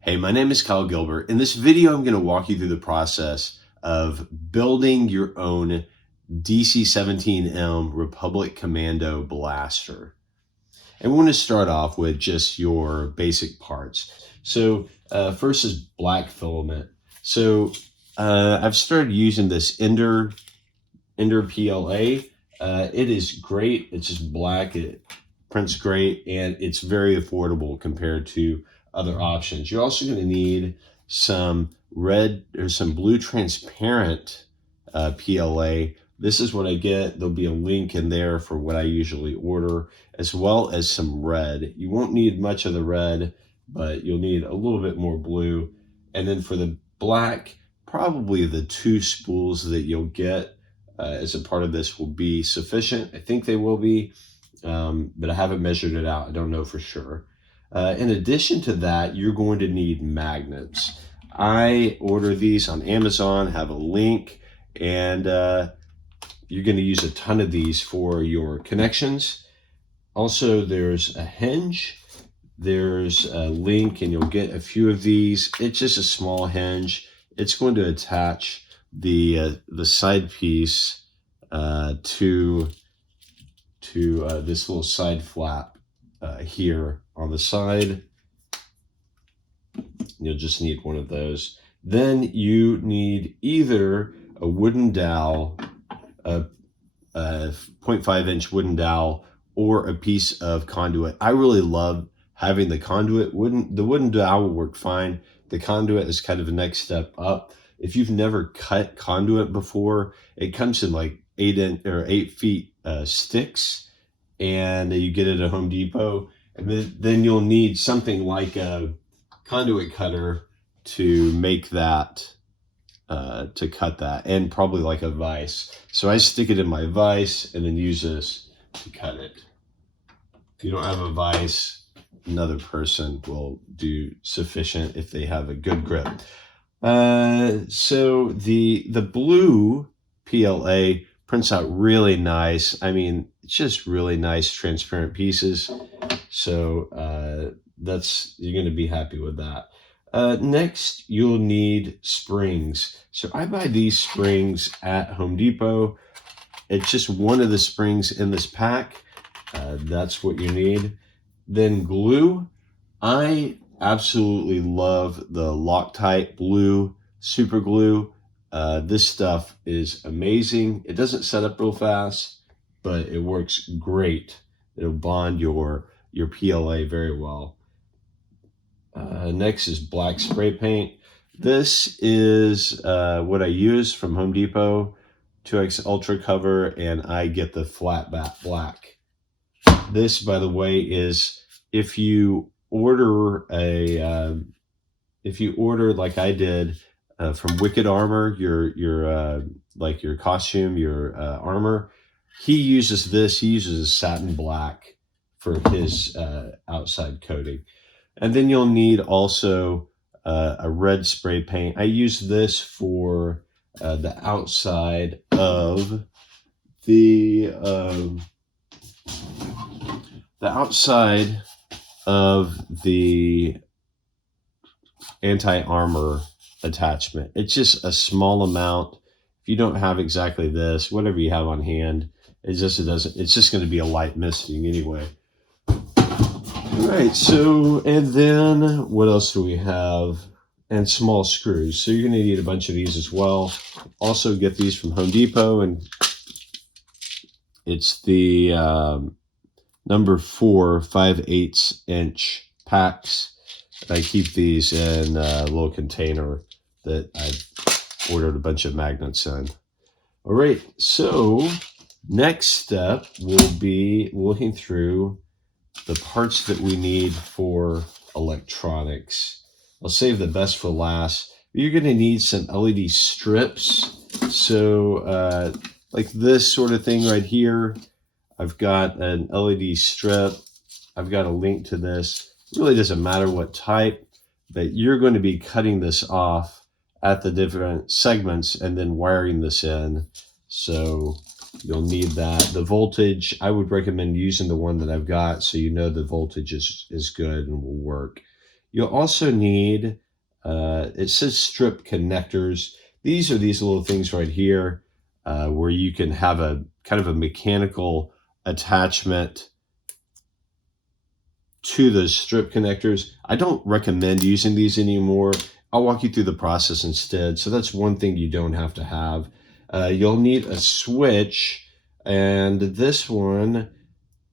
Hey, my name is Kyle Gilbert. In this video, I'm going to walk you through the process of building your own DC-17m Republic Commando blaster. And we want to start off with just your basic parts. So first is black filament. So I've started using this Ender PLA. It is great. It's just black. It prints great, and it's very affordable compared to other options. You're also going to need some red or some blue transparent PLA. This is what I get. There'll be a link in there for what I usually order, as well as some red. You won't need much of the red, but you'll need a little bit more blue. And then for the black, probably the 2 spools that you'll get as a part of this will be sufficient. I think they will be, but I haven't measured it out. I don't know for sure. In addition to that, you're going to need magnets. I order these on Amazon, have a link, and you're going to use a ton of these for your connections. Also, there's a hinge. There's a link, and you'll get a few of these. It's just a small hinge. It's going to attach the side piece to this little side flap here on the side. You'll just need one of those. Then you need either a wooden dowel, a 0.5-inch wooden dowel, or a piece of conduit. I really love having the conduit. The wooden dowel will work fine. The conduit is kind of the next step up. If you've never cut conduit before, it comes in like 8 feet sticks, and you get it at Home Depot. And then you'll need something like a conduit cutter to make that, to cut that, and probably like a vise. So I stick it in my vise and then use this to cut it. If you don't have a vise, another person will do sufficient if they have a good grip. So the blue PLA prints out really nice. I mean, it's just really nice transparent pieces. So you're going to be happy with that. Next, you'll need springs. So I buy these springs at Home Depot. It's just one of the springs in this pack. That's what you need. Then glue. I absolutely love the Loctite blue super glue. This stuff is amazing. It doesn't set up real fast, but it works great. It'll bond your PLA very well. Next is black spray paint. This is what I use from Home Depot, 2X Ultra Cover, and I get the flat black. This, by the way, is if you order like I did from Wicked Armor, your like your costume, your armor. He uses this. He uses satin black for his outside coating. And then you'll need also a red spray paint. I use this for the outside of the anti-armor attachment. It's just a small amount. If you don't have exactly this, whatever you have on hand, it's just going to be a light misting anyway. All right, so, and then what else do we have? And small screws. So you're going to need a bunch of these as well. Also get these from Home Depot, and it's the number 4 5/8-inch packs. I keep these in a little container that I've ordered a bunch of magnets in. All right, so next step will be looking through the parts that we need for electronics. I'll save the best for last. You're going to need some LED strips. So like this sort of thing right here, I've got an LED strip. I've got a link to this. It really doesn't matter what type, but you're going to be cutting this off at the different segments and then wiring this in. So you'll need that. The voltage, I would recommend using the one that I've got so you know the voltage is good and will work. You'll also need, it says strip connectors. These are these little things right here where you can have a kind of a mechanical attachment to the strip connectors. I don't recommend using these anymore. I'll walk you through the process instead. So that's one thing you don't have to have. You'll need a switch, and this one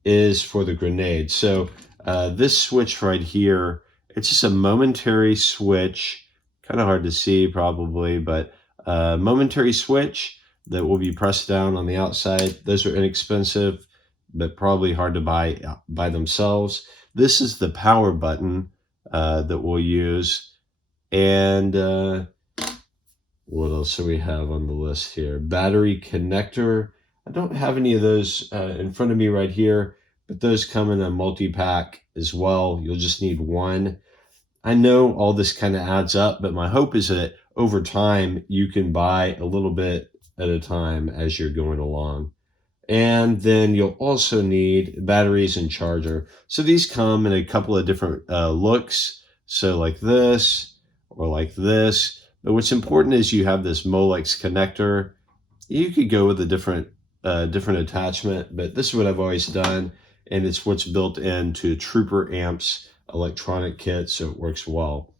is for the grenade. So this switch right here, it's just a momentary switch, kind of hard to see probably, but a momentary switch that will be pressed down on the outside. Those are inexpensive, but probably hard to buy by themselves. This is the power button that we'll use. And what else do we have on the list here? Battery connector. I don't have any of those in front of me right here, but those come in a multi-pack as well. You'll just need one. I know all this kind of adds up, but my hope is that over time you can buy a little bit at a time as you're going along. And then you'll also need batteries and charger. So these come in a couple of different looks. So like this or like this. But what's important is you have this Molex connector. You could go with a different attachment, but this is what I've always done, and it's what's built into Trooper Amps electronic kit, so it works well.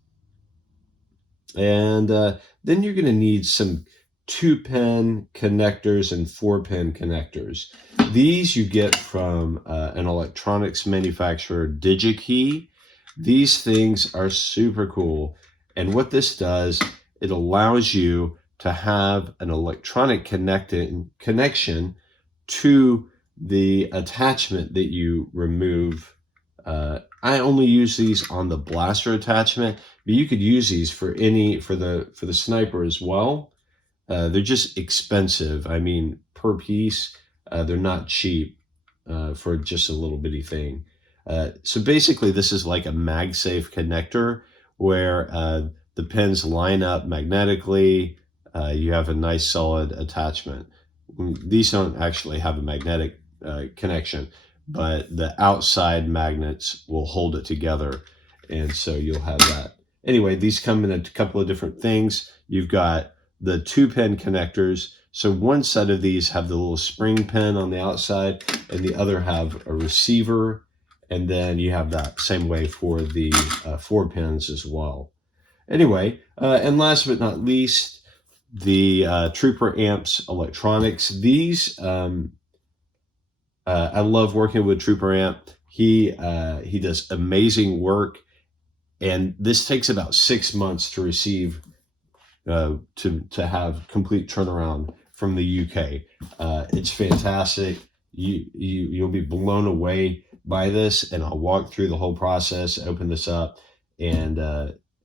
And then you're going to need some 2-pin connectors and 4-pin connectors. These you get from an electronics manufacturer, DigiKey. These things are super cool. And what this does, it allows you to have an electronic connection to the attachment that you remove. I only use these on the blaster attachment, but you could use these for the sniper as well. They're just expensive. I mean, per piece, they're not cheap for just a little bitty thing. So basically, this is like a MagSafe connector where the pins line up magnetically. You have a nice solid attachment. These don't actually have a magnetic connection, but the outside magnets will hold it together, and so you'll have that. Anyway, these come in a couple of different things. You've got the 2-pin connectors. So one side of these have the little spring pin on the outside, and the other have a receiver. And then you have that same way for the 4 pins as well. Anyway, and last but not least, the Trooper Amps electronics. These, I love working with Trooper Amp. He does amazing work, and this takes about 6 months to receive, to have complete turnaround from the UK. It's fantastic. You'll be blown away by this, and I'll walk through the whole process, open this up, and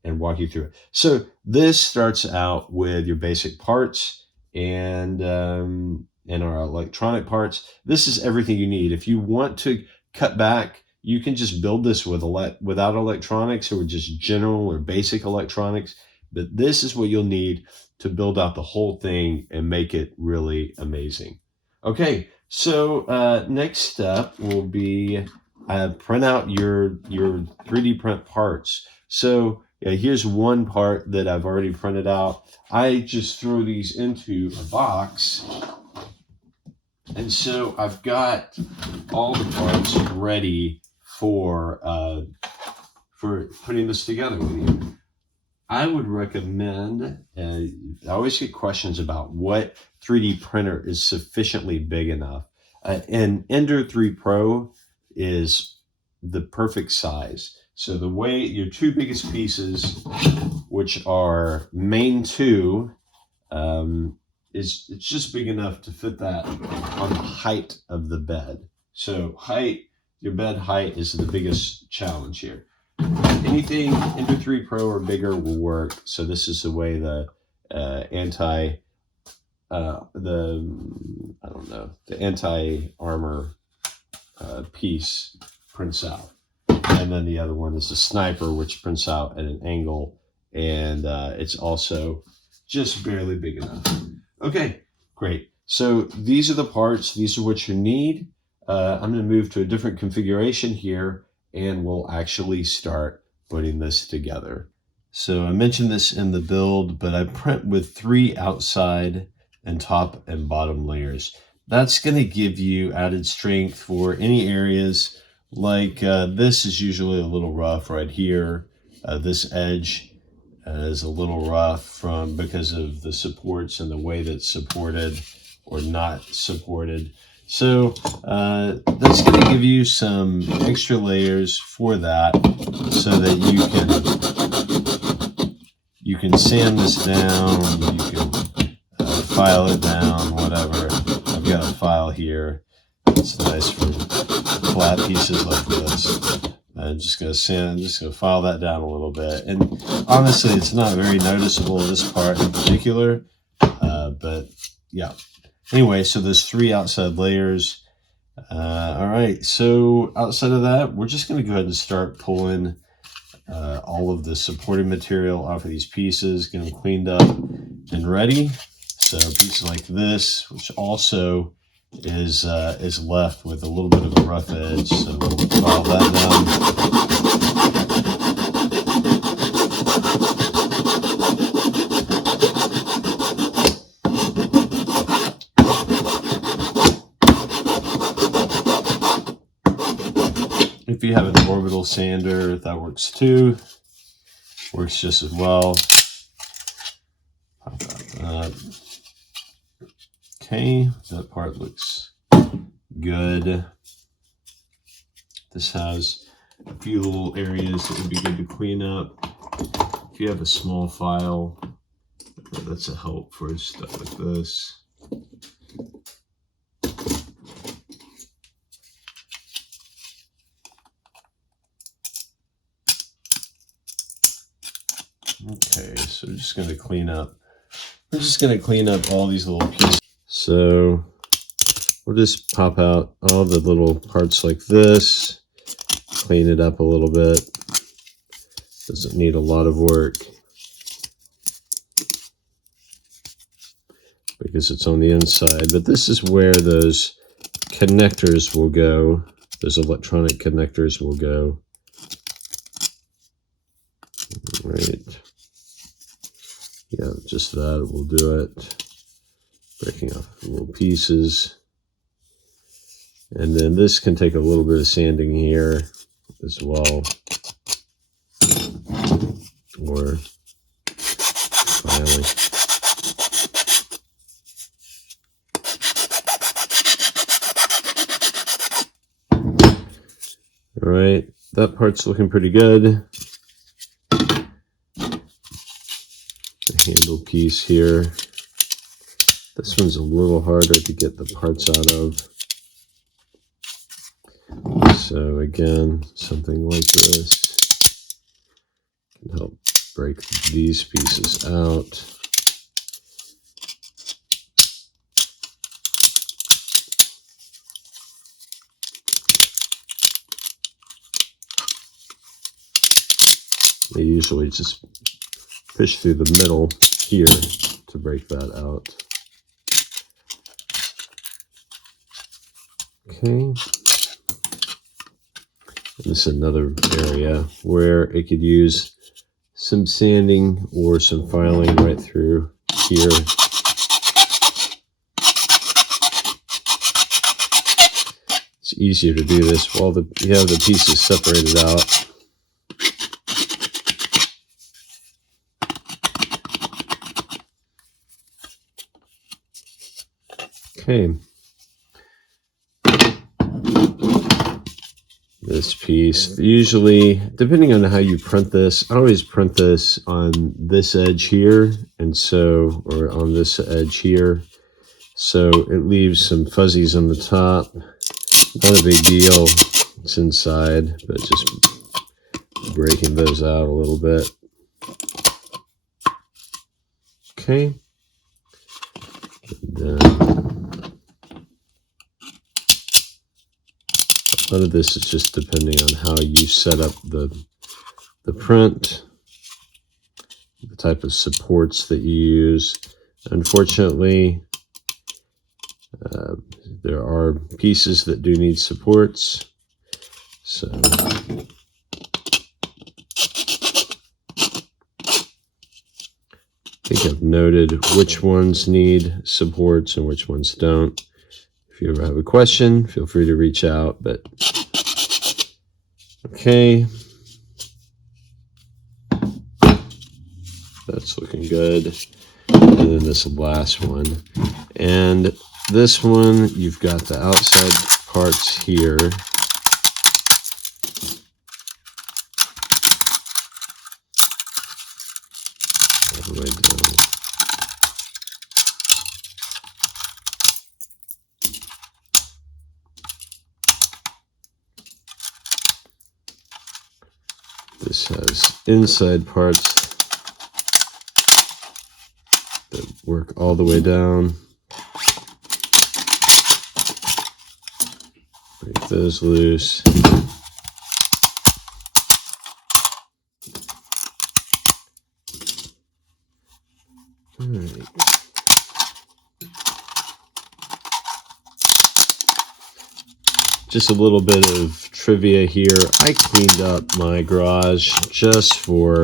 walk you through it. So this starts out with your basic parts and our electronic parts. This is everything you need. If you want to cut back, you can just build this without electronics, or just general or basic electronics. But this is what you'll need to build out the whole thing and make it really amazing. Okay, so next step will be print out your 3D print parts. So here's one part that I've already printed out. I just throw these into a box. And so I've got all the parts ready for putting this together with you. I would recommend, I always get questions about what 3D printer is sufficiently big enough. And Ender 3 Pro is the perfect size. So the way your 2 biggest pieces, which are main 2, it's just big enough to fit that on the height of the bed. So your bed height is the biggest challenge here. Anything Ender 3 Pro or bigger will work. So this is the way the anti-armor piece prints out. And then the other one is the sniper, which prints out at an angle, and it's also just barely big enough. Okay, great. So these are the parts. These are what you need. I'm going to move to a different configuration here, and we'll actually start putting this together. So I mentioned this in the build, but I print with 3 outside and top and bottom layers. That's going to give you added strength for any areas like this is usually a little rough right here. This edge is a little rough because of the supports and the way that's supported or not supported. So that's going to give you some extra layers for that, so that you can sand this down, you can file it down, whatever. I've got a file here. It's nice for flat pieces like this. I'm just going to file that down a little bit. And honestly, it's not very noticeable, this part in particular, but yeah. Anyway, so there's 3 outside layers. All right, so outside of that, we're just going to go ahead and start pulling all of the supporting material off of these pieces, get them cleaned up and ready. So pieces like this, which also is left with a little bit of a rough edge, so we'll file that down. If you have an orbital sander, that works too. Works just as well. Pop that up. Okay, that part looks good. This has a few little areas that would be good to clean up. If you have a small file, that's a help for stuff like this. Okay, so we're just going to clean up. We're just going to clean up all these little pieces. So we'll just pop out all the little parts like this, clean it up a little bit. Doesn't need a lot of work because it's on the inside, but this is where those connectors will go. Those electronic connectors will go. All right. Yeah, just that will do it. Breaking off little pieces. And then this can take a little bit of sanding here as well. Or filing. All right, that part's looking pretty good. The handle piece here. This one's a little harder to get the parts out of. So again, something like this can help break these pieces out. I usually just push through the middle here to break that out. Okay. This is another area where it could use some sanding or some filing right through here. It's easier to do this while you have the pieces separated out. Okay. This piece, usually, depending on how you print this, I always print this on this edge here, and so, or on this edge here. So it leaves some fuzzies on the top. Not a big deal. It's inside, but just breaking those out a little bit. Okay. And then a lot of this is just depending on how you set up the print, the type of supports that you use. Unfortunately, there are pieces that do need supports. So think I've noted which ones need supports and which ones don't. If you ever have a question, feel free to reach out. But okay, that's looking good. And then this last one, and this one, you've got the outside parts here. All the way down. This has inside parts that work all the way down. Break those loose. All right. Just a little bit of trivia here. I cleaned up my garage just for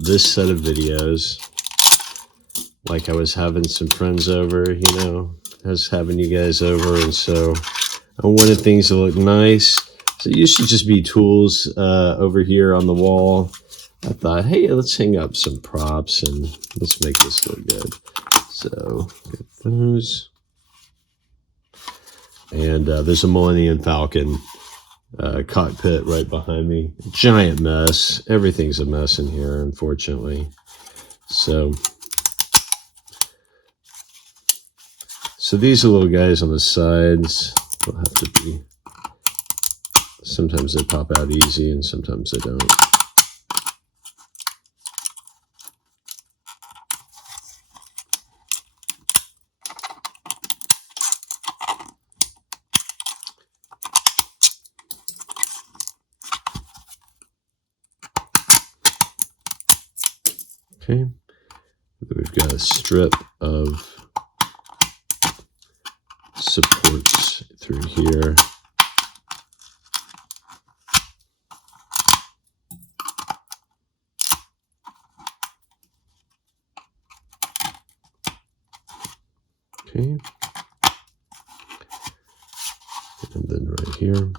this set of videos. Like I was having some friends over, you know, I was having you guys over, and so I wanted things to look nice. So it used to just be tools over here on the wall. I thought, hey, let's hang up some props and let's make this look good. So get those. And there's a Millennium Falcon cockpit right behind me. Giant mess. Everything's a mess in here, unfortunately. So these are little guys on the sides. They'll have to be. Sometimes they pop out easy, and sometimes they don't. Okay, we've got a strip of supports through here. Okay, and then right here.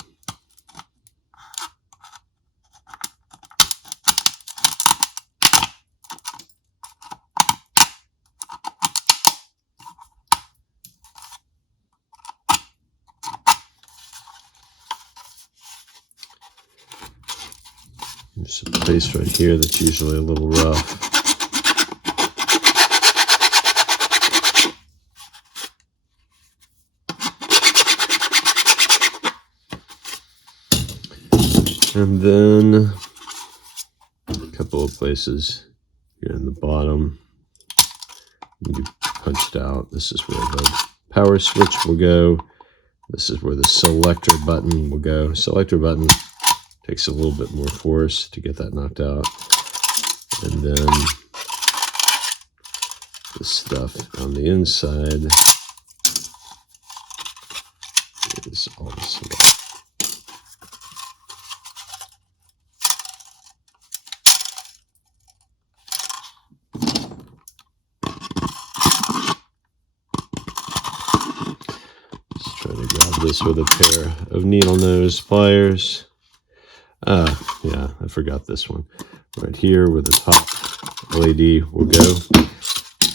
There's a place right here that's usually a little rough. And then a couple of places here in the bottom. You punched out. This is where the power switch will go. This is where the selector button will go. Selector button takes a little bit more force to get that knocked out. And then the stuff on the inside is all the stuff. Just try to grab this with a pair of needle nose pliers. Yeah, I forgot this one. Right here where the top LED will go.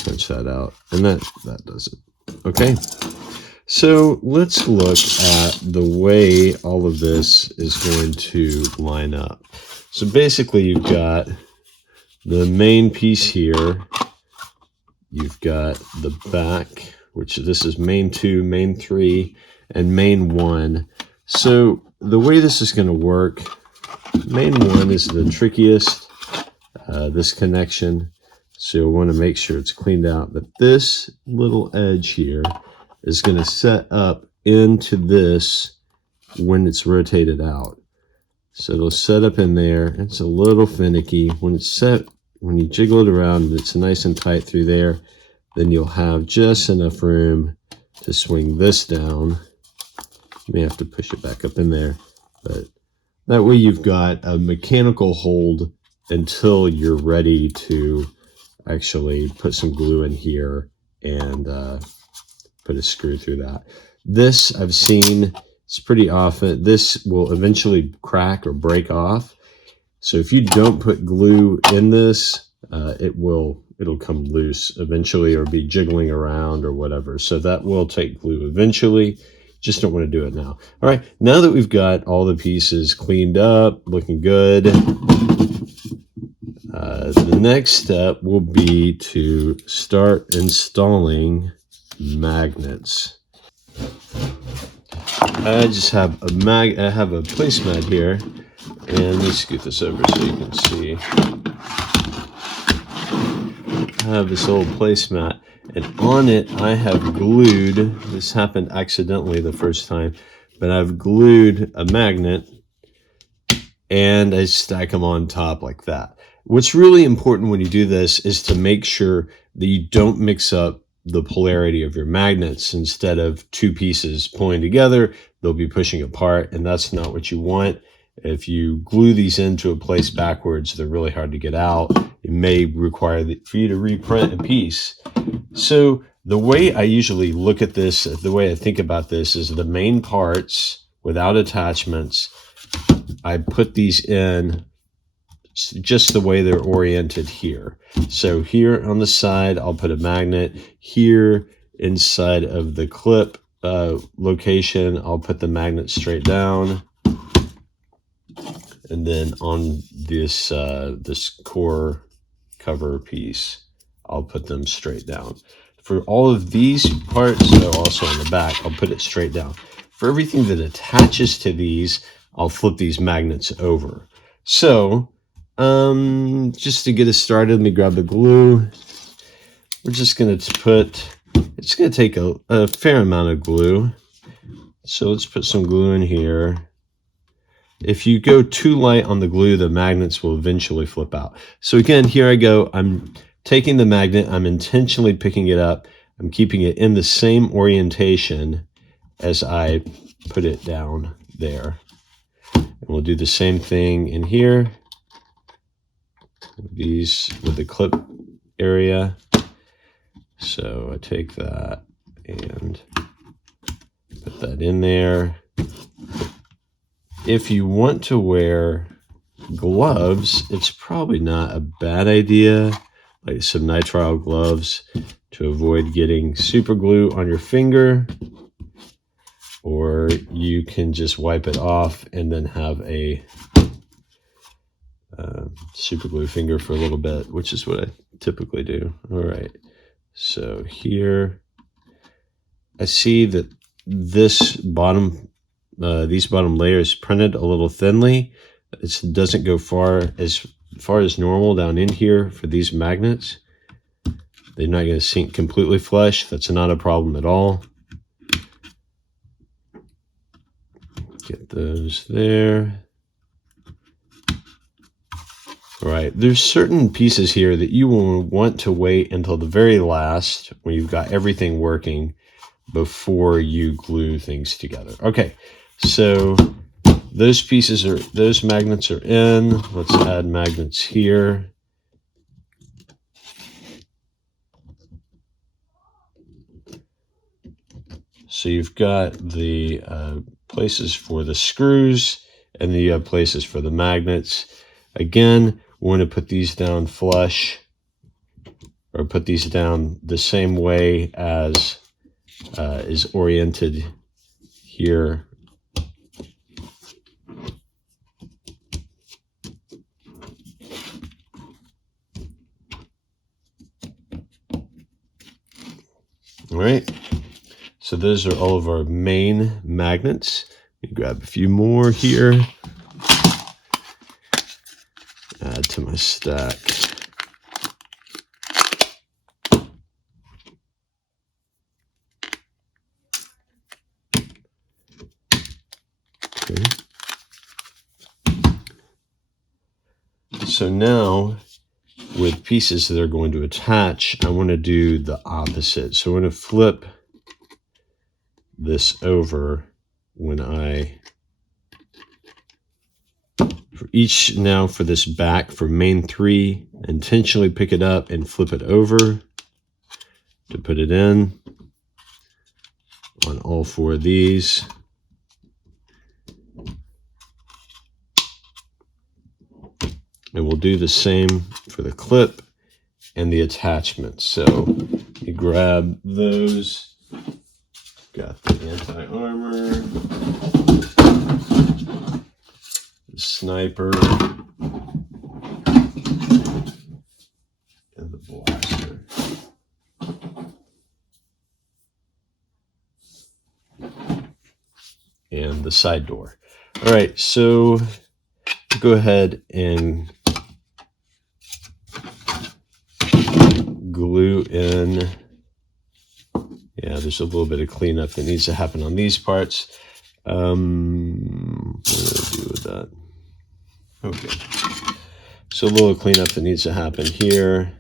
Punch that out. And that does it. Okay. So let's look at the way all of this is going to line up. So basically you've got the main piece here. You've got the back, which this is main 2, main 3, and main 1. So the way this is going to work, main 1 is the trickiest, this connection. So you'll want to make sure it's cleaned out. But this little edge here is going to set up into this when it's rotated out. So it'll set up in there. It's a little finicky. When it's set, when you jiggle it around, it's nice and tight through there. Then you'll have just enough room to swing this down. You may have to push it back up in there, but that way you've got a mechanical hold until you're ready to actually put some glue in here and put a screw through that. This I've seen, it's pretty often, this will eventually crack or break off. So if you don't put glue in this, it'll come loose eventually or be jiggling around or whatever. So that will take glue eventually. Just don't want to do it now. All right, now that we've got all the pieces cleaned up, looking good, the next step will be to start installing magnets. I just have I have a placemat here, and let me scoot this over so you can see. I have this old placemat, and on it I have glued, this happened accidentally the first time, but I've glued a magnet and I stack them on top like that. What's really important when you do this is to make sure that you don't mix up the polarity of your magnets. Instead of two pieces pulling together, they'll be pushing apart, and that's not what you want. If you glue these into a place backwards, they're really hard to get out. It may require for you to reprint a piece. So the way I usually look at this, the way I think about this, is the main parts without attachments. I put these in just the way they're oriented here. So here on the side, I'll put a magnet. Here inside of the clip location, I'll put the magnet straight down. And then on this this core cover piece, I'll put them straight down. For all of these parts, so also on the back, I'll put it straight down. For everything that attaches to these, I'll flip these magnets over. So just to get us started, let me grab the glue. We're just going to put, it's going to take a fair amount of glue. So let's put some glue in here. If you go too light on the glue, the magnets will eventually flip out. So again, here I go. I'm taking the magnet, I'm intentionally picking it up. I'm keeping it in the same orientation as I put it down there. And we'll do the same thing in here. These with the clip area. So I take that and put that in there. If you want to wear gloves, it's probably not a bad idea, like some nitrile gloves, to avoid getting super glue on your finger, or you can just wipe it off and then have a super glue finger for a little bit, which is what I typically do. All right, so here I see that this bottom these bottom layers printed a little thinly. It doesn't go far as normal down in here for these magnets. They're not going to sink completely flush. That's not a problem at all. Get those there. All right, there's certain pieces here that you will want to wait until the very last when you've got everything working before you glue things together. Okay, so those magnets are in. Let's add magnets here. So you've got the places for the screws, and then you have places for the magnets. Again, we want to put these down flush, or put these down the same way as is oriented here. All right, so those are all of our main magnets. Let me grab a few more here. Add to my stack. Okay. So now, with pieces that are going to attach, I want to do the opposite. So I'm going to flip this over when I now for this back for main 3, intentionally pick it up and flip it over to put it in on all 4 of these. And we'll do the same for the clip and the attachment. So you grab those, got the anti-armor, the sniper, and the blaster. And the side door. All right, so go ahead and glue in. Yeah, there's a little bit of cleanup that needs to happen on these parts. What do I do with that? Okay. So a little cleanup that needs to happen here.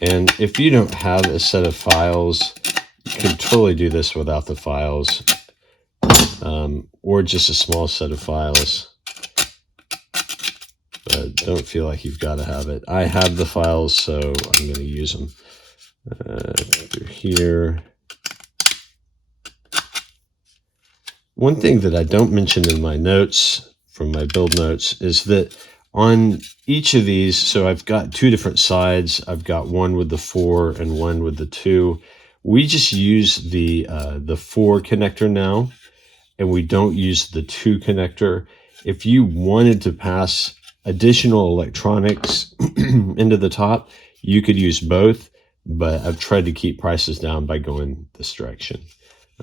And if you don't have a set of files, you can totally do this without the files, or just a small set of files. But don't feel like you've got to have it. I have the files, so I'm going to use them. Through here. One thing that I don't mention in my notes, from my build notes, is that on each of these, so I've got 2 different sides. I've got one with the 4 and one with the 2. We just use the 4 connector now, and we don't use the 2 connector. If you wanted to pass additional electronics into the top, you could use both, but I've tried to keep prices down by going this direction.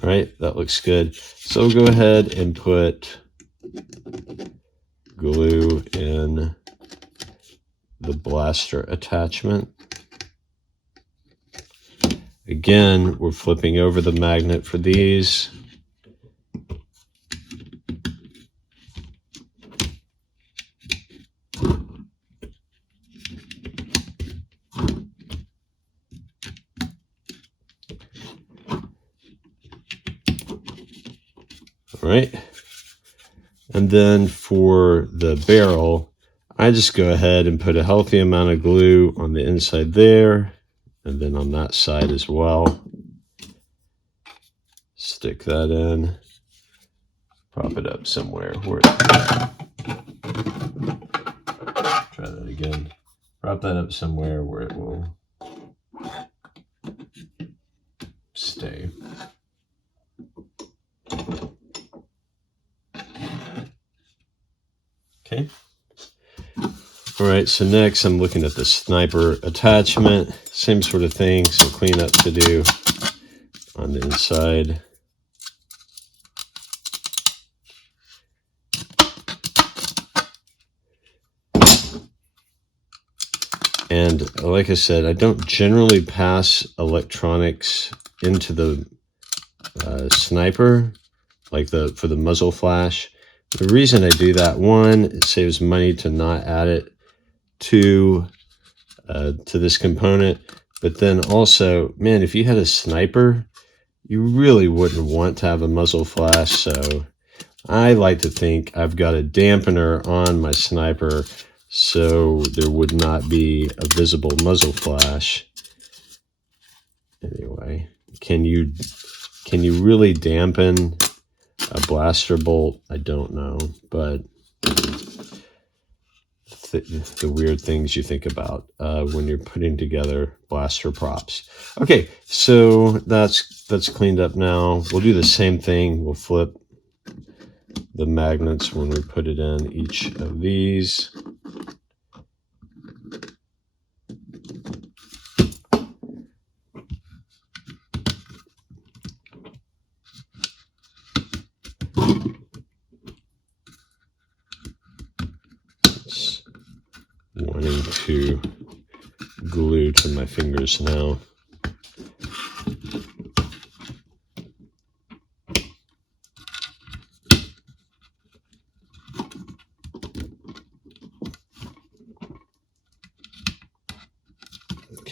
All right, that looks good. So we'll go ahead and put glue in the blaster attachment. Again, we're flipping over the magnet for these. All right. And then for the barrel, I just go ahead and put a healthy amount of glue on the inside there, and then on that side as well. Stick that in, prop it up somewhere. Try that again. Prop that up somewhere where it will stay. Okay. All right, so next I'm looking at the sniper attachment. Same sort of thing, some cleanup to do on the inside. And like I said, I don't generally pass electronics into the sniper, like for the muzzle flash. The reason I do that, one, it saves money to not add it to this component, but then also, man, if you had a sniper, you really wouldn't want to have a muzzle flash. So I like to think I've got a dampener on my sniper so there would not be a visible muzzle flash. Anyway, can you really dampen a blaster bolt? I don't know, but the weird things you think about when you're putting together blaster props. Okay, so that's cleaned up now. We'll do the same thing. We'll flip the magnets when we put it in each of these. Wanting to glue to my fingers now.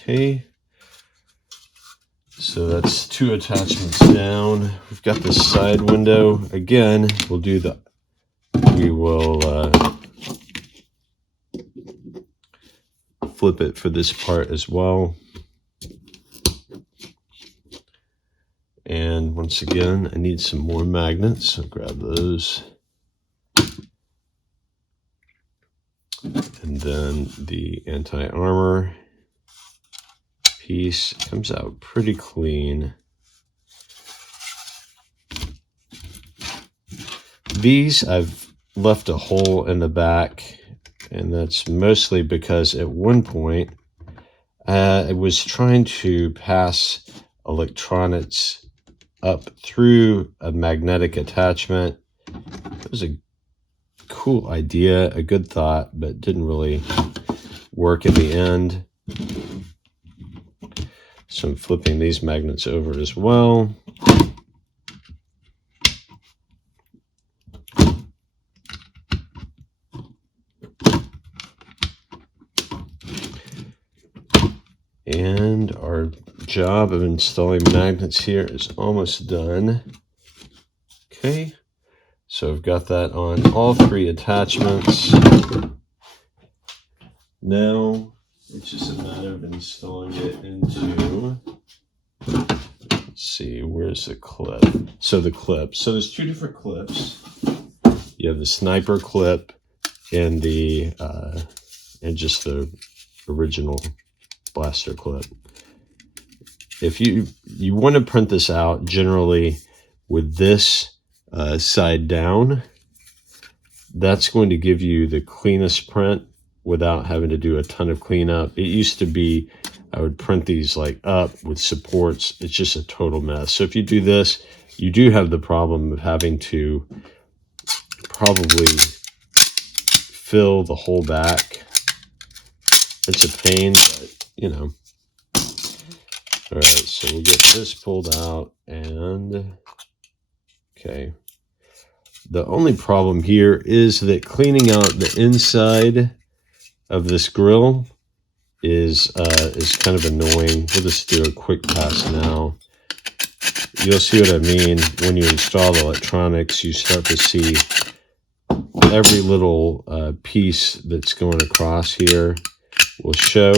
Okay. So that's 2 attachments down. We've got the side window. Again, we will flip it for this part as well. And once again, I need some more magnets, so grab those. And then the anti-armor piece comes out pretty clean. These I've left a hole in the back, and that's mostly because at one point I was trying to pass electronics up through a magnetic attachment. It was a cool idea, a good thought, but didn't really work in the end. So I'm flipping these magnets over as well. And our job of installing magnets here is almost done. Okay, so I've got that on all 3 attachments. Now it's just a matter of installing it into, let's see, where's the clip? So the clip. So there's 2 different clips. You have the sniper clip and the and just the original blaster clip. If you want to print this out generally with this side down, that's going to give you the cleanest print without having to do a ton of cleanup. It used to be I would print these like up with supports. It's just a total mess. So if you do this, you do have the problem of having to probably fill the whole back. It's a pain, but you know. All right, so we'll get this pulled out, and okay. The only problem here is that cleaning out the inside of this grill is kind of annoying. We'll just do a quick pass now. You'll see what I mean. When you install the electronics, you start to see every little piece that's going across here will show.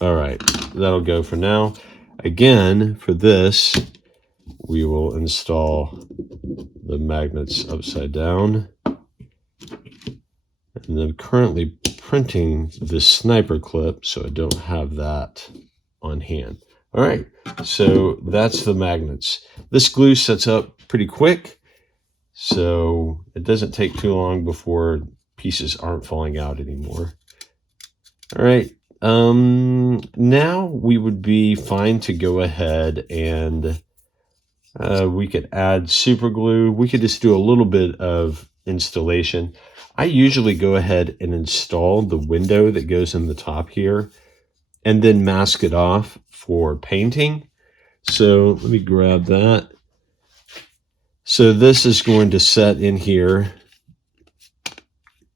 All right, that'll go for now. Again, for this, we will install the magnets upside down. And I'm currently printing the sniper clip, so I don't have that on hand. All right, so that's the magnets. This glue sets up pretty quick, so it doesn't take too long before pieces aren't falling out anymore. All right, now we would be fine to go ahead and we could add super glue. We could just do a little bit of installation. I usually go ahead and install the window that goes in the top here and then mask it off for painting. So let me grab that. So this is going to set in here.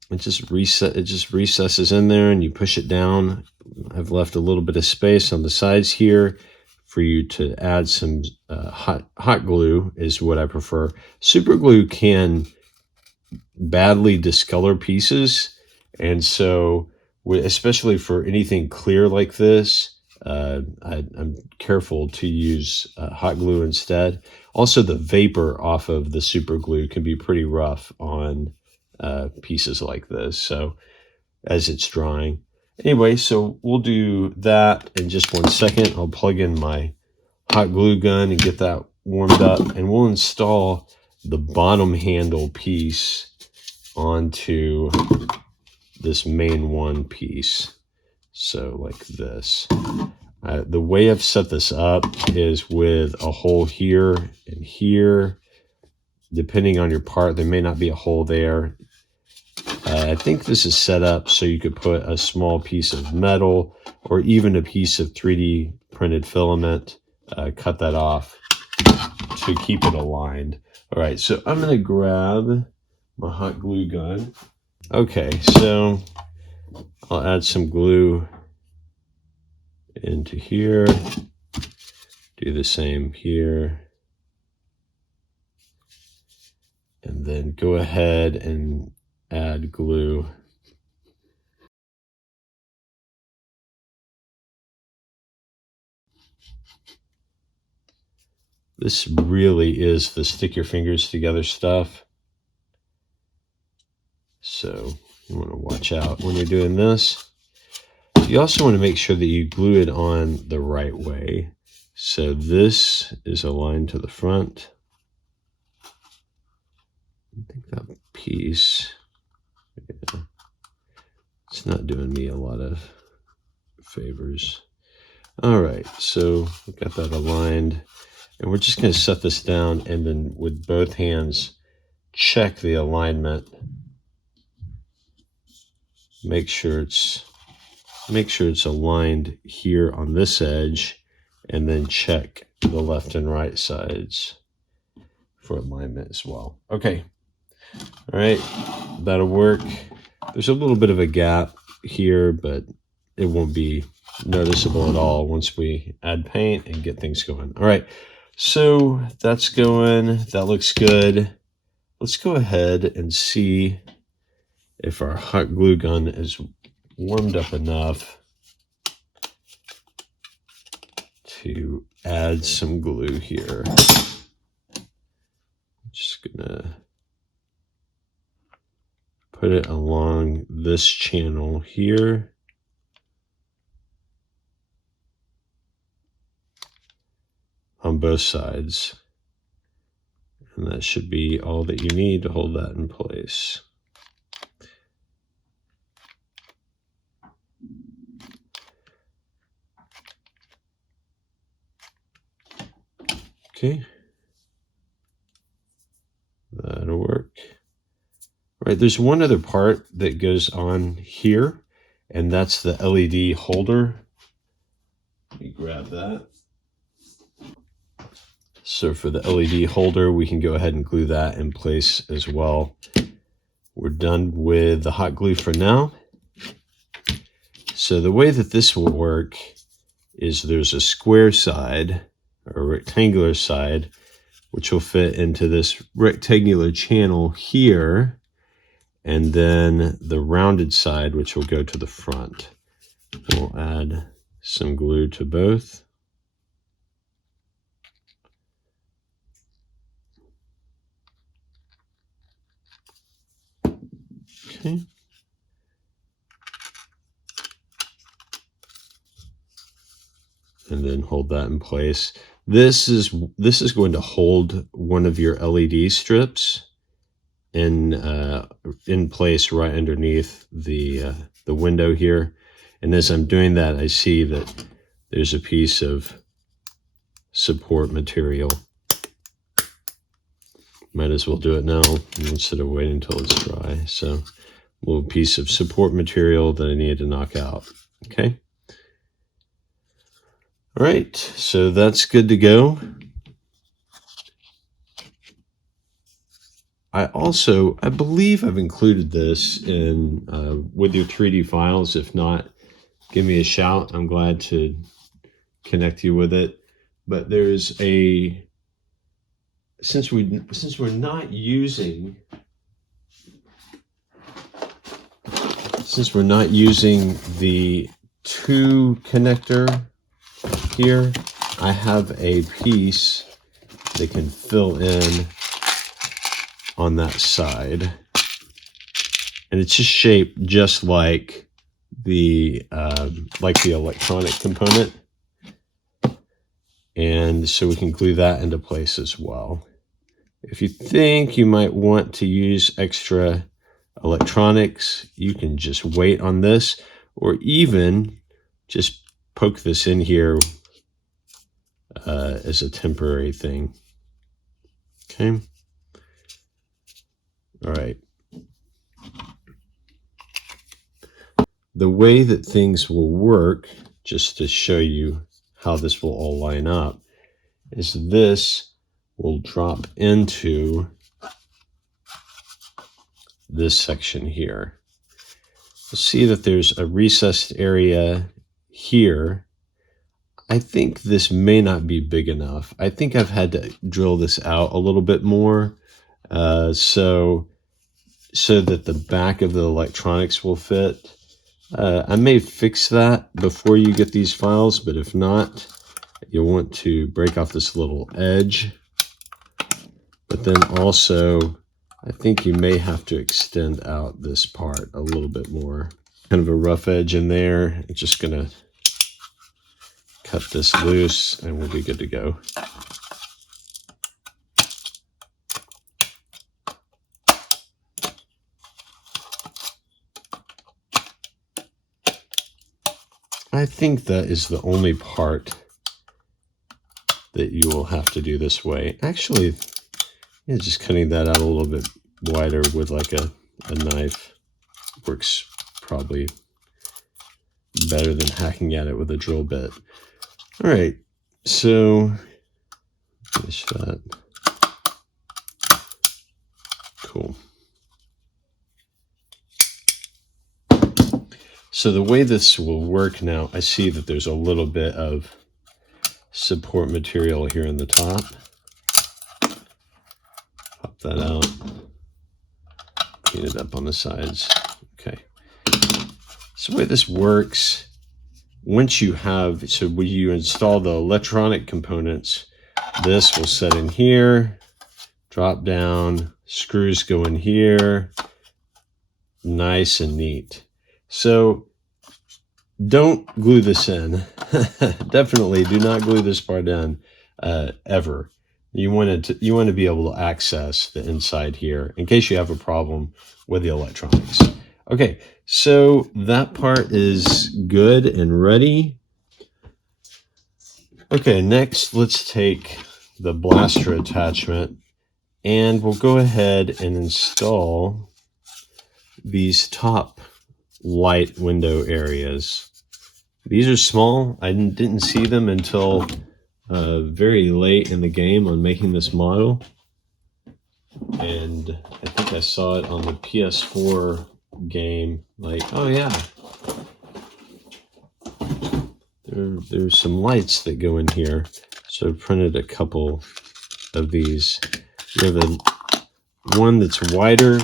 It just recesses in there and you push it down. I've left a little bit of space on the sides here for you to add some hot glue is what I prefer. Super glue can badly discolor pieces, and so especially for anything clear like this, I'm careful to use hot glue instead. Also, the vapor off of the super glue can be pretty rough on pieces like this, so as it's drying. Anyway, so we'll do that in just 1 second. I'll plug in my hot glue gun and get that warmed up, and we'll install the bottom handle piece onto this main one piece. So like this. The way I've set this up is with a hole here and here. Depending on your part, there may not be a hole there. I think this is set up so you could put a small piece of metal or even a piece of 3D printed filament, cut that off to keep it aligned. All right, so I'm gonna grab my hot glue gun. Okay, so I'll add some glue into here. Do the same here. And then go ahead and add glue. This really is the stick your fingers together stuff. So you want to watch out when you're doing this. You also want to make sure that you glue it on the right way. So this is aligned to the front. I think that piece, yeah, it's not doing me a lot of favors. All right, so we got that aligned. And we're just going to set this down and then with both hands, check the alignment. Make sure it's aligned here on this edge, and then check the left and right sides for alignment as well. Okay. All right, that'll work. There's a little bit of a gap here, but it won't be noticeable at all once we add paint and get things going. All right, so that's going. That looks good. Let's go ahead and see if our hot glue gun is warmed up enough to add some glue here. Just gonna put it along this channel here. On both sides. And that should be all that you need to hold that in place. Okay. That'll work. All right, there's one other part that goes on here, and that's the LED holder. Let me grab that. So for the LED holder, we can go ahead and glue that in place as well. We're done with the hot glue for now. So the way that this will work is there's a square side or a rectangular side, which will fit into this rectangular channel here, and then the rounded side, which will go to the front. We'll add some glue to both. Okay. And then hold that in place. This is going to hold one of your LED strips in place right underneath the window here. And as I'm doing that, I see that there's a piece of support material. Might as well do it now instead of waiting until it's dry. So a little piece of support material that I need to knock out. Okay. All right, so that's good to go. I believe I've included this in with your 3D files. If not, give me a shout. I'm glad to connect you with it. But there's a, since we're not using the 2 connector here, I have a piece that can fill in on that side, and it's just shaped just like the electronic component, and so we can glue that into place as well. If you think you might want to use extra electronics, you can just wait on this, or even just poke this in here as a temporary thing. Okay. All right. The way that things will work, just to show you how this will all line up, is this will drop into this section here. see that there's a recessed area here. I think this may not be big enough. I think I've had to drill this out a little bit more so that the back of the electronics will fit. I may fix that before you get these files, but if not, you'll want to break off this little edge. But then also, I think you may have to extend out this part a little bit more. Kind of a rough edge in there. I'm just gonna cut this loose and we'll be good to go. I think that is the only part that you will have to do this way. Actually, yeah, just cutting that out a little bit wider with like a knife works probably better than hacking at it with a drill bit. All right, so finish that. Cool. So the way this will work now, I see that there's a little bit of support material here in the top. Pop that out. Clean it up on the sides. Okay. So the way this works, once you have, so when you install the electronic components, this will set in here, drop down, screws go in here, nice and neat. So don't glue this in. Definitely do not glue this part in ever. You want to be able to access the inside here in case you have a problem with the electronics. Okay, so that part is good and ready. Okay, next let's take the blaster attachment and we'll go ahead and install these top light window areas. These are small. I didn't see them until very late in the game on making this model. And I think I saw it on the PS4 game. Like, oh yeah, there's some lights that go in here. So I printed a couple of these. You have a one that's wider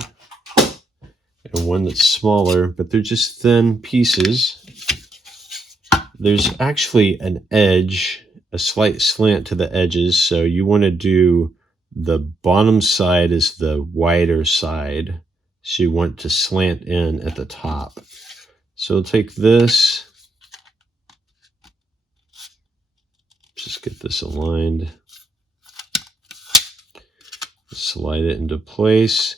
and one that's smaller, but they're just thin pieces. There's actually an edge, a slight slant to the edges, so you want to do the bottom side is the wider side, so you want to slant in at the top. So we'll take this, just get this aligned, slide it into place,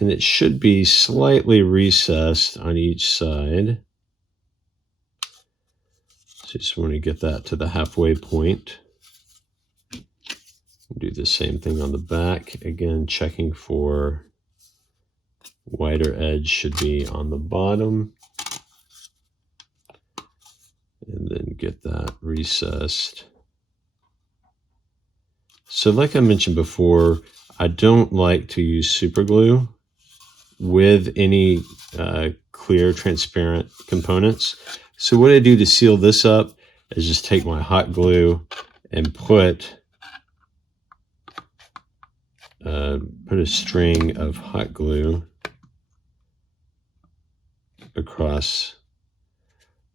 and it should be slightly recessed on each side. So just want to get that to the halfway point. Do the same thing on the back. Again, checking for wider edge should be on the bottom. And then get that recessed. So like I mentioned before, I don't like to use super glue with any clear transparent components. So what I do to seal this up is just take my hot glue and put a string of hot glue across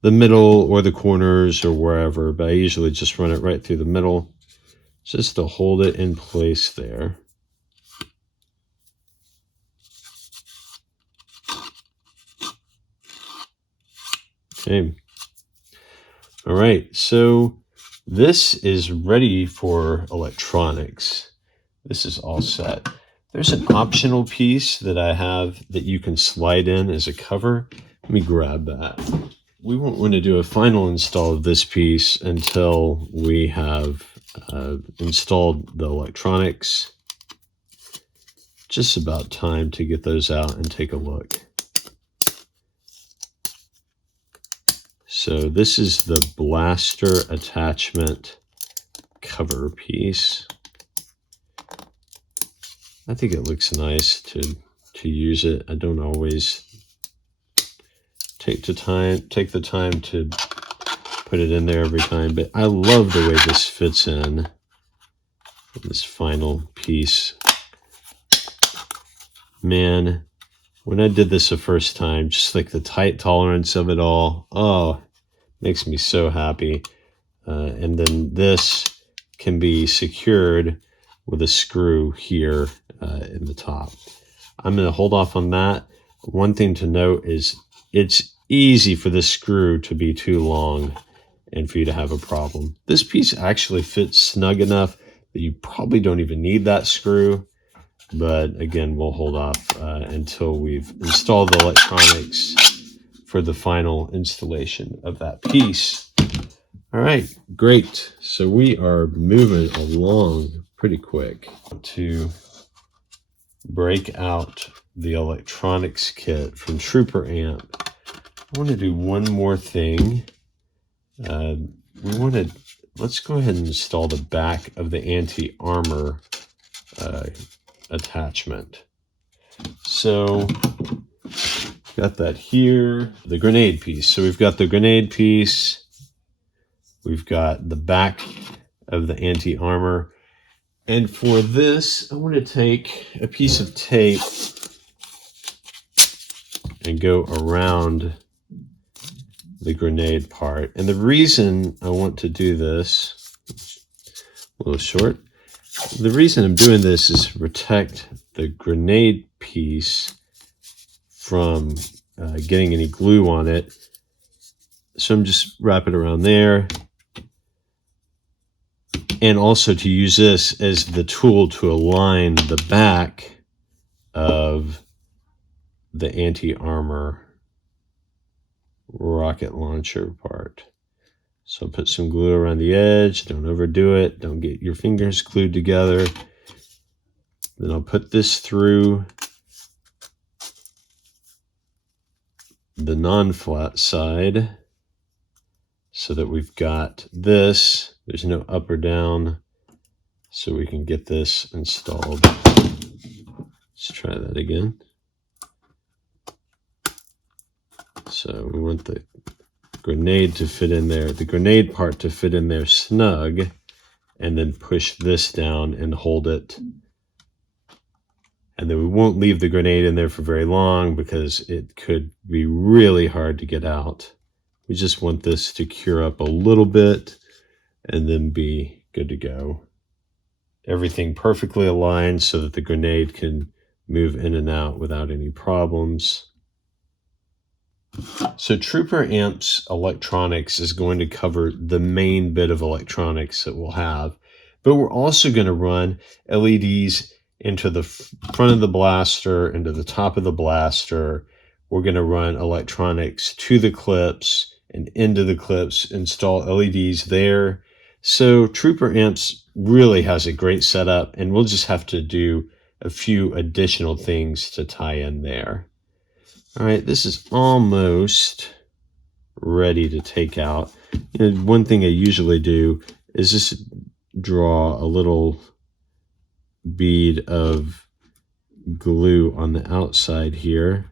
the middle or the corners or wherever, but I usually just run it right through the middle just to hold it in place there. Okay. All right, so this is ready for electronics. This is all set. There's an optional piece that I have that you can slide in as a cover. Let me grab that. We won't want to do a final install of this piece until we have installed the electronics. Just about time to get those out and take a look. So this is the blaster attachment cover piece. I think it looks nice to use it. I don't always take the time to put it in there every time. But I love the way this fits in, this final piece. Man, when I did this the first time, just like the tight tolerance of it all, oh, makes me so happy. And then this can be secured with a screw here in the top. I'm going to hold off on that. One thing to note is it's easy for this screw to be too long and for you to have a problem. This piece actually fits snug enough that you probably don't even need that screw. But again, we'll hold off until we've installed the electronics for the final installation of that piece. All right, great. So we are moving along pretty quick to break out the electronics kit from Trooper Amp. I want to do one more thing. Let's go ahead and install the back of the anti-armor attachment. So got that here, the grenade piece. So we've got the grenade piece. We've got the back of the anti-armor. And for this, I want to take a piece of tape and go around the grenade part. And the reason I want to do this, a little short, the reason I'm doing this is to protect the grenade piece from getting any glue on it. So I'm just wrapping it around there. And also to use this as the tool to align the back of the anti-armor rocket launcher part. So I'll put some glue around the edge. Don't overdo it. Don't get your fingers glued together. Then I'll put this through the non-flat side so that we've got this. There's no up or down, so we can get this installed. Let's try that again. So we want the grenade to fit in there, the grenade part to fit in there snug, and then push this down and hold it. And then we won't leave the grenade in there for very long because it could be really hard to get out. We just want this to cure up a little bit and then be good to go. Everything perfectly aligned so that the grenade can move in and out without any problems. So Trooper Amp's electronics is going to cover the main bit of electronics that we'll have, but we're also going to run LEDs into the front of the blaster, into the top of the blaster. We're going to run electronics to the clips and into the clips, install LEDs there. So Trooper Amps really has a great setup, and we'll just have to do a few additional things to tie in there. All right, this is almost ready to take out. And one thing I usually do is just draw a little bead of glue on the outside here.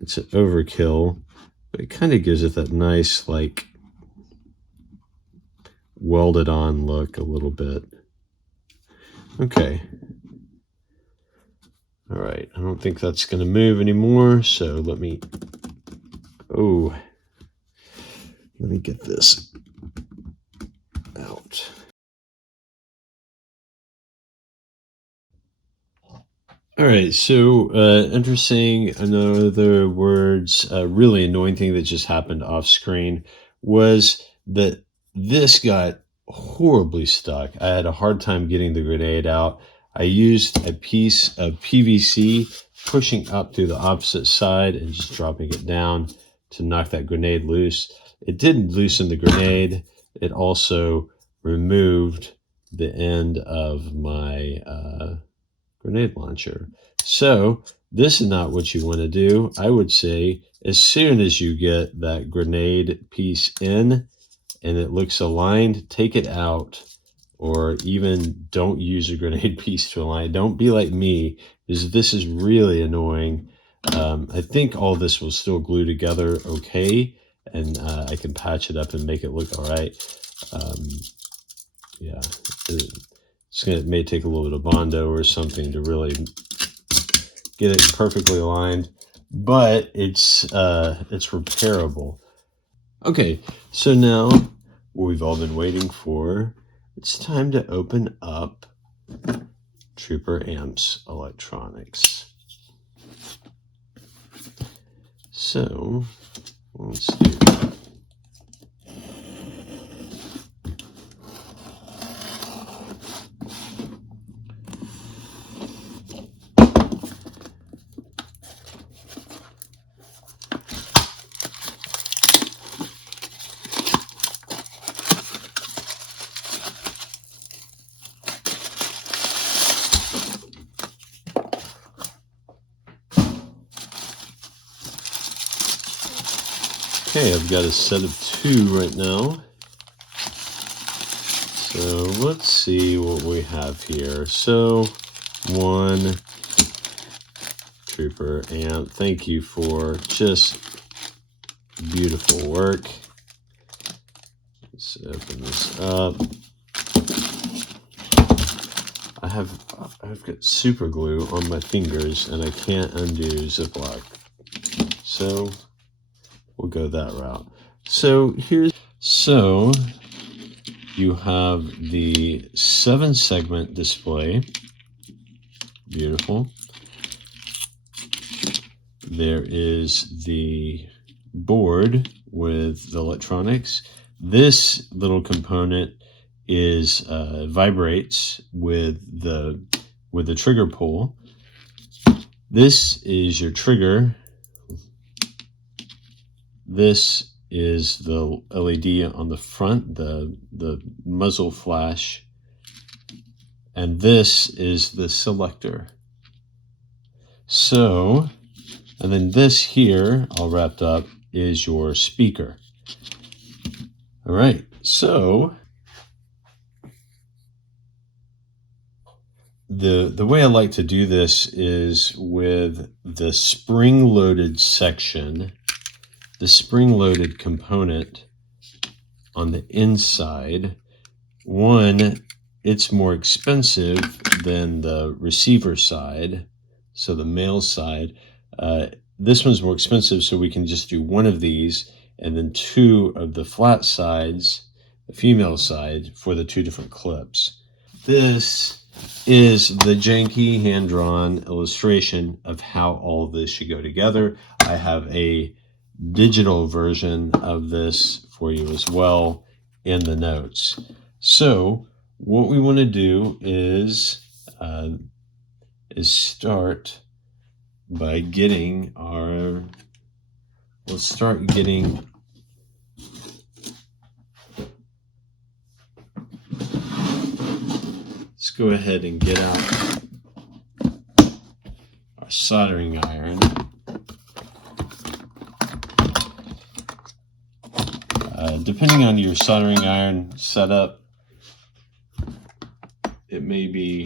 It's an overkill, but it kind of gives it that nice, like, welded on look a little bit. Okay. All right, I don't think that's going to move anymore, so let me get this out. All right, so interesting, in other words, a really annoying thing that just happened off screen was that this got horribly stuck. I had a hard time getting the grenade out. I used a piece of PVC pushing up through the opposite side and just dropping it down to knock that grenade loose. It didn't loosen the grenade. It also removed the end of my grenade launcher. So this is not what you want to do. I would say as soon as you get that grenade piece in and it looks aligned, take it out, or even don't use a grenade piece to align. Don't be like me, because this is really annoying. I think all this will still glue together okay, and I can patch it up and make it look all right. Yeah, it may take a little bit of Bondo or something to really get it perfectly aligned, but it's repairable. Okay, so now what we've all been waiting for, it's time to open up Trooper Amps Electronics. So let's do that. Okay, I've got a set of 2 right now. So let's see what we have here. So 1 Trooper Amp. Thank you for just beautiful work. Let's open this up. I've got super glue on my fingers and I can't undo Ziploc. So we'll go that route. So you have the 7-segment display. Beautiful. There is the board with the electronics. This little component is vibrates with the trigger pull. This is your trigger. This is the LED on the front, the muzzle flash, and this is the selector. So, and then this here, all wrapped up, is your speaker. All right, so the way I like to do this is with the spring-loaded section, the spring-loaded component on the inside. One, it's more expensive than the receiver side, so the male side. This one's more expensive, so we can just do 1 of these, and then 2 of the flat sides, the female side, for the 2 different clips. This is the janky hand-drawn illustration of how all this should go together. I have a digital version of this for you as well in the notes. So what we want to do is start by getting our, let's go ahead and get out our soldering iron. Depending on your soldering iron setup, it may be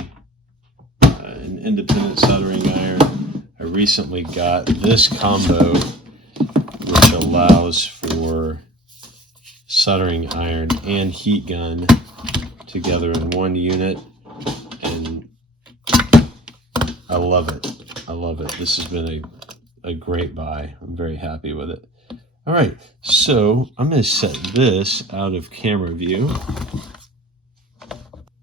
an independent soldering iron. I recently got this combo, which allows for soldering iron and heat gun together in one unit, and I love it. I love it. This has been a great buy. I'm very happy with it. All right, so I'm going to set this out of camera view.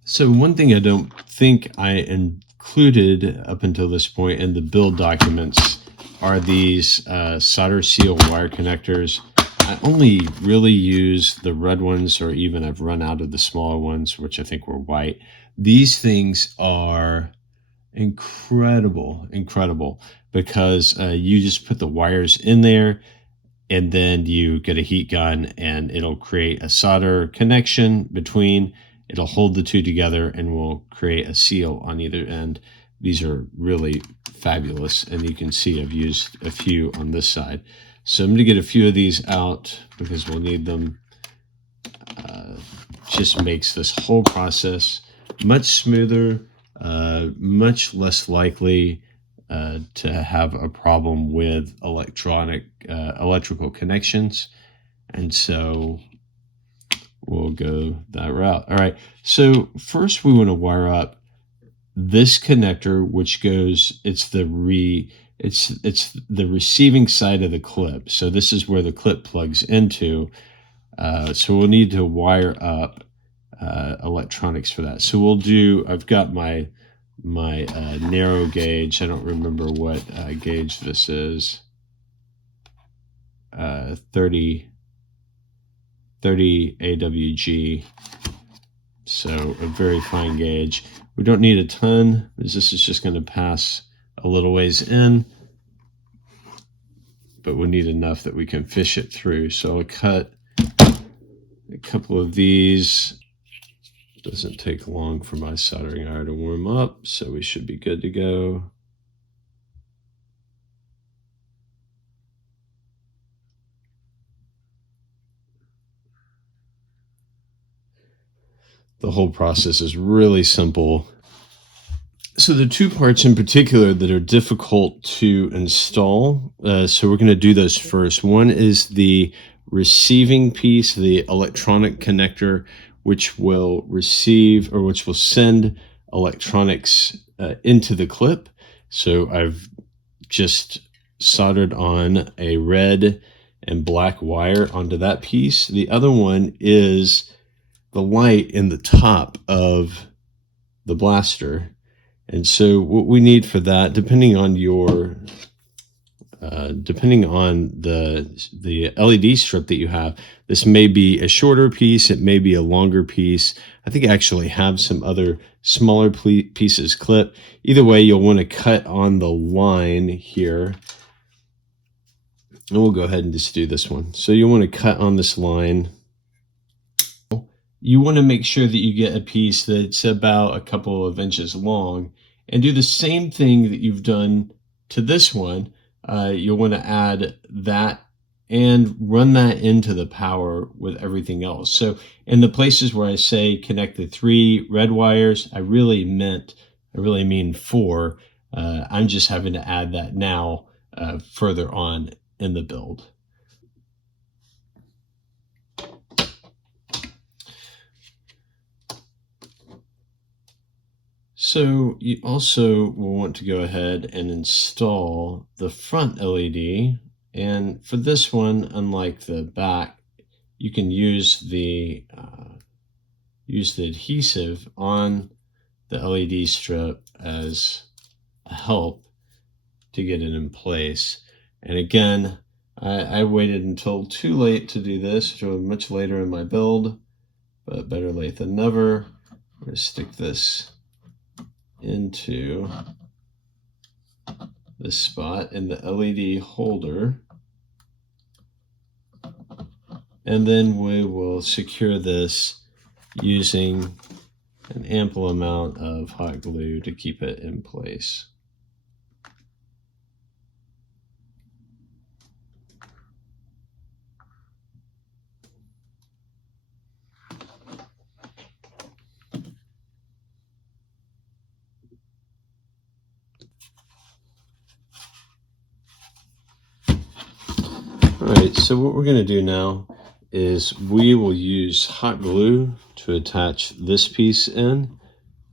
So one thing I don't think I included up until this point in the build documents are these solder seal wire connectors. I only really use the red ones, or even I've run out of the smaller ones, which I think were white. These things are incredible, because you just put the wires in there, and then you get a heat gun, and it'll create a solder connection between. It'll hold the 2 together and will create a seal on either end. These are really fabulous, and you can see I've used a few on this side. So I'm going to get a few of these out because we'll need them. Just makes this whole process much smoother, much less likely to have a problem with electrical connections. And so we'll go that route. All right. So first we want to wire up this connector, which goes, it's the receiving side of the clip. So this is where the clip plugs into. So we'll need to wire up electronics for that. So we'll do, I've got my narrow gauge. I don't remember what gauge this is. 30 AWG. So a very fine gauge. We don't need a ton, because this is just going to pass a little ways in, but we need enough that we can fish it through. So I'll cut a couple of these. Doesn't take long for my soldering iron to warm up, so we should be good to go. The whole process is really simple. So the two parts in particular that are difficult to install, so we're going to do those first. One is the receiving piece, the electronic connector, which will receive, or which will send electronics into the clip. So I've just soldered on a red and black wire onto that piece. The other one is the light in the top of the blaster. And so what we need for that, depending on the LED strip that you have, this may be a shorter piece, it may be a longer piece. I think I actually have some other smaller pieces clipped. Either way, you'll want to cut on the line here. And we'll go ahead and just do this one. So you want to cut on this line. You want to make sure that you get a piece that's about a couple of inches long, and do the same thing that you've done to this one. You'll want to add that and run that into the power with everything else. So in the places where I say connect the 3 red wires, I really mean 4. I'm just having to add that now further on in the build. So you also will want to go ahead and install the front LED. And for this one, unlike the back, you can use the adhesive on the LED strip as a help to get it in place. And again, I waited until too late to do this, which was much later in my build, but better late than never. I'm going to stick this into this spot in the LED holder, and then we will secure this using an ample amount of hot glue to keep it in place. All right, so what we're going to do now is we will use hot glue to attach this piece in,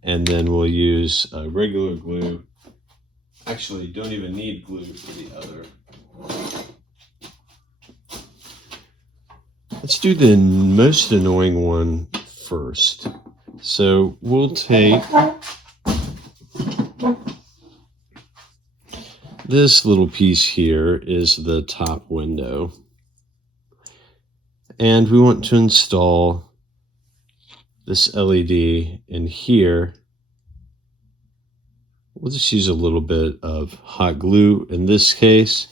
and then we'll use regular glue. Actually, don't even need glue for the other. Let's do the most annoying one first. So we'll take this little piece here is the top window, and we want to install this LED in here. We'll just use a little bit of hot glue in this case,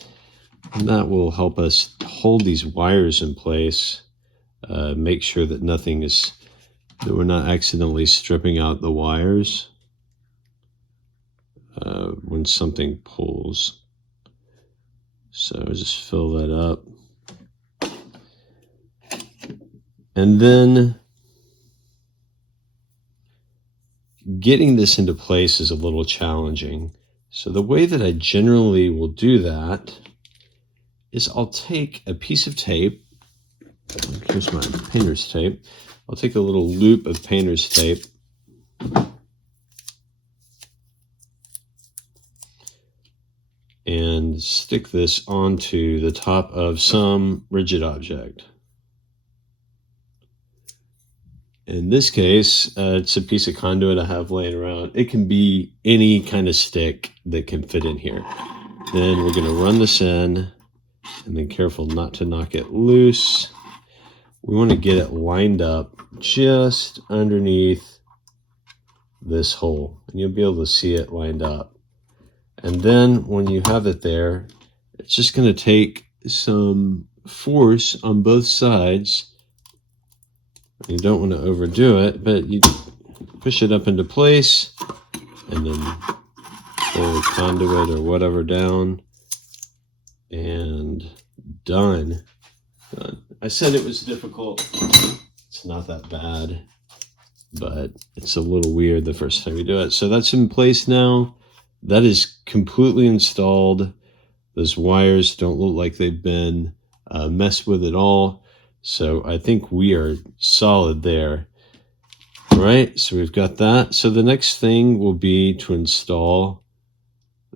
and that will help us hold these wires in place, make sure that that we're not accidentally stripping out the wires when something pulls. So just fill that up. And then getting this into place is a little challenging. So the way that I generally will do that is I'll take a piece of tape. Here's my painter's tape. I'll take a little loop of painter's tape and stick this onto the top of some rigid object. In this case, it's a piece of conduit I have laying around. It can be any kind of stick that can fit in here. Then we're going to run this in, and then careful not to knock it loose. We want to get it lined up just underneath this hole, and you'll be able to see it lined up. And then when you have it there, it's just going to take some force on both sides. You don't want to overdo it, but you push it up into place and then pull the conduit or whatever down, and done. I said it was difficult. It's not that bad, but it's a little weird the first time you do it. So that's in place now. That is completely installed. Those wires don't look like they've been messed with at all. So I think we are solid there. All right, so we've got that. So the next thing will be to install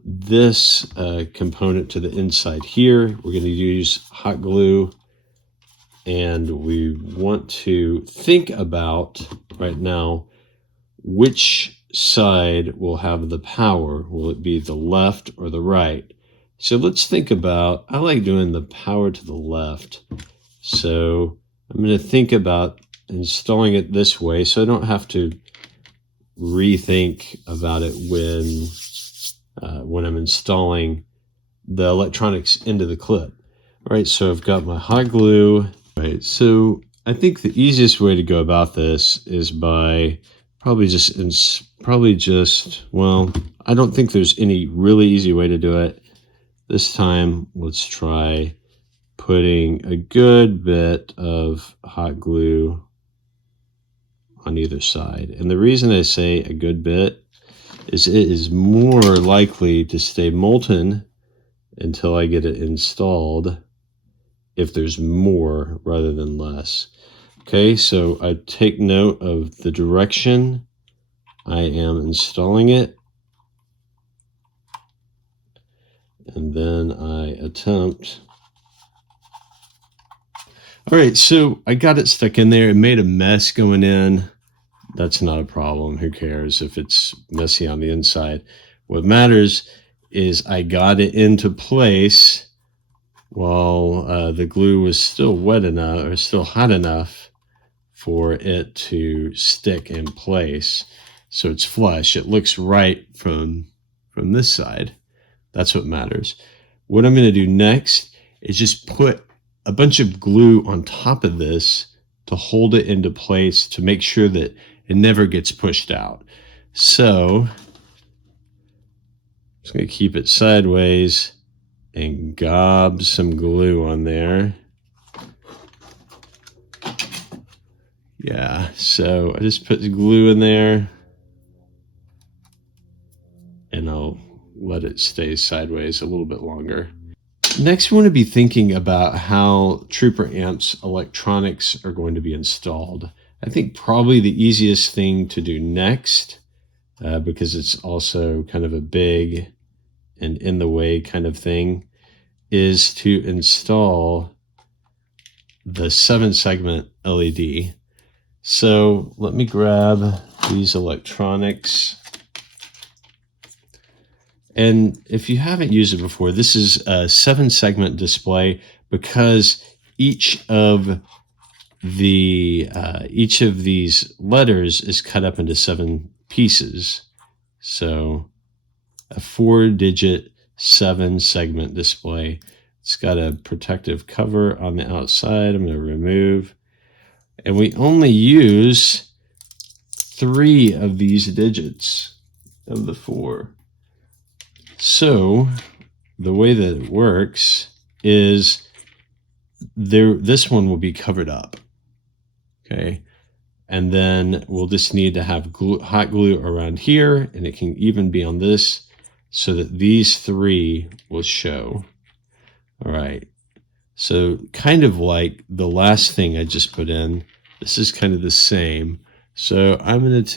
this component to the inside here. We're going to use hot glue, and we want to think about right now which side will have the power. Will it be the left or the right? So let's think about, I like doing the power to the left. So I'm going to think about installing it this way so I don't have to rethink about it when I'm installing the electronics into the clip. All right, so I've got my hot glue. All right, so I think the easiest way to go about this is by probably just, well, I don't think there's any really easy way to do it. This time, let's try putting a good bit of hot glue on either side. And the reason I say a good bit is it is more likely to stay molten until I get it installed if there's more rather than less. Okay, so I take note of the direction I am installing it, and then I attempt. All right, so I got it stuck in there. It made a mess going in. That's not a problem. Who cares if it's messy on the inside? What matters is I got it into place while the glue was still wet enough or still hot enough for it to stick in place. So it's flush. It looks right from this side. That's what matters. What I'm going to do next is just put a bunch of glue on top of this to hold it into place to make sure that it never gets pushed out. So I'm just going to keep it sideways and gob some glue on there. Yeah, so I just put the glue in there, and I'll let it stay sideways a little bit longer. Next, we want to be thinking about how Trooper Amp's electronics are going to be installed. I think probably the easiest thing to do next, because it's also kind of a big and in the way kind of thing, is to install the 7-segment LED. So let me grab these electronics. And if you haven't used it before, this is a 7-segment display because each of these letters is cut up into 7 pieces. So a 4-digit 7-segment display. It's got a protective cover on the outside. I'm going to remove. And we only use 3 of these digits of the 4. So the way that it works is this one will be covered up. Okay. And then we'll just need to have hot glue around here, and it can even be on this so that these three will show. All right. So kind of like the last thing I just put in, this is kind of the same. So I'm going to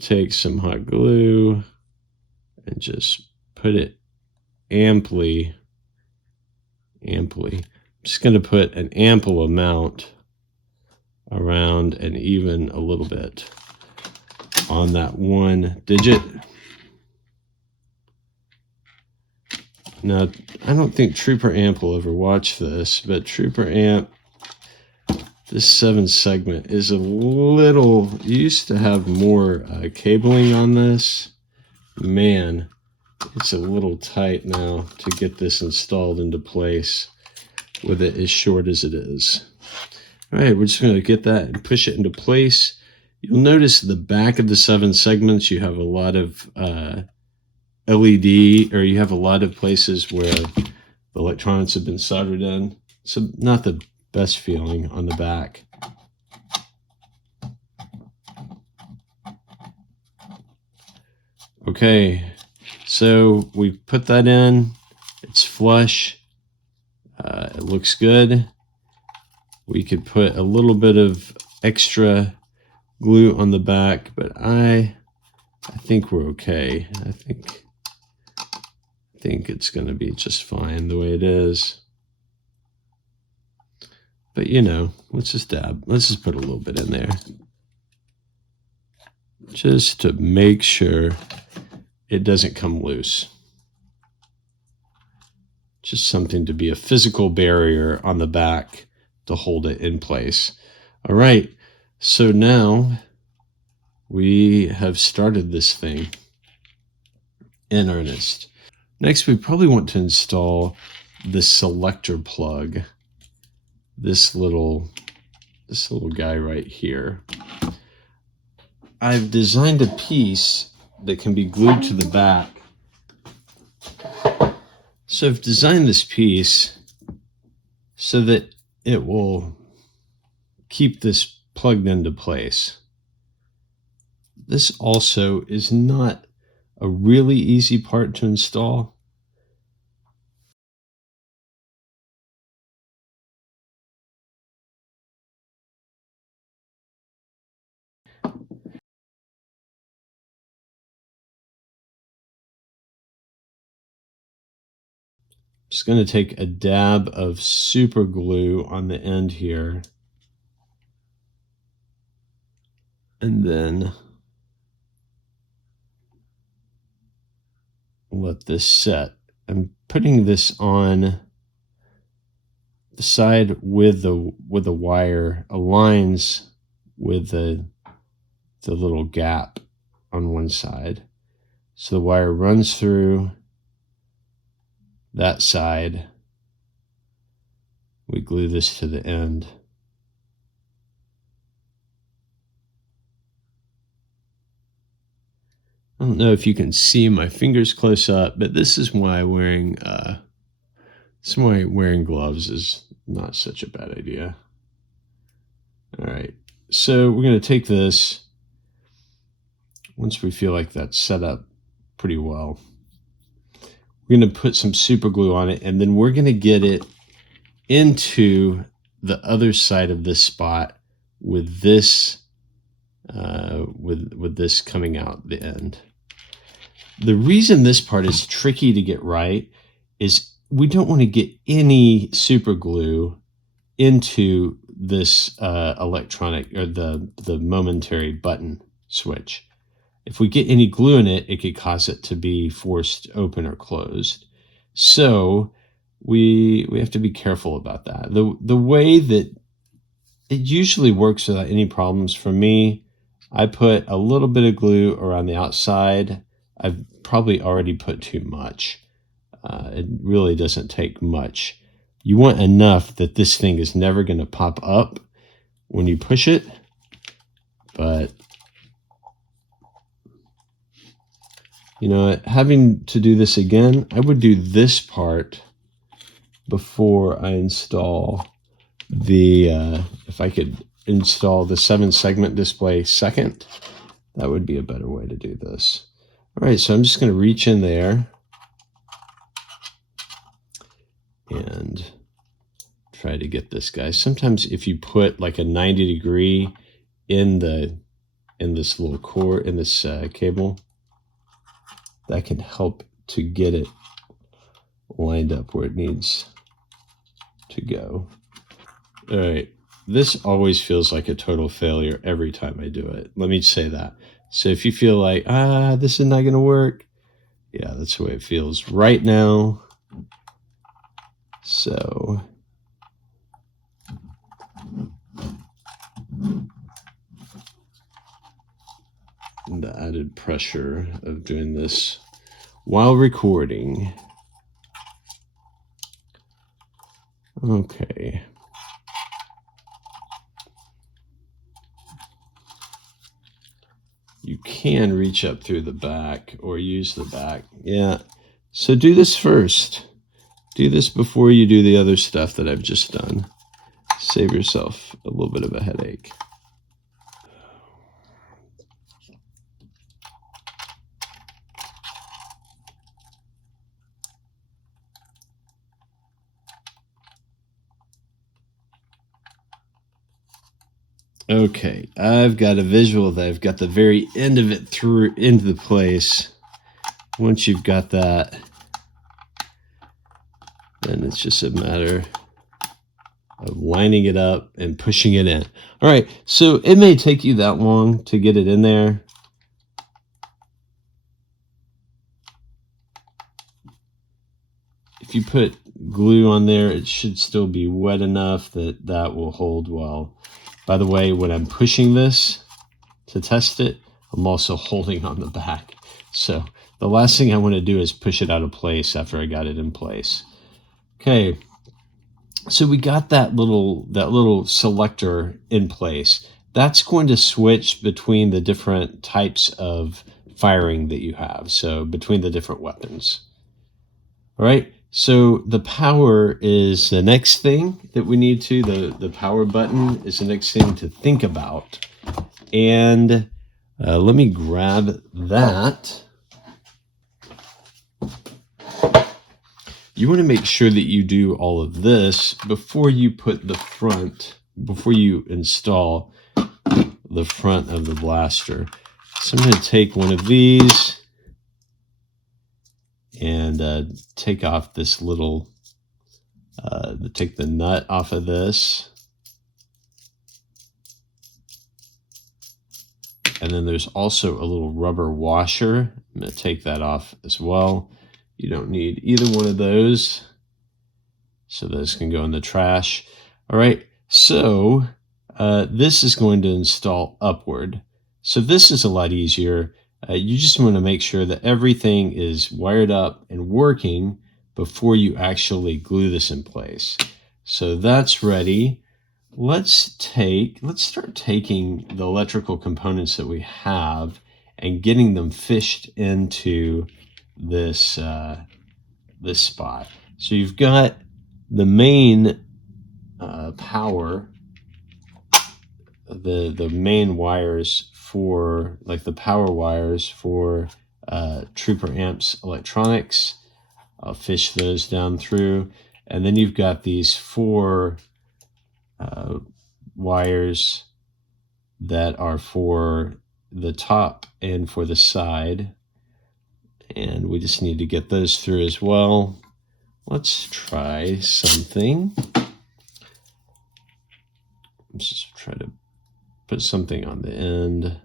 take some hot glue and just put it amply. I'm just going to put an ample amount around and even a little bit on that one digit. Now, I don't think Trooper Amp will ever watch this, but Trooper Amp, this 7 segment is a little, used to have more cabling on this. Man, it's a little tight now to get this installed into place with it as short as it is. All right, we're just going to get that and push it into place. You'll notice the back of the 7 segments, you have a lot of LED, or you have a lot of places where the electronics have been soldered in. So not the best feeling on the back. Okay, so we put that in. It's flush. It looks good. We could put a little bit of extra glue on the back, but I think we're okay. I think it's going to be just fine the way it is. But you know, let's just put a little bit in there just to make sure it doesn't come loose. Just something to be a physical barrier on the back to hold it in place. All right, so now we have started this thing in earnest. Next, we probably want to install the selector plug, this little guy right here. I've designed a piece that can be glued to the back. So I've designed this piece so that it will keep this plugged into place. This also is not a really easy part to install. Just going to take a dab of super glue on the end here, and then let this set. I'm putting this on the side with the wire aligns with the little gap on one side. So the wire runs through that side. We glue this to the end. I don't know if you can see my fingers close up, but this is why wearing gloves is not such a bad idea. All right, so we're going to take this, once we feel like that's set up pretty well, we're going to put some super glue on it, and then we're going to get it into the other side of this spot with this with this coming out the end. The reason this part is tricky to get right is we don't want to get any super glue into this electronic, or the momentary button switch. If we get any glue in it, it could cause it to be forced open or closed. So we have to be careful about that. The way that it usually works without any problems for me, I put a little bit of glue around the outside. I've probably already put too much. It really doesn't take much. You want enough that this thing is never going to pop up when you push it, but you know, having to do this again, I would do this part before I install the, if I could install the 7 segment display second, that would be a better way to do this. All right, so I'm just going to reach in there and try to get this guy. Sometimes if you put like a 90-degree in this little core, in this cable, that can help to get it lined up where it needs to go. All right, this always feels like a total failure every time I do it. Let me say that. So if you feel like, this is not going to work, yeah, that's the way it feels right now. So the added pressure of doing this while recording. Okay. You can reach up through the back or use the back. Yeah. So do this first. Do this before you do the other stuff that I've just done. Save yourself a little bit of a headache. Okay, I've got a visual that I've got the very end of it through into the place. Once you've got that, then it's just a matter of lining it up and pushing it in. All right, so it may take you that long to get it in there. If you put glue on there, it should still be wet enough that that will hold well. By the way, when I'm pushing this to test it, I'm also holding on the back. So the last thing I want to do is push it out of place after I got it in place. Okay, so we got that little selector in place. That's going to switch between the different types of firing that you have, so between the different weapons. All right, so the power is the next thing that we need to, the power button is the next thing to think about. And let me grab that. You want to make sure that you do all of this before you put before you install the front of the blaster. So I'm going to take one of these and take off this little, take the nut off of this. And then there's also a little rubber washer. I'm going to take that off as well. You don't need either one of those, so those can go in the trash. All right, so this is going to install upward. So this is a lot easier. You just want to make sure that everything is wired up and working before you actually glue this in place. So that's ready. Let's start taking the electrical components that we have and getting them fished into this this spot. So you've got the main power, the main wires for, like the power wires for Trooper Amps electronics. I'll fish those down through, and then you've got these four wires that are for the top and for the side, and we just need to get those through as well. Let's try something. Let's just try to put something on the end.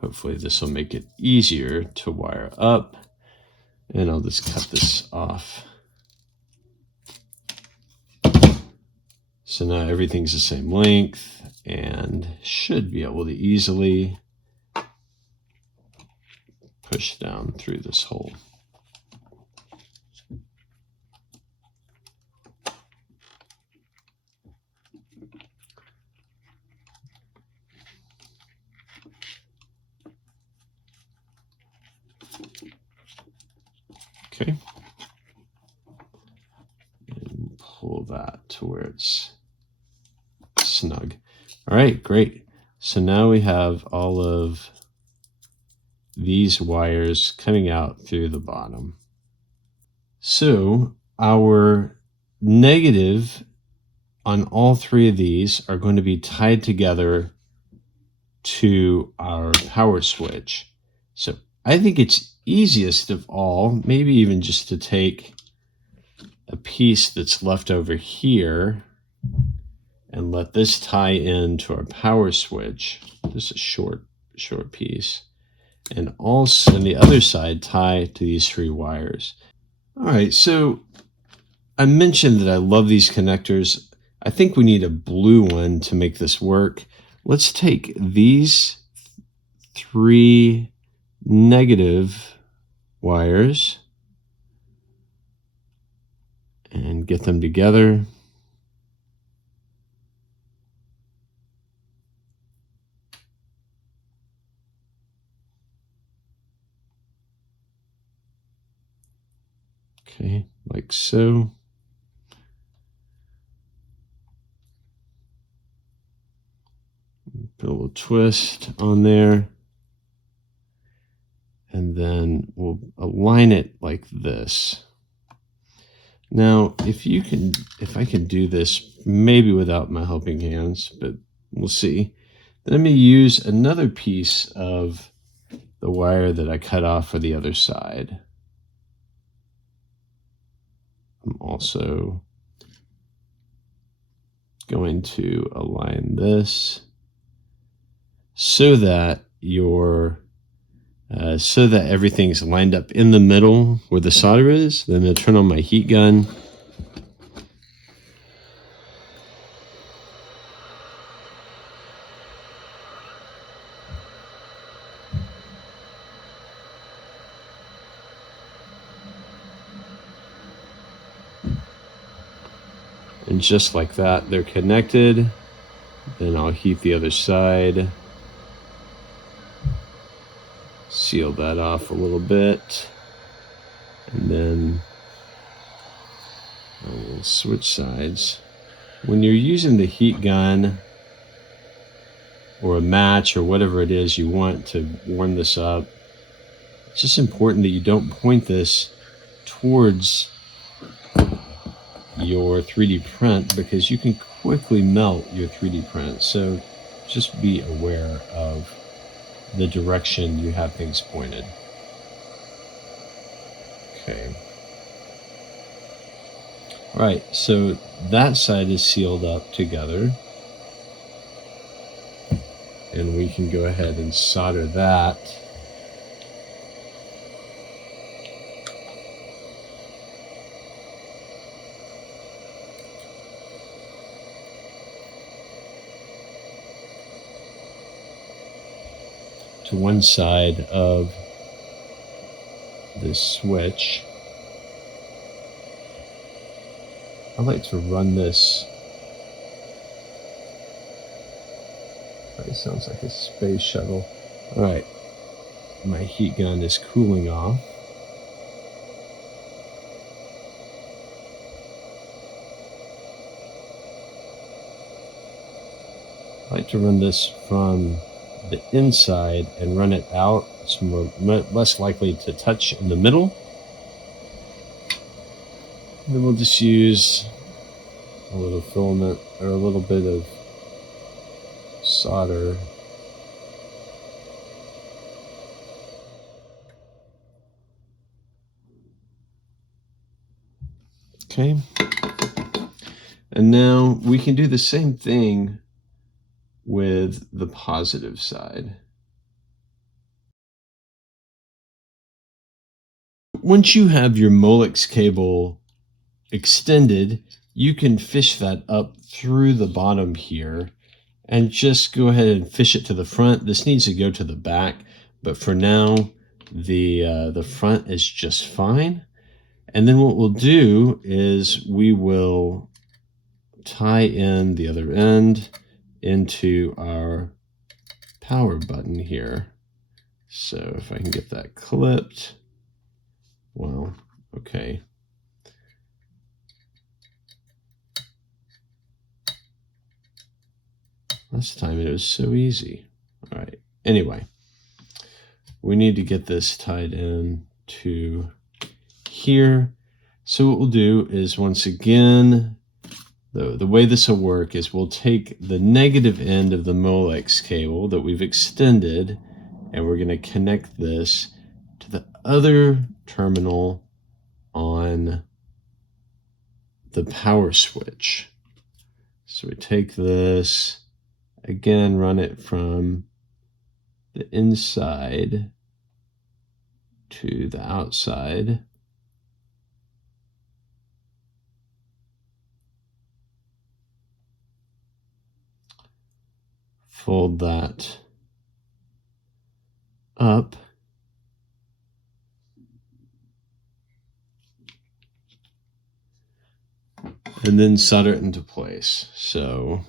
Hopefully this will make it easier to wire up, and I'll just cut this off. So now everything's the same length and should be able to easily push down through this hole. Okay. And pull that to where it's snug. All right, great. So now we have all of these wires coming out through the bottom. So our negative on all three of these are going to be tied together to our power switch. So I think it's easiest of all, maybe even just to take a piece that's left over here and let this tie into our power switch. Just a short piece. And also on the other side, tie to these three wires. All right, so I mentioned that I love these connectors. I think we need a blue one to make this work. Let's take these three negative wires and get them together. Okay, like so. Put a little twist on there. And then we'll align it like this. Now, if I can do this, maybe without my helping hands, but we'll see. Then I'm going to use another piece of the wire that I cut off for the other side. I'm also going to align this so that everything's lined up in the middle where the solder is. Then I'll turn on my heat gun. And just like that, they're connected. Then I'll heat the other side. Seal that off a little bit. And then I'll switch sides. When you're using the heat gun or a match or whatever it is you want to warm this up, it's just important that you don't point this towards your 3D print because you can quickly melt your 3D print. So just be aware of the direction you have things pointed. Okay. All right, so that side is sealed up together. And we can go ahead and solder that. To one side of this switch. I like to run this. It sounds like a space shuttle. All right, my heat gun is cooling off. I like to run this from the inside and run it out. It's less likely to touch in the middle. And then we'll just use a little filament or a little bit of solder. Okay. And now we can do the same thing with the positive side. Once you have your Molex cable extended, you can fish that up through the bottom here and just go ahead and fish it to the front. This needs to go to the back, but for now, the front is just fine. And then what we'll do is we will tie in the other end into our power button here. So if I can get that clipped, well, okay. Last time it was so easy. All right. Anyway, we need to get this tied in to here. So what we'll do is, once again, the way this will work is we'll take the negative end of the Molex cable that we've extended, and we're going to connect this to the other terminal on the power switch. So we take this, again, run it from the inside to the outside. Fold that up. And then solder it into place. So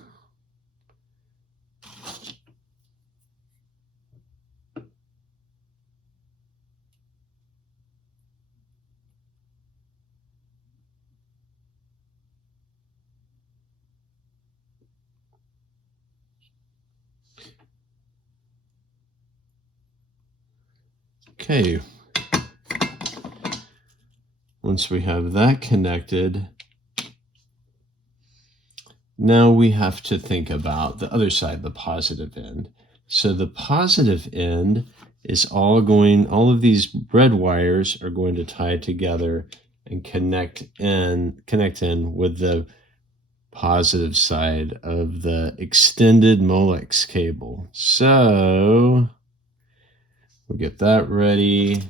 okay. Once we have that connected, now we have to think about the other side, the positive end. So the positive end is all of these red wires are going to tie together and connect in with the positive side of the extended Molex cable. So we'll get that ready.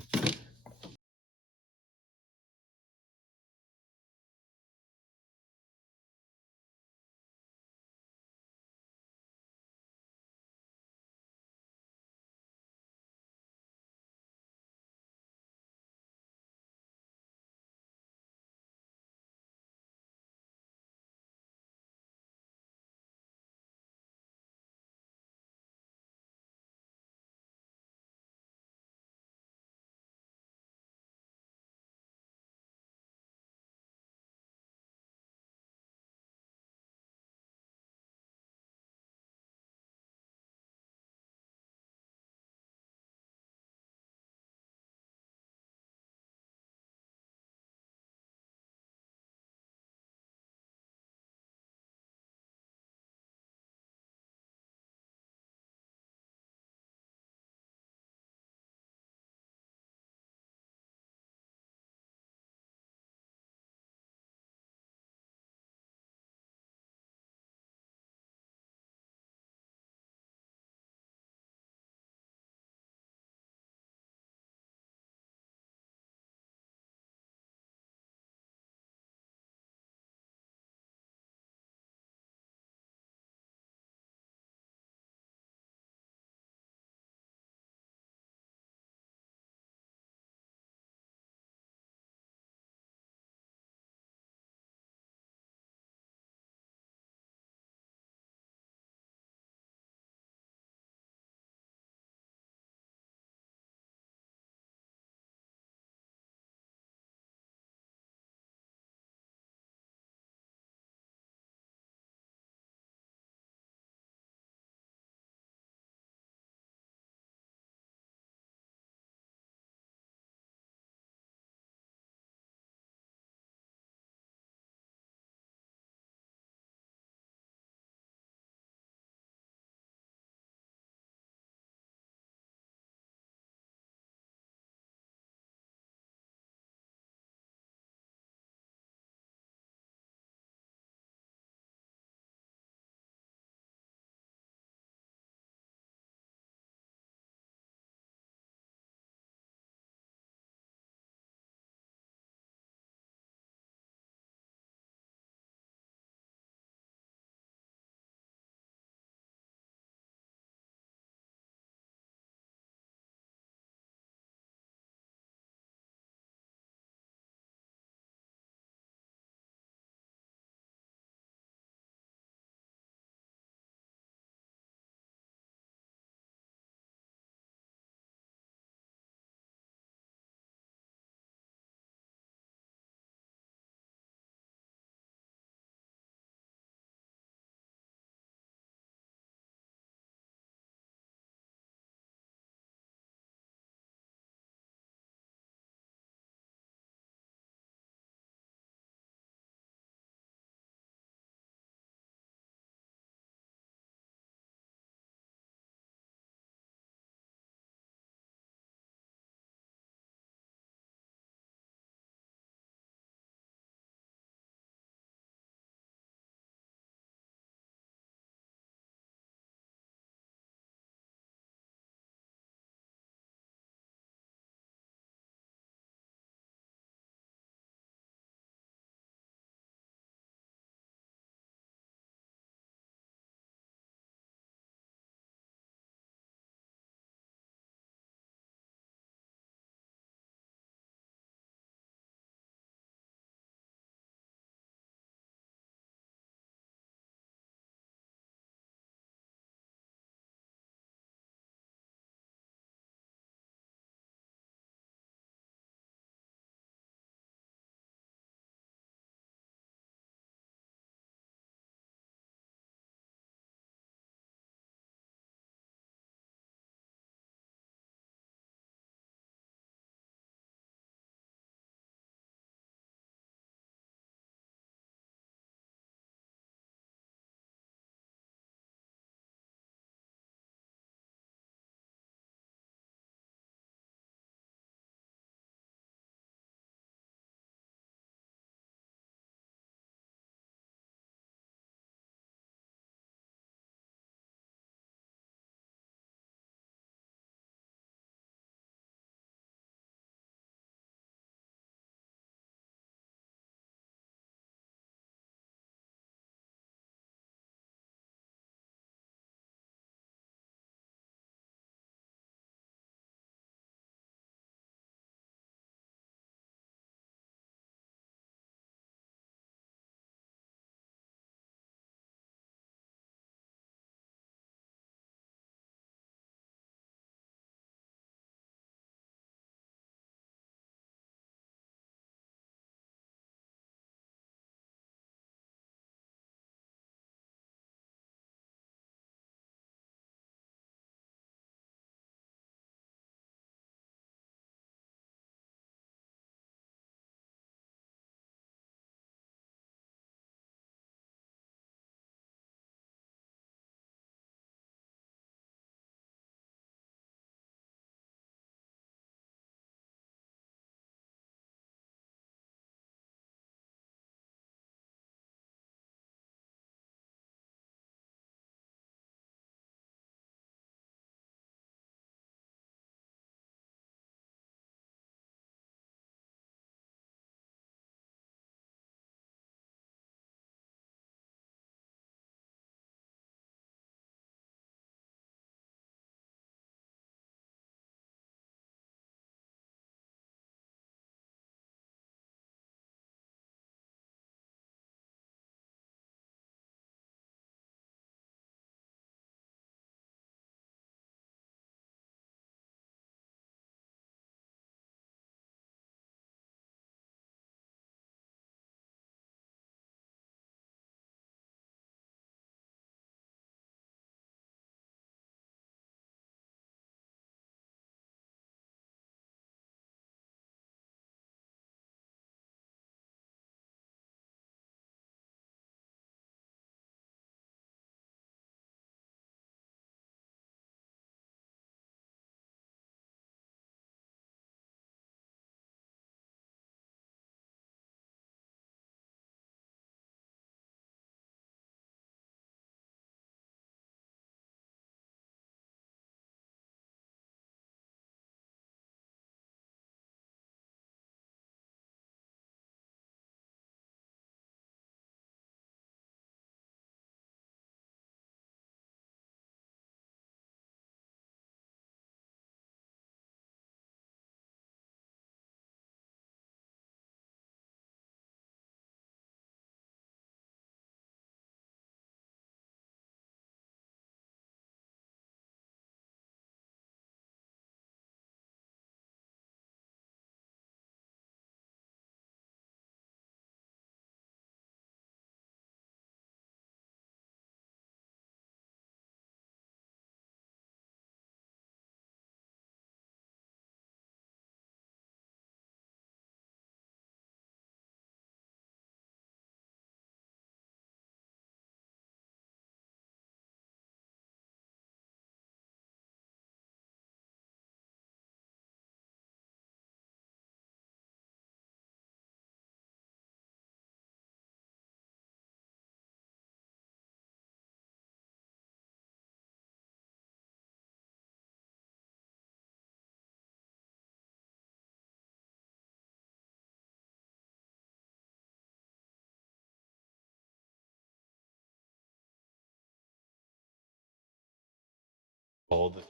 installed.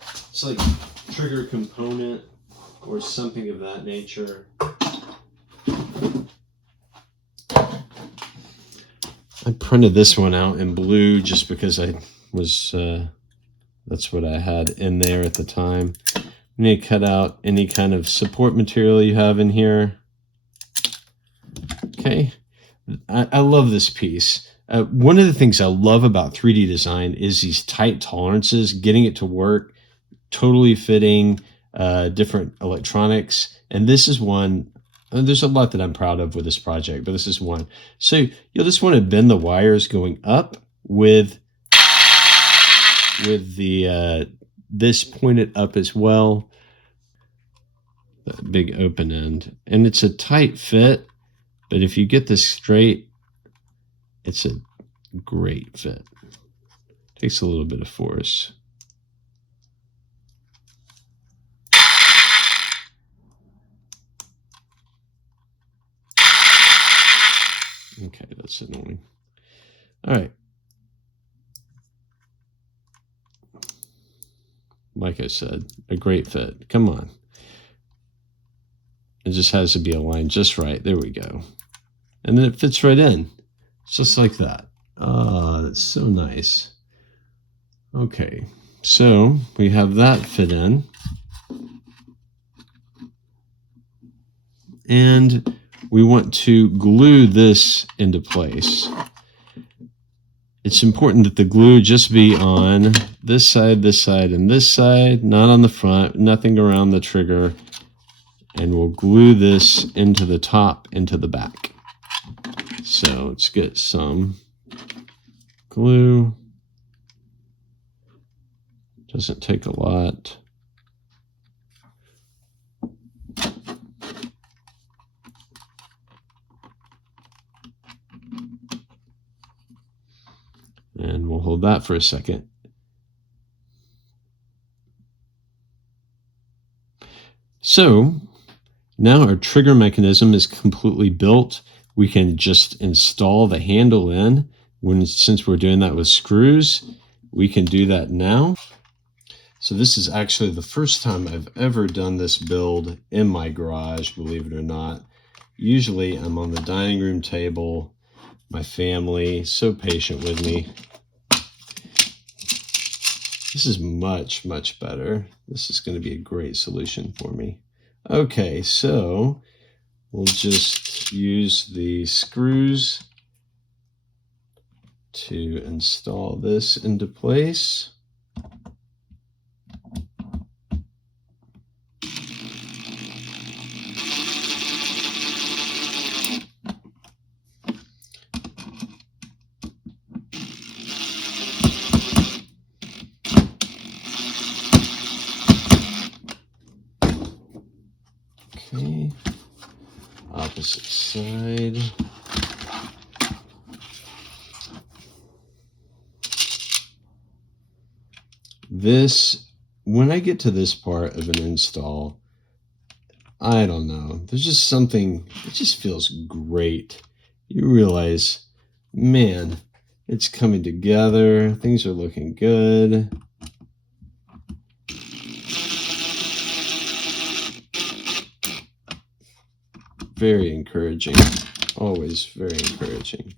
It's like trigger component or something of that nature. I printed this one out in blue just because I was, that's what I had in there at the time. You need to cut out any kind of support material you have in here. Okay, I love this piece. One of the things I love about 3D design is these tight tolerances, getting it to work, totally fitting different electronics. And this is one, there's a lot that I'm proud of with this project, but this is one. So you'll just want to bend the wires going up with the this pointed up as well. That big open end. And it's a tight fit, but if you get this straight, it's a great fit. Takes a little bit of force. Okay, that's annoying. All right. Like I said, a great fit. Come on. It just has to be aligned just right. There we go. And then it fits right in. Just like that. Ah, that's so nice. Okay, so we have that fit in. And we want to glue this into place. It's important that the glue just be on this side, and this side, not on the front, nothing around the trigger. And we'll glue this into the top, into the back. So let's get some glue. Doesn't take a lot. And we'll hold that for a second. So now our trigger mechanism is completely built. We can just install the handle in. Since we're doing that with screws, we can do that now. So this is actually the first time I've ever done this build in my garage, believe it or not. Usually I'm on the dining room table, my family, so patient with me. This is much, much better. This is going to be a great solution for me. Okay, so we'll just use the screws to install this into place. Okay, opposite side. This, when I get to this part of an install, I don't know, there's just something, it just feels great. You realize, man, it's coming together, things are looking good. Very encouraging, always very encouraging.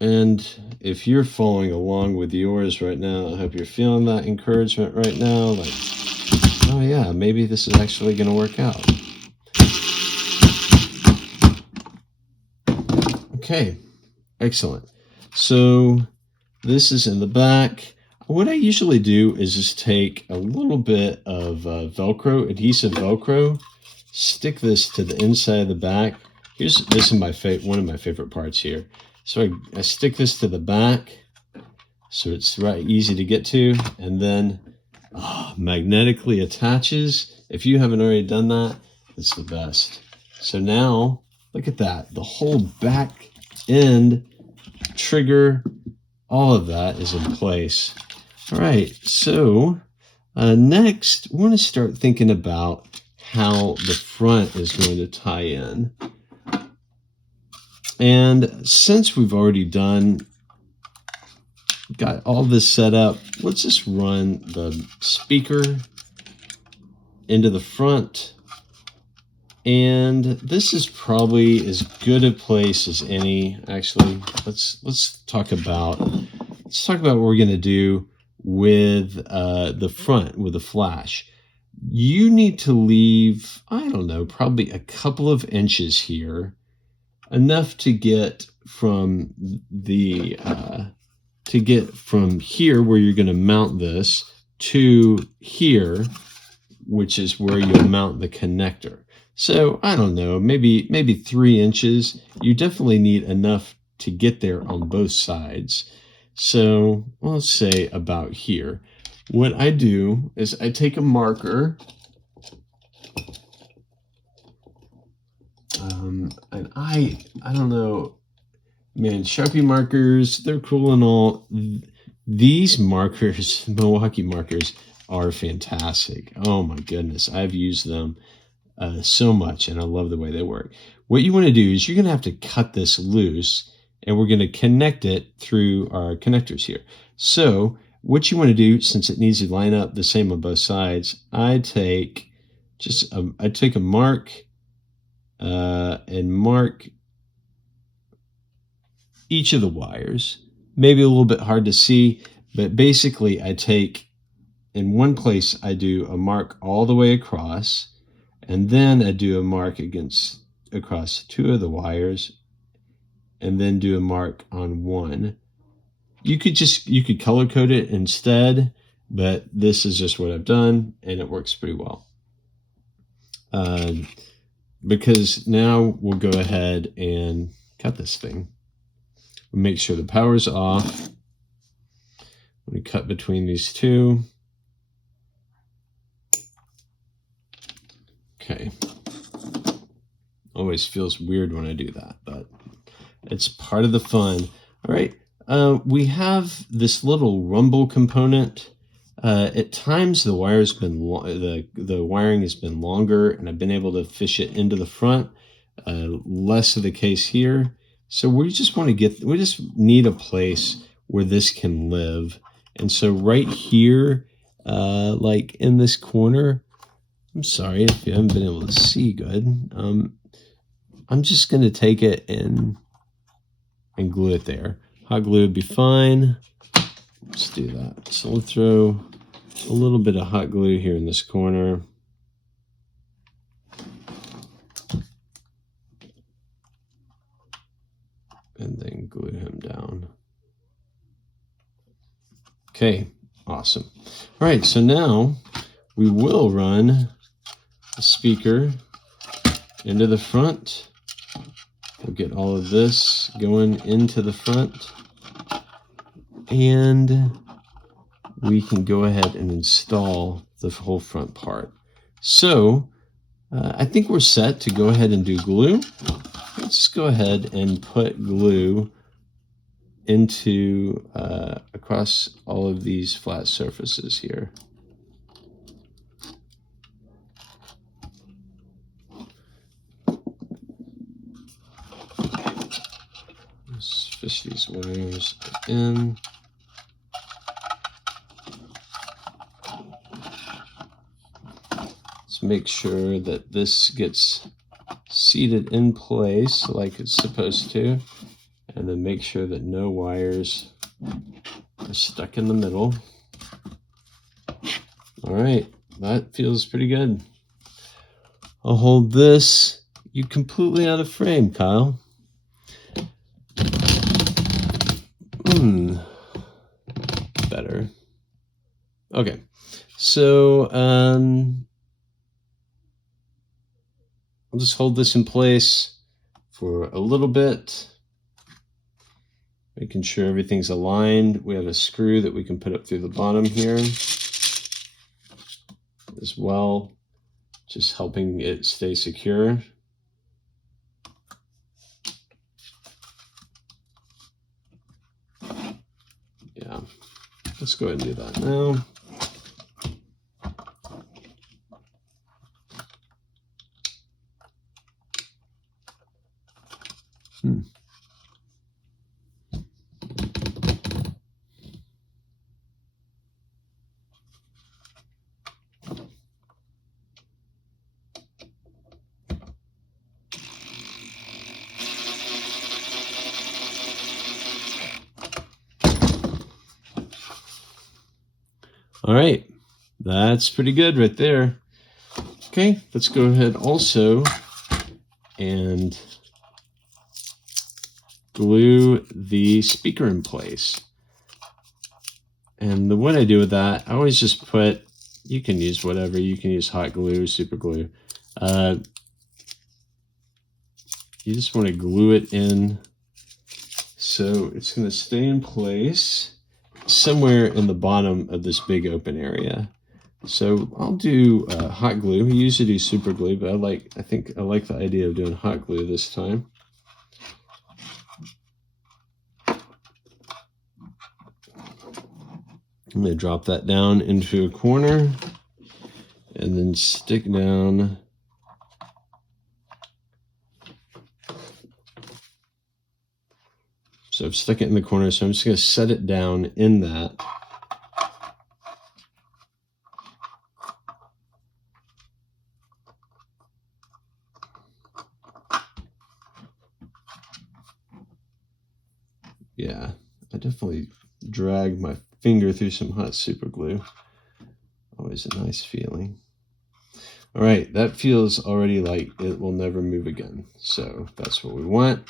And if you're following along with yours right now, I hope you're feeling that encouragement right now. Like, oh yeah, maybe this is actually going to work out. Okay, excellent. So this is in the back. What I usually do is just take a little bit of Velcro, adhesive Velcro, stick this to the inside of the back. This is one of my favorite parts here. So I stick this to the back so it's right easy to get to, and then magnetically attaches. If you haven't already done that, it's the best. So now look at that. The whole back end trigger, all of that is in place. All right, so next we want to start thinking about how the front is going to tie in. And since we've already done got all this set up. Let's just run the speaker into the front. And this is probably as good a place as any. Actually, let's talk about what we're going to do with the front, with the flash. You need to leave, I don't know, probably a couple of inches here, enough to get from the from here where you're going to mount this to here, which is where you'll mount the connector. So I don't know, maybe 3 inches. You definitely need enough to get there on both sides. So let's say about here. What I do is I take a marker, and I don't know, man, Sharpie markers, they're cool and all. These markers, Milwaukee markers, are fantastic. Oh my goodness, I've used them so much, and I love the way they work. What you want to do is you're going to have to cut this loose, and we're going to connect it through our connectors here. So what you want to do, since it needs to line up the same on both sides, I take a mark and mark each of the wires. Maybe a little bit hard to see, but basically I take, in one place I do a mark all the way across, and then I do a mark across 2 of the wires, and then do a mark on 1. You could color code it instead, but this is just what I've done, and it works pretty well. Because now we'll go ahead and cut this thing. Make sure the power's off. We cut between these 2. Okay. Always feels weird when I do that, but it's part of the fun. All right. We have this little rumble component. At times the wire's been the wiring has been longer, and I've been able to fish it into the front. Less of the case here. So we just need a place where this can live. And so right here, like in this corner, I'm sorry if you haven't been able to see good. I'm just going to take it and glue it there. Hot glue would be fine. Let's do that. So we'll throw a little bit of hot glue here in this corner. And then glue him down. Okay, awesome. All right, so now we will run the speaker into the front. We'll get all of this going into the front, and we can go ahead and install the whole front part. So I think we're set to go ahead and do glue. Let's go ahead and put glue into across all of these flat surfaces here. Let's fish these wires in. Let's make sure that this gets seated in place like it's supposed to, and then make sure that no wires are stuck in the middle. All right, that feels pretty good. I'll hold this. You completely out of frame, Kyle. Better. Okay, so I'll just hold this in place for a little bit, making sure everything's aligned. We have a screw that we can put up through the bottom here as well, just helping it stay secure. Yeah, let's go ahead and do that now. All right, that's pretty good right there. Okay, let's go ahead also and glue the speaker in place. And what I do with that, I always just put, you can use whatever, you can use hot glue, super glue. You just want to glue it in so it's going to stay in place somewhere in the bottom of this big open area. So I'll do hot glue. We usually do super glue, but I think I like the idea of doing hot glue this time. I'm going to drop that down into a corner and then stick down. So I've stuck it in the corner, so I'm just going to set it down in that. Yeah, I definitely drag my finger through some hot super glue. Always a nice feeling. All right, that feels already like it will never move again. So that's what we want.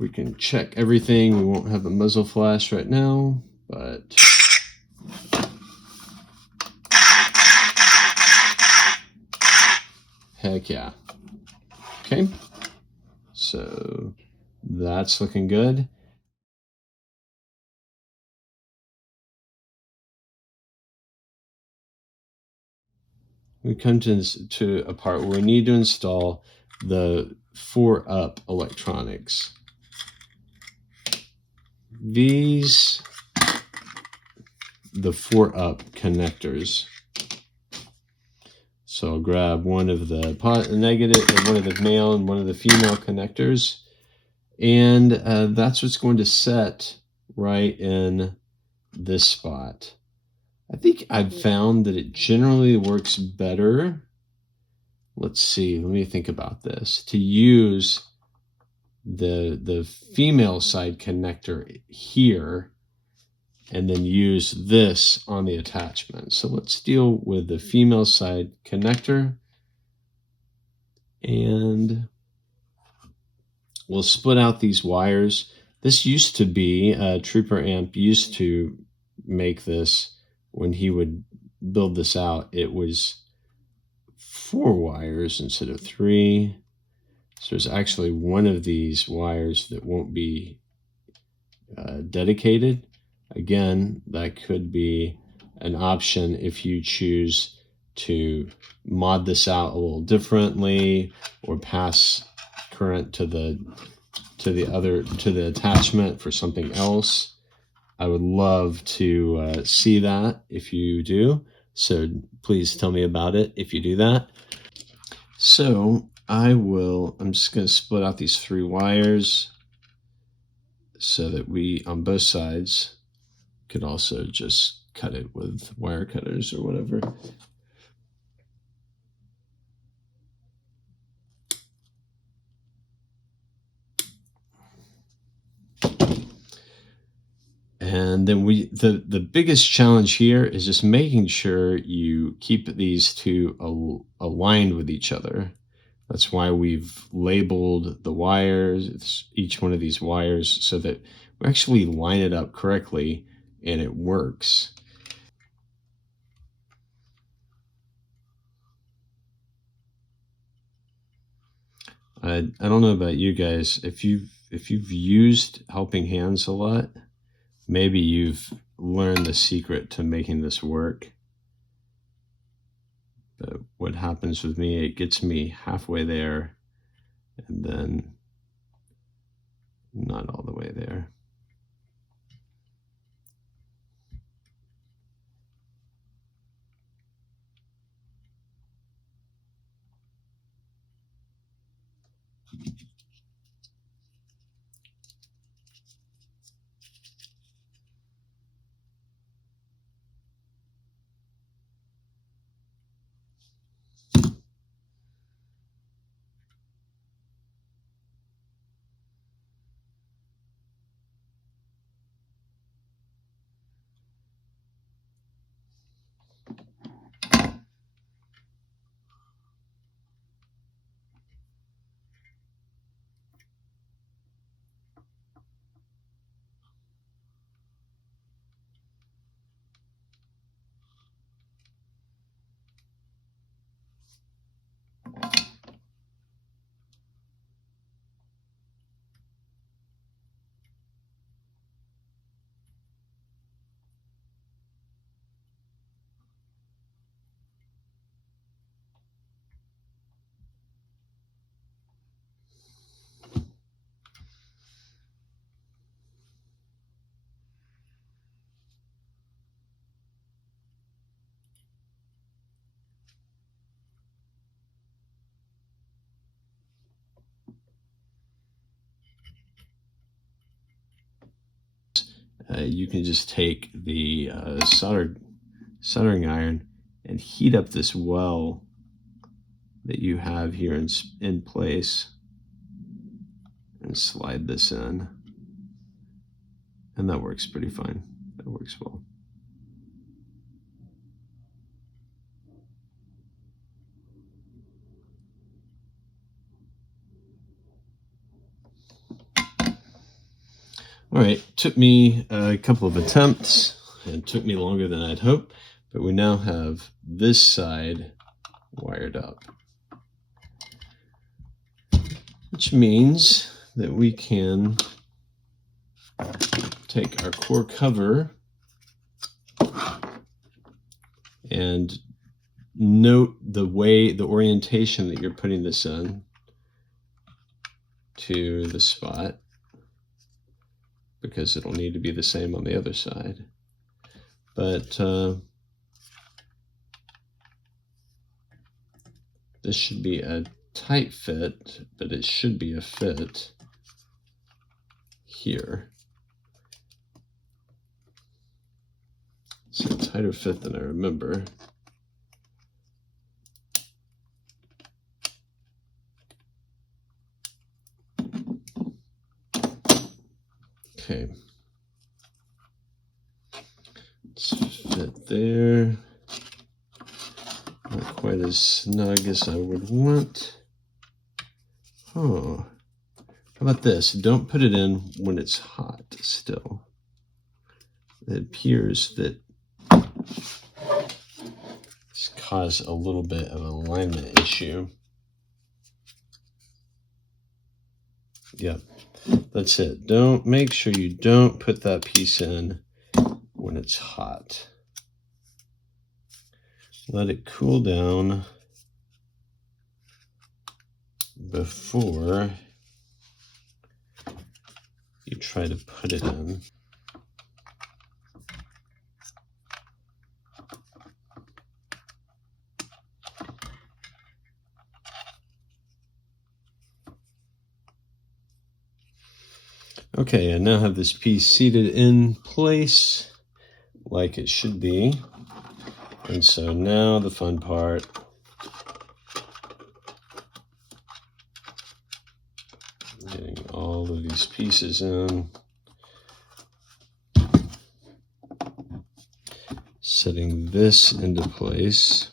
We can check everything. We won't have a muzzle flash right now, but heck yeah. Okay, so that's looking good. We come to a part where we need to install the 4-up electronics. These, the 4-up connectors. So I'll grab one of the negative, one of the male and one of the female connectors, and that's what's going to set right in this spot. I think I've found that it generally works better. Let's see, let me think about this. To use the female side connector here and then use this on the attachment. So let's deal with the female side connector, and we'll split out these wires. This used to be, Trooper Amp used to make this when he would build this out. It was 4 wires instead of 3. So there's actually one of these wires that won't be dedicated. Again, that could be an option if you choose to mod this out a little differently or pass current to the attachment for something else. I would love to see that if you do. So please tell me about it if you do that. So I'm just going to split out these 3 wires so that we, on both sides, could also just cut it with wire cutters or whatever. And then the biggest challenge here is just making sure you keep these two aligned with each other. That's why we've labeled the wires, each one of these wires, so that we actually line it up correctly and it works. I don't know about you guys. If you've used Helping Hands a lot, maybe you've learned the secret to making this work. But what happens with me, it gets me halfway there and then not all the way there. you can just take the soldering iron and heat up this well that you have here in place and slide this in. And that works pretty fine. That works well. All right, took me a couple of attempts and took me longer than I'd hoped, but we now have this side wired up, which means that we can take our core cover and note the orientation that you're putting this in to the spot, because it'll need to be the same on the other side. But this should be a tight fit, but it should be a fit here. It's a tighter fit than I remember. Okay. Let's fit there. Not quite as snug as I would want. Oh. How about this? Don't put it in when it's hot still. It appears that it's caused a little bit of an alignment issue. Yep, that's it. Make sure you don't put that piece in when it's hot. Let it cool down before you try to put it in. Okay, I now have this piece seated in place like it should be. And so now the fun part. Getting all of these pieces in. Setting this into place.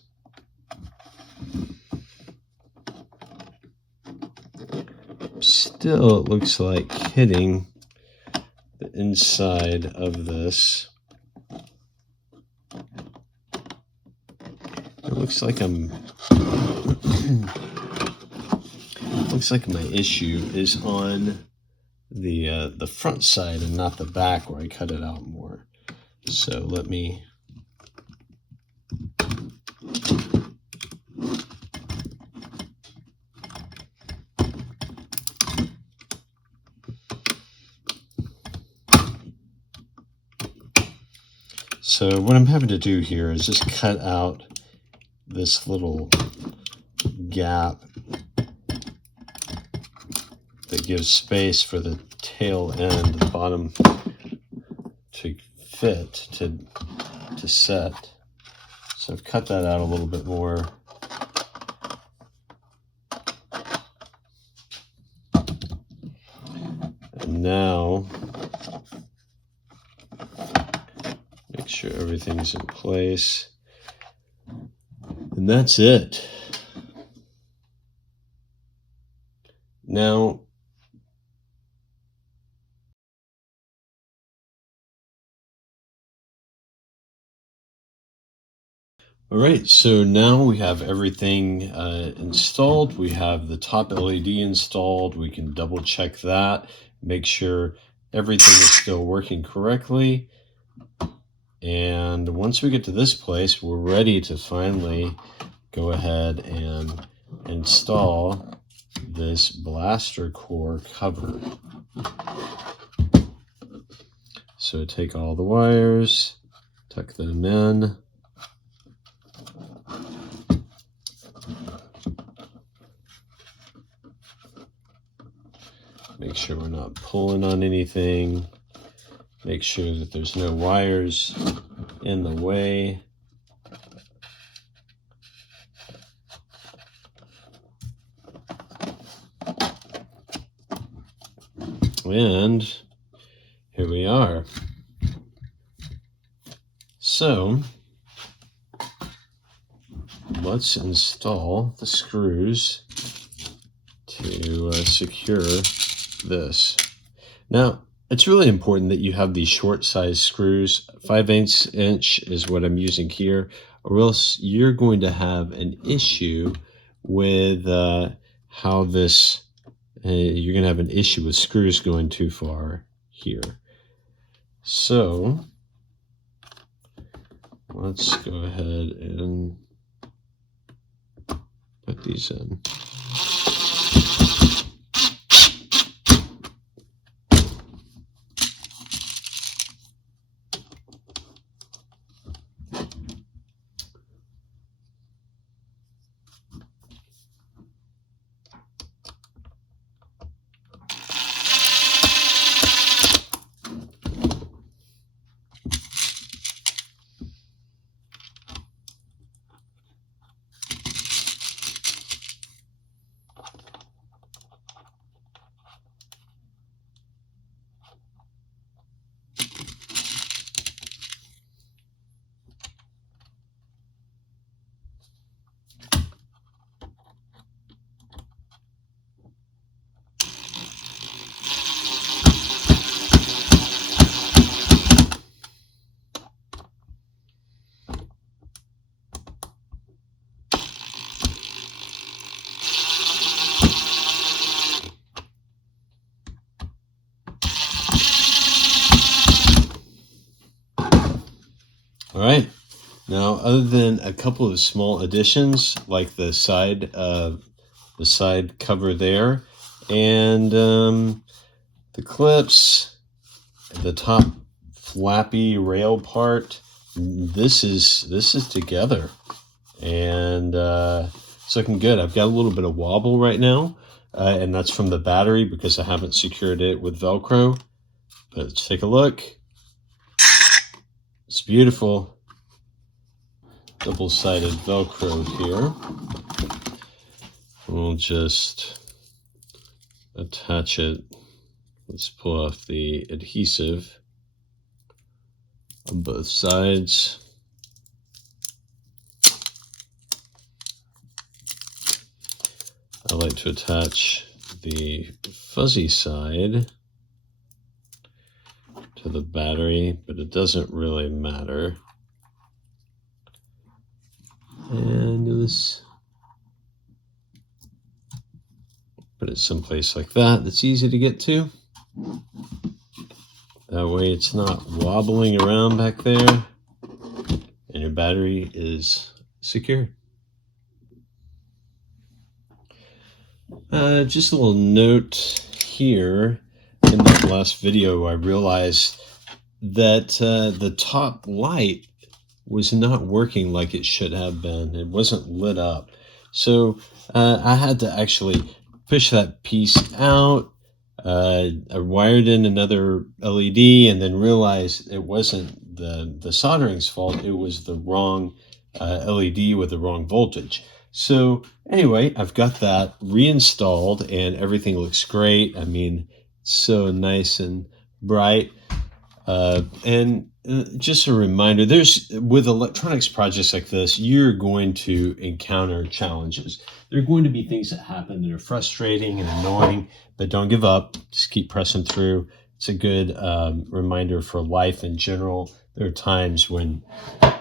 Still, it looks like hitting the inside of this. It looks like looks like my issue is on the front side and not the back where I cut it out more. So let me So what I'm having to do here is just cut out this little gap that gives space for the tail end, the bottom, to fit, to set. So I've cut that out a little bit more. And now, make sure everything's in place. And that's it. Now, all right, so now we have everything installed. We have the top LED installed. We can double check that, make sure everything is still working correctly. And once we get to this place, we're ready to finally go ahead and install this blaster core cover. So take all the wires, tuck them in. Make sure we're not pulling on anything. Make sure that there's no wires in the way. And here we are. So let's install the screws to secure this. Now, it's really important that you have these short size screws. 5/8 inch is what I'm using here, or else you're going to have an issue with how this, you're going to have an issue with screws going too far here. So let's go ahead and put these in. All right. Now, other than a couple of small additions, like the side cover there, and the clips, the top flappy rail part, this is together, and it's looking good. I've got a little bit of wobble right now, and that's from the battery because I haven't secured it with Velcro. But let's take a look. It's beautiful. Double-sided Velcro here. We'll just attach it. Let's pull off the adhesive on both sides. I like to attach the fuzzy side to the battery, but it doesn't really matter. And let's put it someplace like that that's easy to get to. That way it's not wobbling around back there, and your battery is secure. Just a little note here. In that last video, I realized that the top light was not working like it should have been. It wasn't lit up. So I had to actually push that piece out. I wired in another LED and then realized it wasn't the soldering's fault. It was the wrong LED with the wrong voltage. So anyway, I've got that reinstalled and everything looks great. I mean, it's so nice and bright. And just a reminder, with electronics projects like this, you're going to encounter challenges. There are going to be things that happen that are frustrating and annoying, but don't give up. Just keep pressing through. It's a good reminder for life in general. There are times when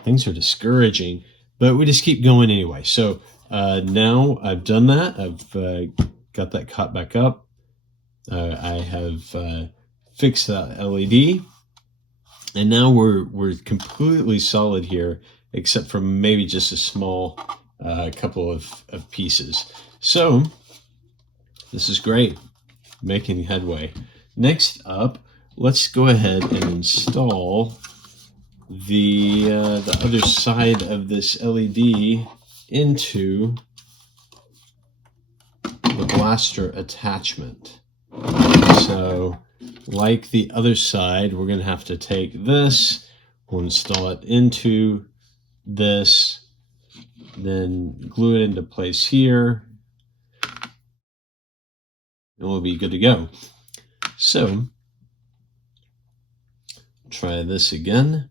things are discouraging, but we just keep going anyway. So now I've done that. I've got that caught back up. I have fixed that LED. And now we're completely solid here, except for maybe just a small couple of pieces. So this is great, making headway. Next up, let's go ahead and install the other side of this LED into the blaster attachment. So like the other side, we're going to have to take this, we'll install it into this, then glue it into place here, and we'll be good to go. So, try this again.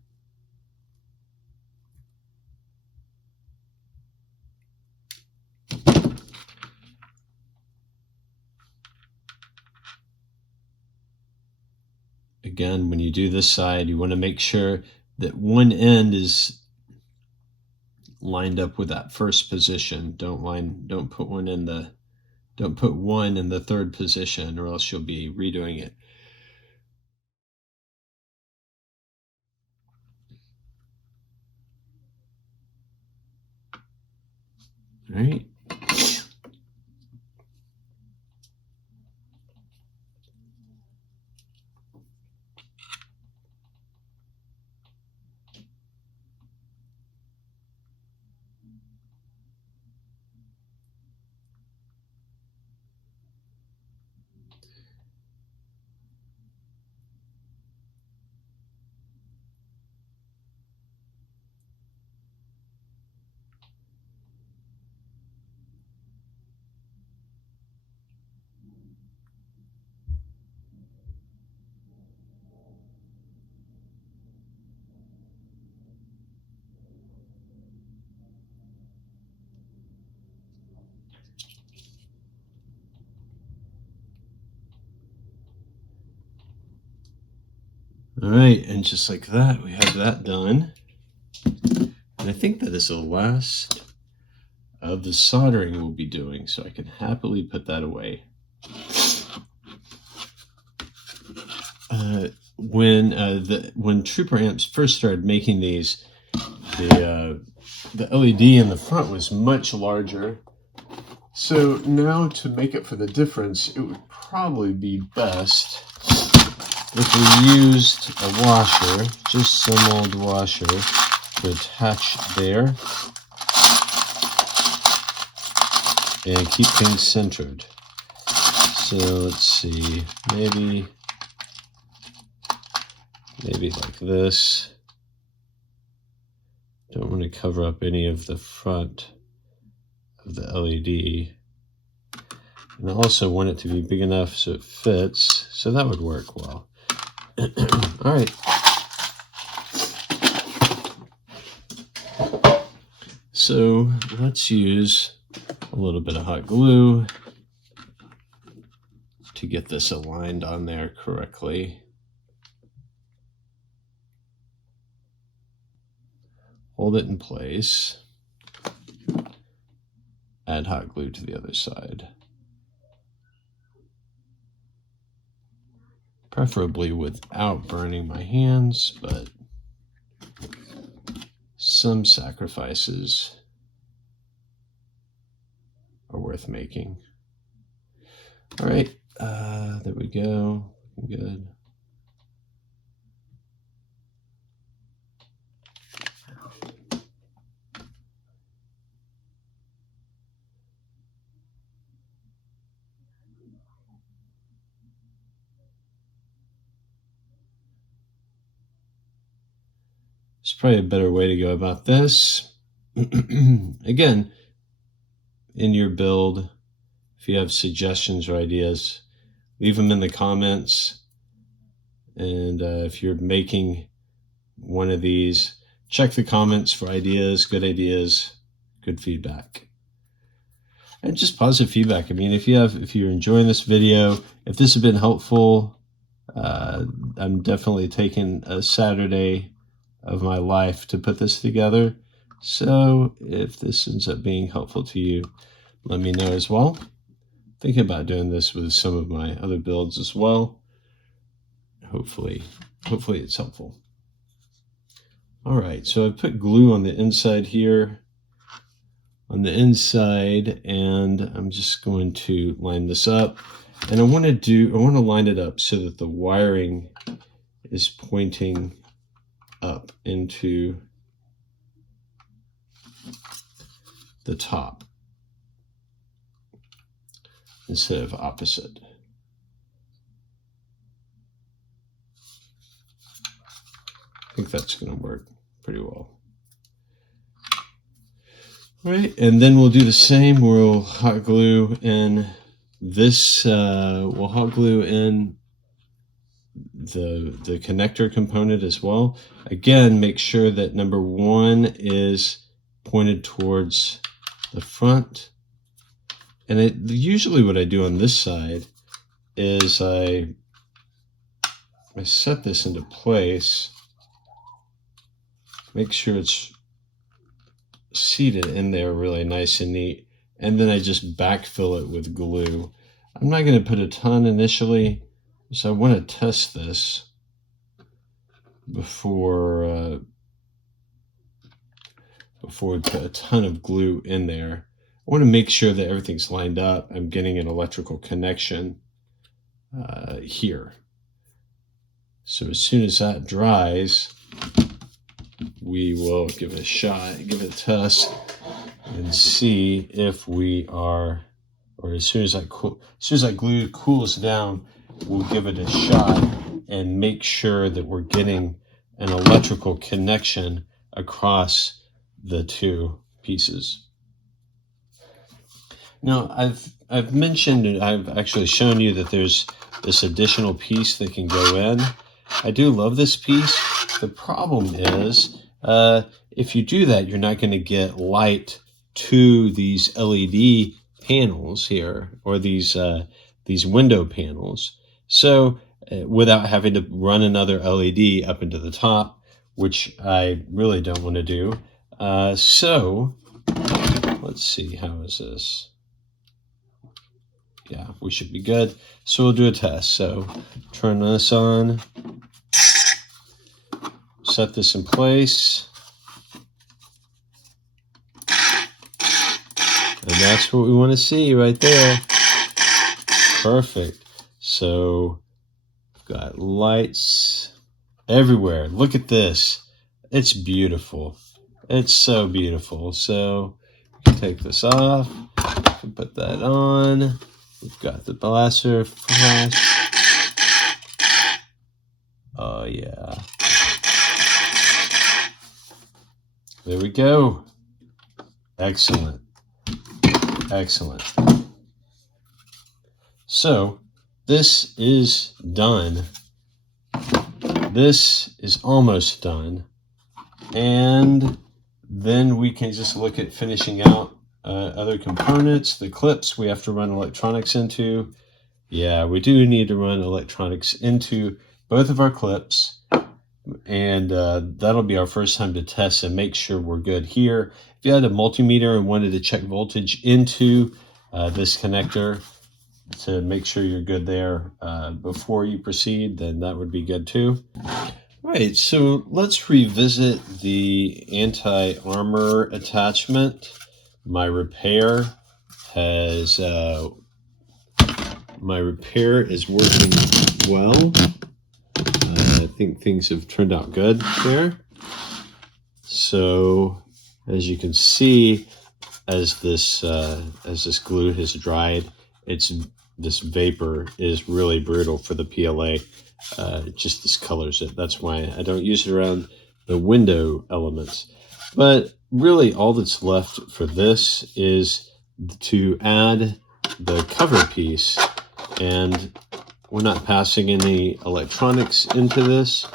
Again, when you do this side, you want to make sure that one end is lined up with that first position. Don't put one in the third position, or else you'll be redoing it. All right. All right, and just like that, we have that done. And I think that is the last of the soldering we'll be doing, so I can happily put that away. When Trooper Amps first started making these, the LED in the front was much larger. So now, to make up for the difference, it would probably be best if we used a washer, just some old washer, to attach there and keep things centered. So let's see, maybe like this. Don't want to cover up any of the front of the LED. And I also want it to be big enough so it fits, so that would work well. All right. So let's use a little bit of hot glue to get this aligned on there correctly. Hold it in place. Add hot glue to the other side. Preferably without burning my hands, but some sacrifices are worth making. All right, there we go. Good. There's probably a better way to go about this. Again, in your build, if you have suggestions or ideas, leave them in the comments. And if you're making one of these, check the comments for ideas, good feedback. And just positive feedback. I mean, if you're enjoying this video, if this has been helpful, I'm definitely taking a Saturday of my life to put this together. So if this ends up being helpful to you, let me know as well. Thinking about doing this with some of my other builds as well. Hopefully it's helpful. All right, so I put glue on the inside here, and I'm just going to line this up. And I want to line it up so that the wiring is pointing up into the top instead of opposite. think that's going to work pretty well. All right, and then we'll do the same. We'll hot glue in this. We'll hot glue in the connector component as well. Again, make sure that number 1 is pointed towards the front. And usually what I do on this side is I set this into place, make sure it's seated in there really nice and neat, and then I just backfill it with glue. I'm not going to put a ton initially, so I want to test this before we put a ton of glue in there. I want to make sure that everything's lined up. I'm getting an electrical connection here. So as soon as that dries, we will give it a shot, give it a test, and see if we are, or as soon as that glue cools down, we'll give it a shot and make sure that we're getting an electrical connection across the 2 pieces. Now, I've mentioned, I've actually shown you that there's this additional piece that can go in. I do love this piece. The problem is, if you do that, you're not going to get light to these LED panels here, or these window panels. So, without having to run another LED up into the top, which I really don't want to do. So, let's see, how is this? Yeah, we should be good. So we'll do a test. So turn this on, set this in place, and that's what we want to see right there. Perfect. So we've got lights everywhere. Look at this. It's beautiful. It's so beautiful. So we can take this off, put that on. We've got the blaster flash. Oh yeah. There we go. Excellent. Excellent. So this is done. This is almost done. And then we can just look at finishing out other components. The clips we have to run electronics into. Yeah, we do need to run electronics into both of our clips, and that'll be our first time to test and make sure we're good here. If you had a multimeter and wanted to check voltage into this connector to make sure you're good there before you proceed, then that would be good too. All right, so let's revisit the anti-armor attachment. My repair is working well. I think things have turned out good there. So as you can see, as this glue has dried, this vapor is really brutal for the PLA. It just discolors it. That's why I don't use it around the window elements. But really all that's left for this is to add the cover piece, and we're not passing any electronics into this,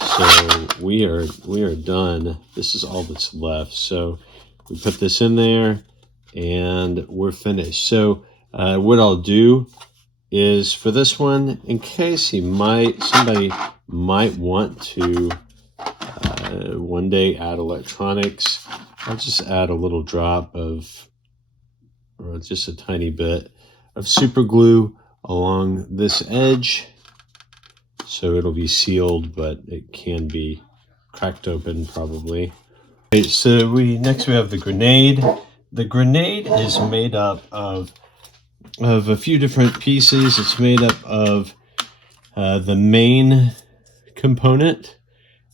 so we are done. This is all that's left. So we put this in there and we're finished. So what I'll do is, for this one, in case somebody might want to one day add electronics, I'll just add a little drop of, or just a tiny bit of super glue along this edge, so it'll be sealed, but it can be cracked open probably. Okay, so next we have the grenade. The grenade is made up of a few different pieces. It's made up of the main component.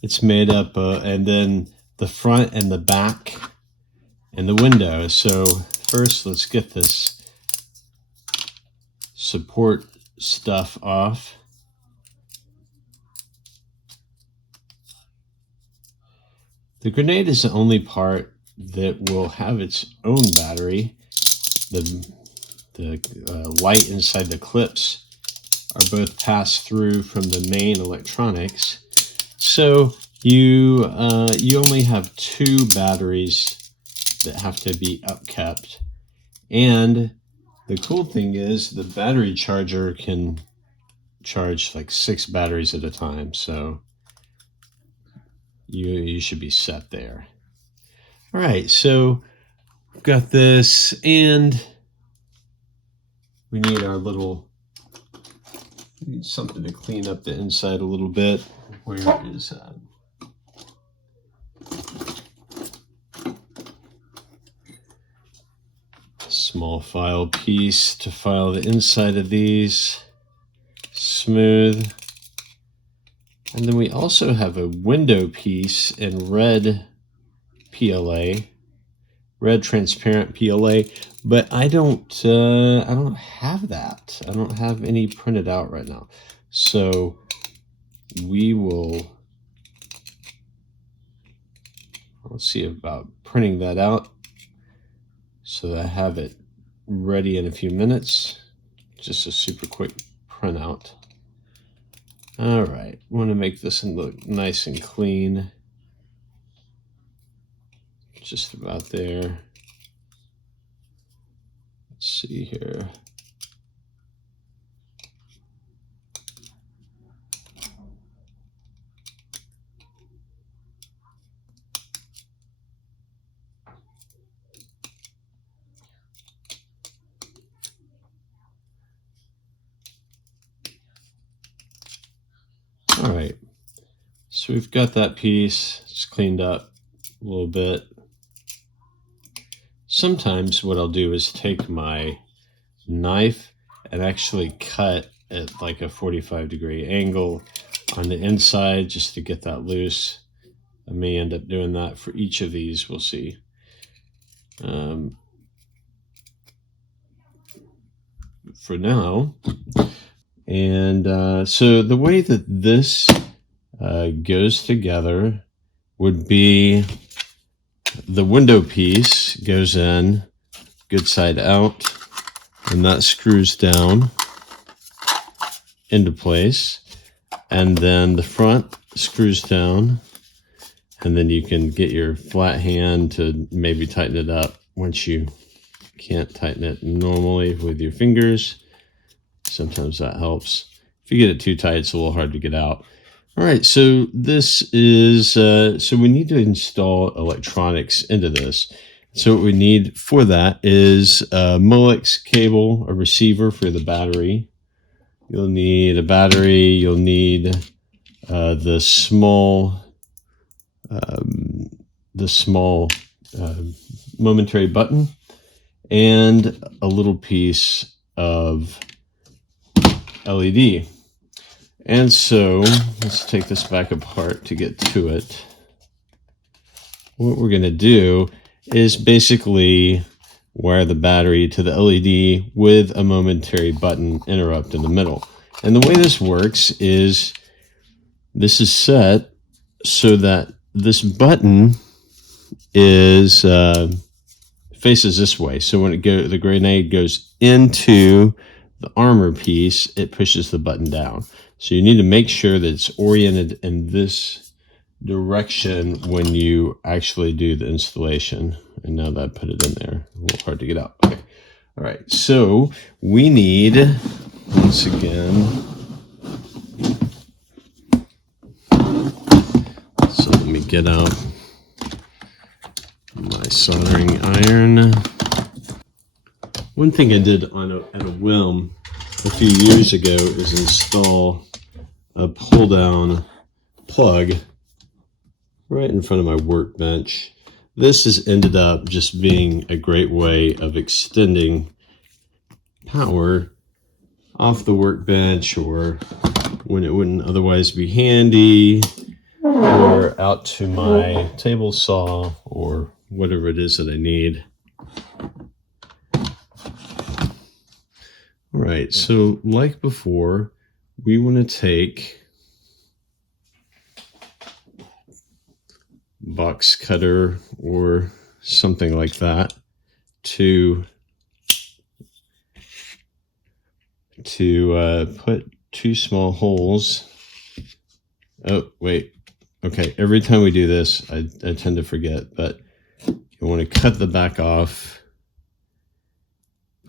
It's made up, and then the front and the back and the window. So first, let's get this support stuff off. The grenade is the only part that will have its own battery. The light inside the clips are both passed through from the main electronics. So you only have 2 batteries that have to be upkept. And the cool thing is the battery charger can charge like 6 batteries at a time. So you should be set there. All right, so we've got this, and we need our little, we need something to clean up the inside a little bit. Where is that? Small file piece to file the inside of these smooth. And then we also have a window piece in red PLA, red transparent PLA, but I don't have that. I don't have any printed out right now. So we will, let's see about printing that out so that I have it ready in a few minutes. Just a super quick printout. All right, want to make this look nice and clean. Just about there. Let's see here. All right, so we've got that piece. It's cleaned up a little bit. Sometimes what I'll do is take my knife and actually cut at like a 45-degree angle on the inside just to get that loose. I may end up doing that for each of these. We'll see. For now. And so the way that this goes together would be the window piece goes in good side out, and that screws down into place, and then the front screws down, and then you can get your flat hand to maybe tighten it up once you can't tighten it normally with your fingers. Sometimes that helps. If you get it too tight, it's a little hard to get out. All right, so this is, so we need to install electronics into this. So what we need for that is a Molex cable, a receiver for the battery. You'll need a battery. You'll need the small momentary button, and a little piece of LED. And so let's take this back apart to get to it. What we're going to do is basically wire the battery to the LED with a momentary button interrupt in the middle. And the way this works is this is set so that this button is faces this way. So when the grenade goes into the armor piece, it pushes the button down. So you need to make sure that it's oriented in this direction when you actually do the installation. And now that I put it in there, a little hard to get out. Okay. All right, so we need, once again, so let me get out my soldering iron. One thing I did at a whim a few years ago is install a pull-down plug right in front of my workbench. This has ended up just being a great way of extending power off the workbench, or when it wouldn't otherwise be handy, or out to my table saw, or whatever it is that I need. All right, so like before, we want to take box cutter or something like that to put two small holes. Oh, wait. Okay, every time we do this, I tend to forget, but you want to cut the back off,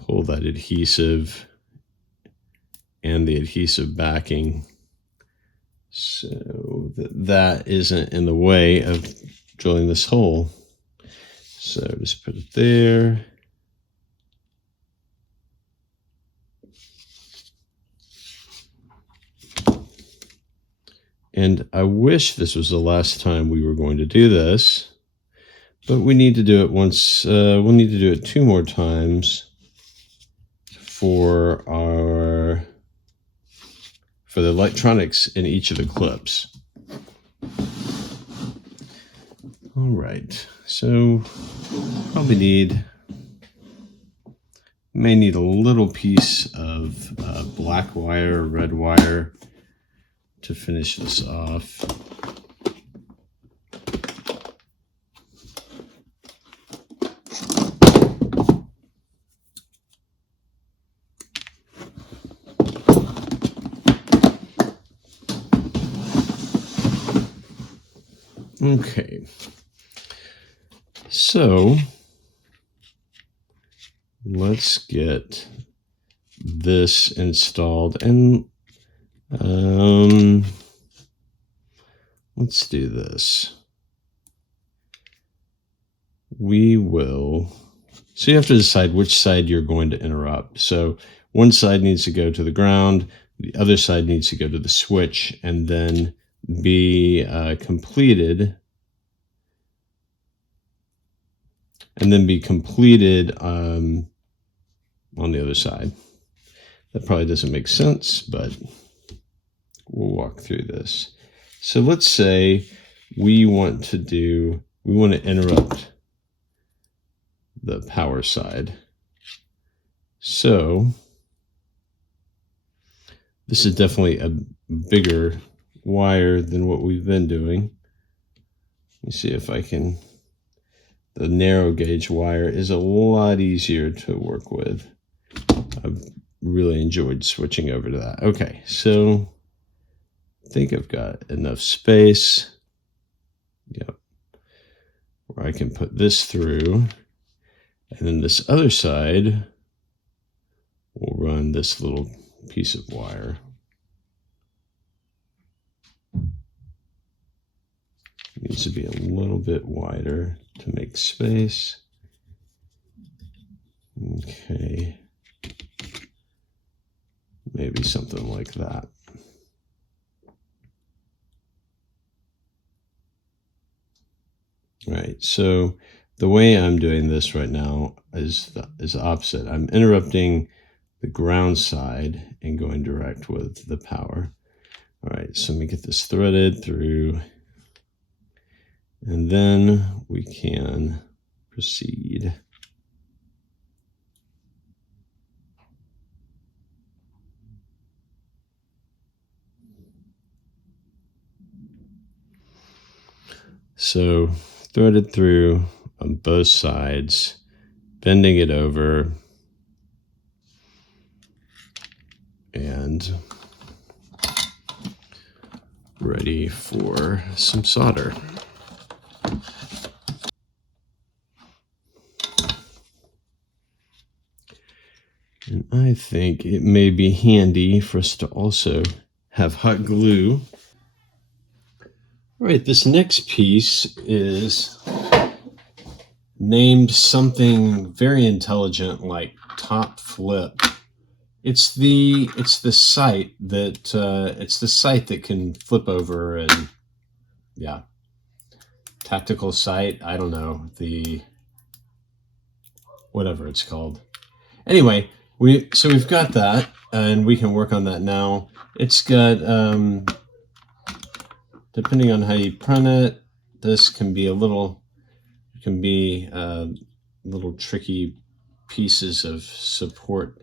pull that adhesive and the adhesive backing so that isn't in the way of drilling this hole. So just put it there. And I wish this was the last time we were going to do this, but we need to do it once. We'll need to do it 2 more times for the electronics in each of the clips. All right, so probably may need a little piece of black wire, red wire to finish this off. Okay, so let's get this installed, and let's do this. We will, so you have to decide which side you're going to interrupt. So one side needs to go to the ground, the other side needs to go to the switch, and then be completed. And then be completed on the other side. That probably doesn't make sense, but we'll walk through this. So let's say we want to interrupt the power side. So this is definitely a bigger wire than what we've been doing. Let me see if I can. The narrow gauge wire is a lot easier to work with. I've really enjoyed switching over to that. Okay, so I think I've got enough space. Yep. Where I can put this through. And then this other side, we'll run this little piece of wire. It needs to be a little bit wider to make space. Okay. Maybe something like that. All right, so the way I'm doing this right now is opposite. I'm interrupting the ground side and going direct with the power. All right, so let me get this threaded through, and then we can proceed. So threaded through on both sides, bending it over, and ready for some solder. And I think it may be handy for us to also have hot glue. All right, this next piece is named something very intelligent like top flip. It's the sight that can flip over, and yeah, tactical sight. I don't know, whatever it's called. Anyway, we've got that, and we can work on that now. It's got depending on how you print it, this can be little tricky pieces of support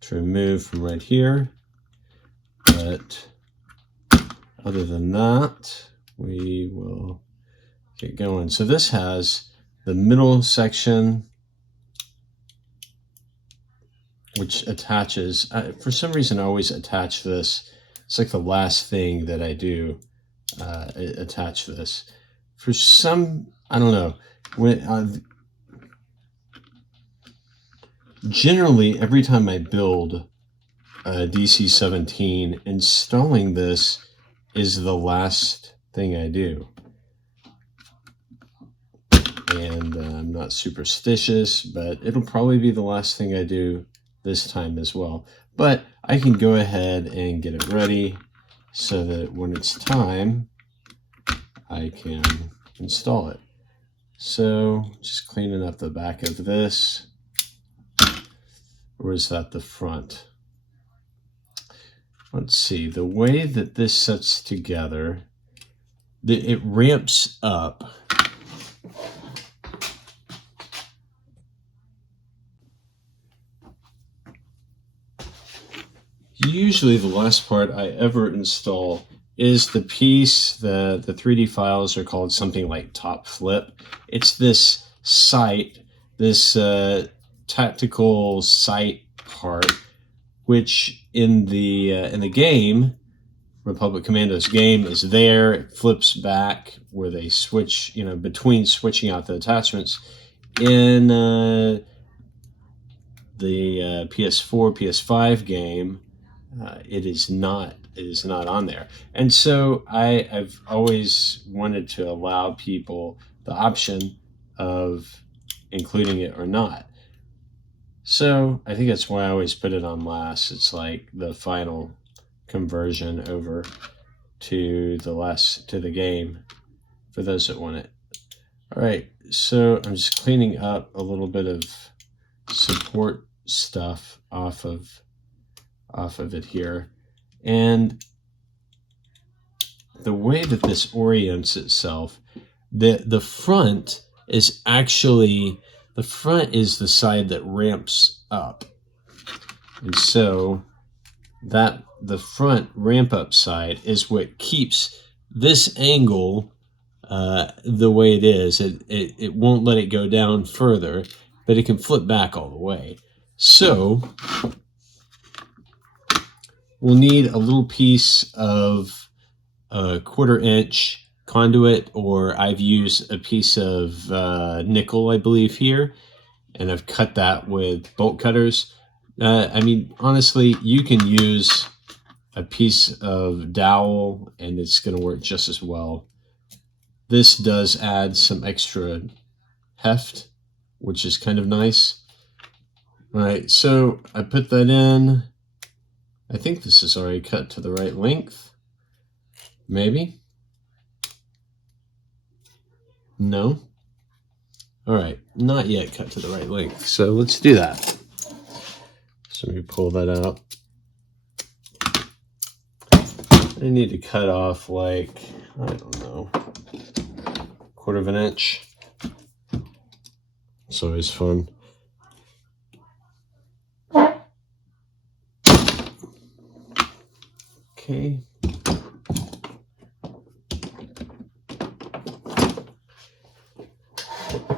to remove from right here. But other than that, we will get going. So this has the middle section, which attaches. For some reason, I always attach this. It's like the last thing that I do, attach this. For some, I don't know. Generally, every time I build a DC-17, installing this is the last thing I do. And I'm not superstitious, but it'll probably be the last thing I do this time as well. But I can go ahead and get it ready so that when it's time, I can install it. So just cleaning up the back of this. Or is that the front? Let's see, the way that this sets together, it ramps up. Usually the last part I ever install is the piece, the 3D files are called something like top flip. It's this sight, this tactical sight part, which in the game, Republic Commando's game, is there. It flips back where they switch, between switching out the attachments. In the PS4, PS5 game, it is not on there. And so I've always wanted to allow people the option of including it or not. So I think that's why I always put it on last. It's like the final conversion over to the game for those that want it. All right, so I'm just cleaning up a little bit of support stuff off of it here. And the way that this orients itself, the front is actually, the front is the side that ramps up. And so that the front ramp up side is what keeps this angle the way it is. It won't let it go down further, but it can flip back all the way. So we'll need a little piece of a 1/4 inch conduit, or I've used a piece of nickel, I believe, here, and I've cut that with bolt cutters. I mean, honestly, you can use a piece of dowel and it's going to work just as well. This does add some extra heft, which is kind of nice. All right, so I put that in. I think this is already cut to the right length. Maybe. No. All right, not yet cut to the right length. So let's do that. So let me pull that out. I need to cut off like, I don't know, 1/4 inch. It's always fun. Okay.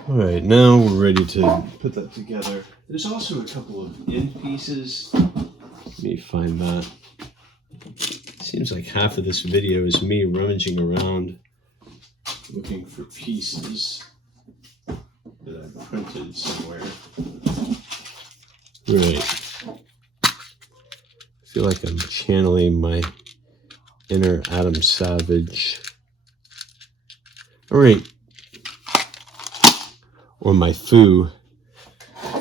All right, now we're ready to put that together. There's also a couple of end pieces. Let me find that. Seems like half of this video is me rummaging around looking for pieces that I printed somewhere. Right. I feel like I'm channeling my inner Adam Savage. All right. Or my foo,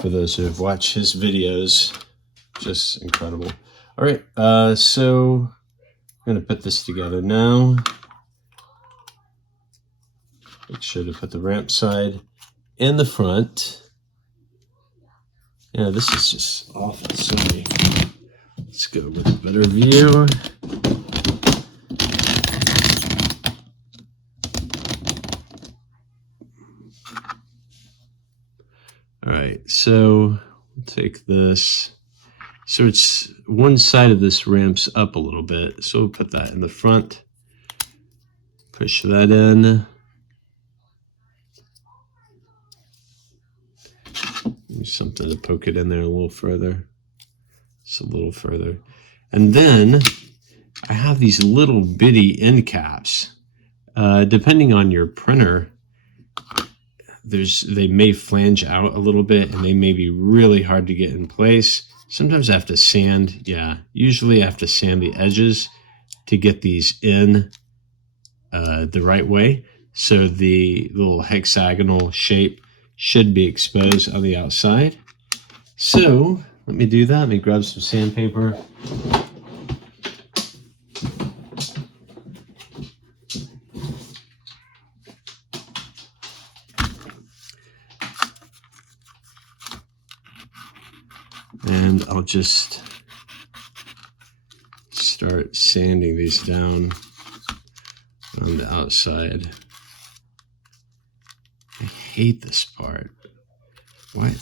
for those who have watched his videos. Just incredible. All right, so I'm going to put this together now. Make sure to put the ramp side in the front. Yeah, this is just awful. Sorry. Let's go with a better view. All right, so we'll take this. So it's one side of this ramps up a little bit. So we'll put that in the front. Push that in. something to poke it in there a little further. Just a little further. And then I have these little bitty end caps. Depending on your printer, they may flange out a little bit and they may be really hard to get in place. Sometimes I have to sand, usually I have to sand the edges to get these in the right way. So the little hexagonal shape should be exposed on the outside. So let me do that. Let me grab some sandpaper. And I'll just start sanding these down on the outside. I hate this part. What?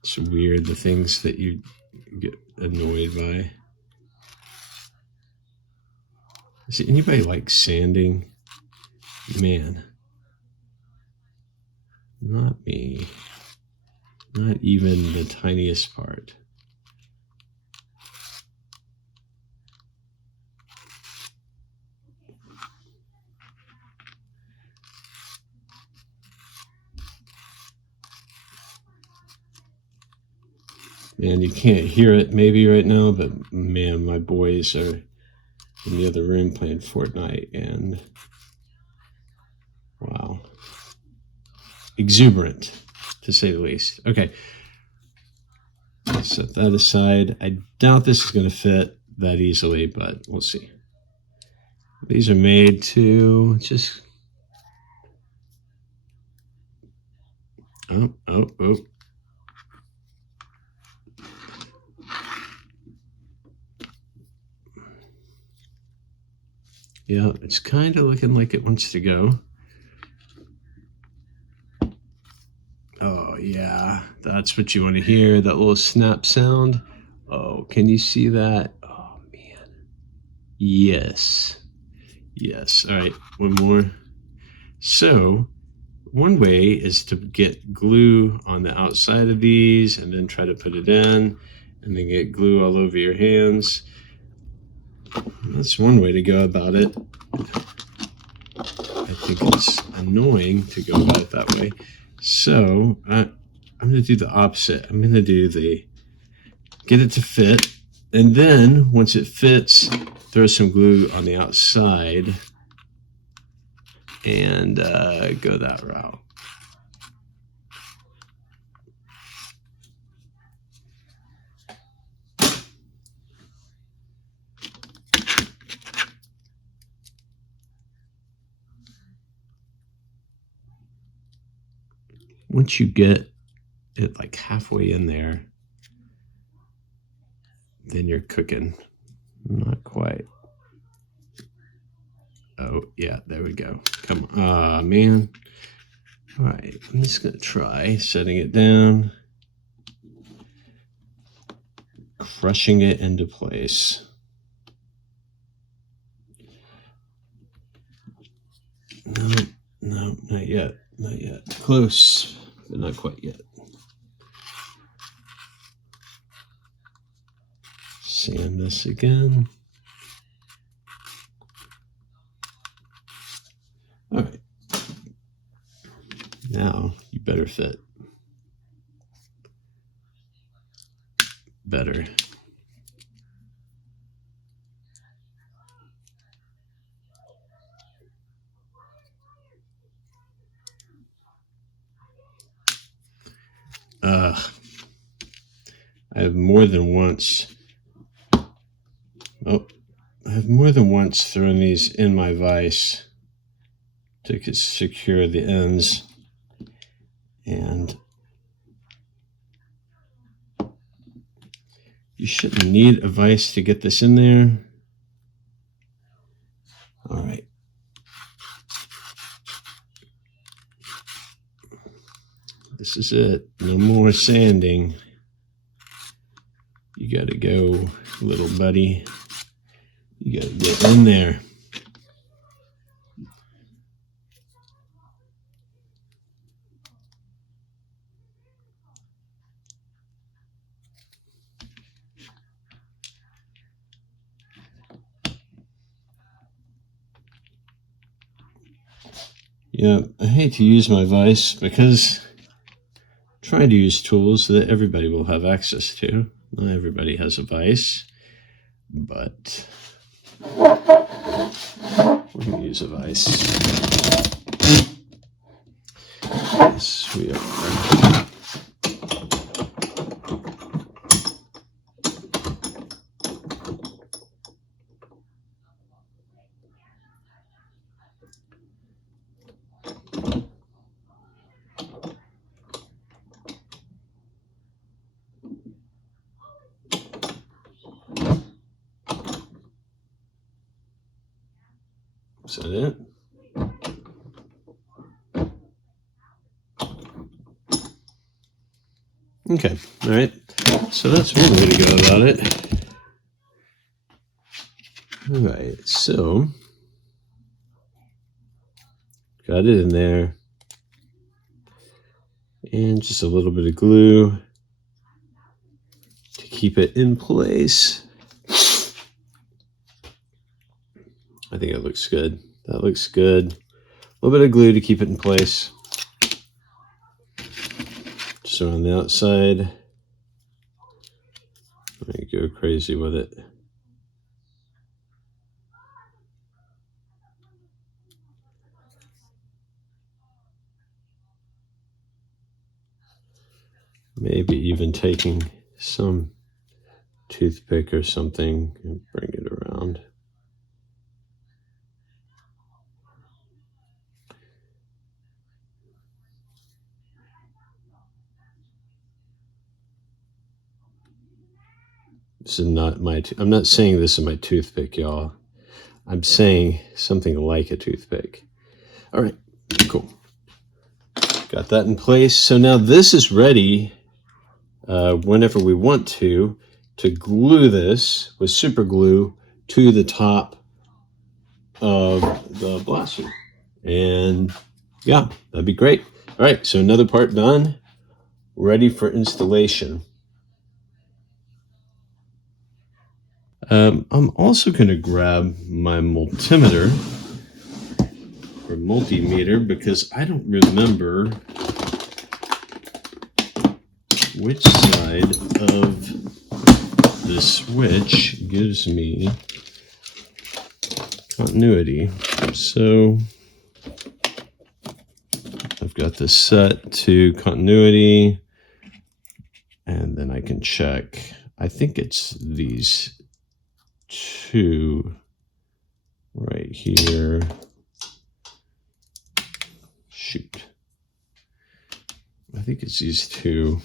It's weird, the things that you get annoyed by. Does anybody like sanding? Man. Not me. Not even the tiniest part. Man, you can't hear it maybe right now, but man, my boys are in the other room playing Fortnite, and wow. Exuberant, to say the least. Okay. Set that aside. I doubt this is going to fit that easily, but we'll see. These are made to just... Oh. Yeah, it's kind of looking like it wants to go. Oh, yeah, that's what you want to hear, that little snap sound. Oh, can you see that? Oh, man. Yes. All right, one more. So, one way is to get glue on the outside of these and then try to put it in and then get glue all over your hands. That's one way to go about it. I think it's annoying to go about it that way. So I'm going to do the opposite. I'm going to do get it to fit. And then once it fits, throw some glue on the outside and go that route. Once you get it like halfway in there, then you're cooking. Not quite. Oh, yeah, there we go. Come on. Ah, man. All right, I'm just going to try setting it down, crushing it into place. No, not yet. Not yet. Close, but not quite yet. Sand this again. All right. Now you better fit. Better. I have more than once thrown these in my vise to secure the ends, and you shouldn't need a vise to get this in there. All right. This is it. No more sanding. You got to go, little buddy. You got to get in there. Yeah, I hate to use my vise because I'm trying to use tools that everybody will have access to. Not everybody has a vise, but we're going to use a vise. Yes, we are. Is that it? Okay, all right. So that's one way to go about it. All right, so got it in there. And just a little bit of glue to keep it in place. I think it looks good. That looks good. A little bit of glue to keep it in place. Just around the outside. Let me go crazy with it. Maybe even taking some toothpick or something and bring it around. This is not my, I'm not saying this is my toothpick, y'all. I'm saying something like a toothpick. All right, cool. Got that in place. So now this is ready whenever we want to glue this with super glue to the top of the blaster. And yeah, that'd be great. All right, so another part done, ready for installation. I'm also going to grab my multimeter or multimeter because I don't remember which side of the switch gives me continuity. So I've got this set to continuity, and then I can check. I think it's these two right here. Shoot. I think it's these two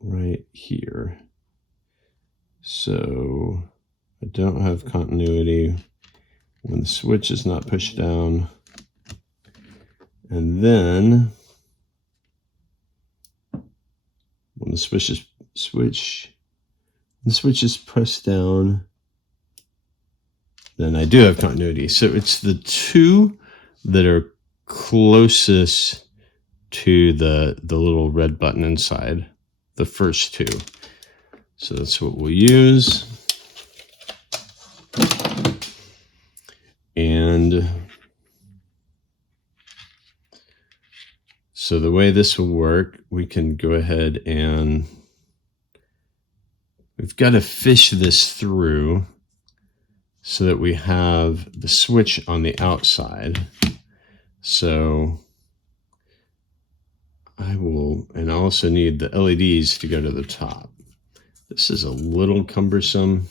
right here. So I don't have continuity when the switch is not pushed down. And then when the switch is pressed down, then I do have continuity. So it's the two that are closest to the little red button inside, the first two. So that's what we'll use. And so the way this will work, we can go ahead and we've got to fish this through so that we have the switch on the outside. So I also need the LEDs to go to the top. This is a little cumbersome.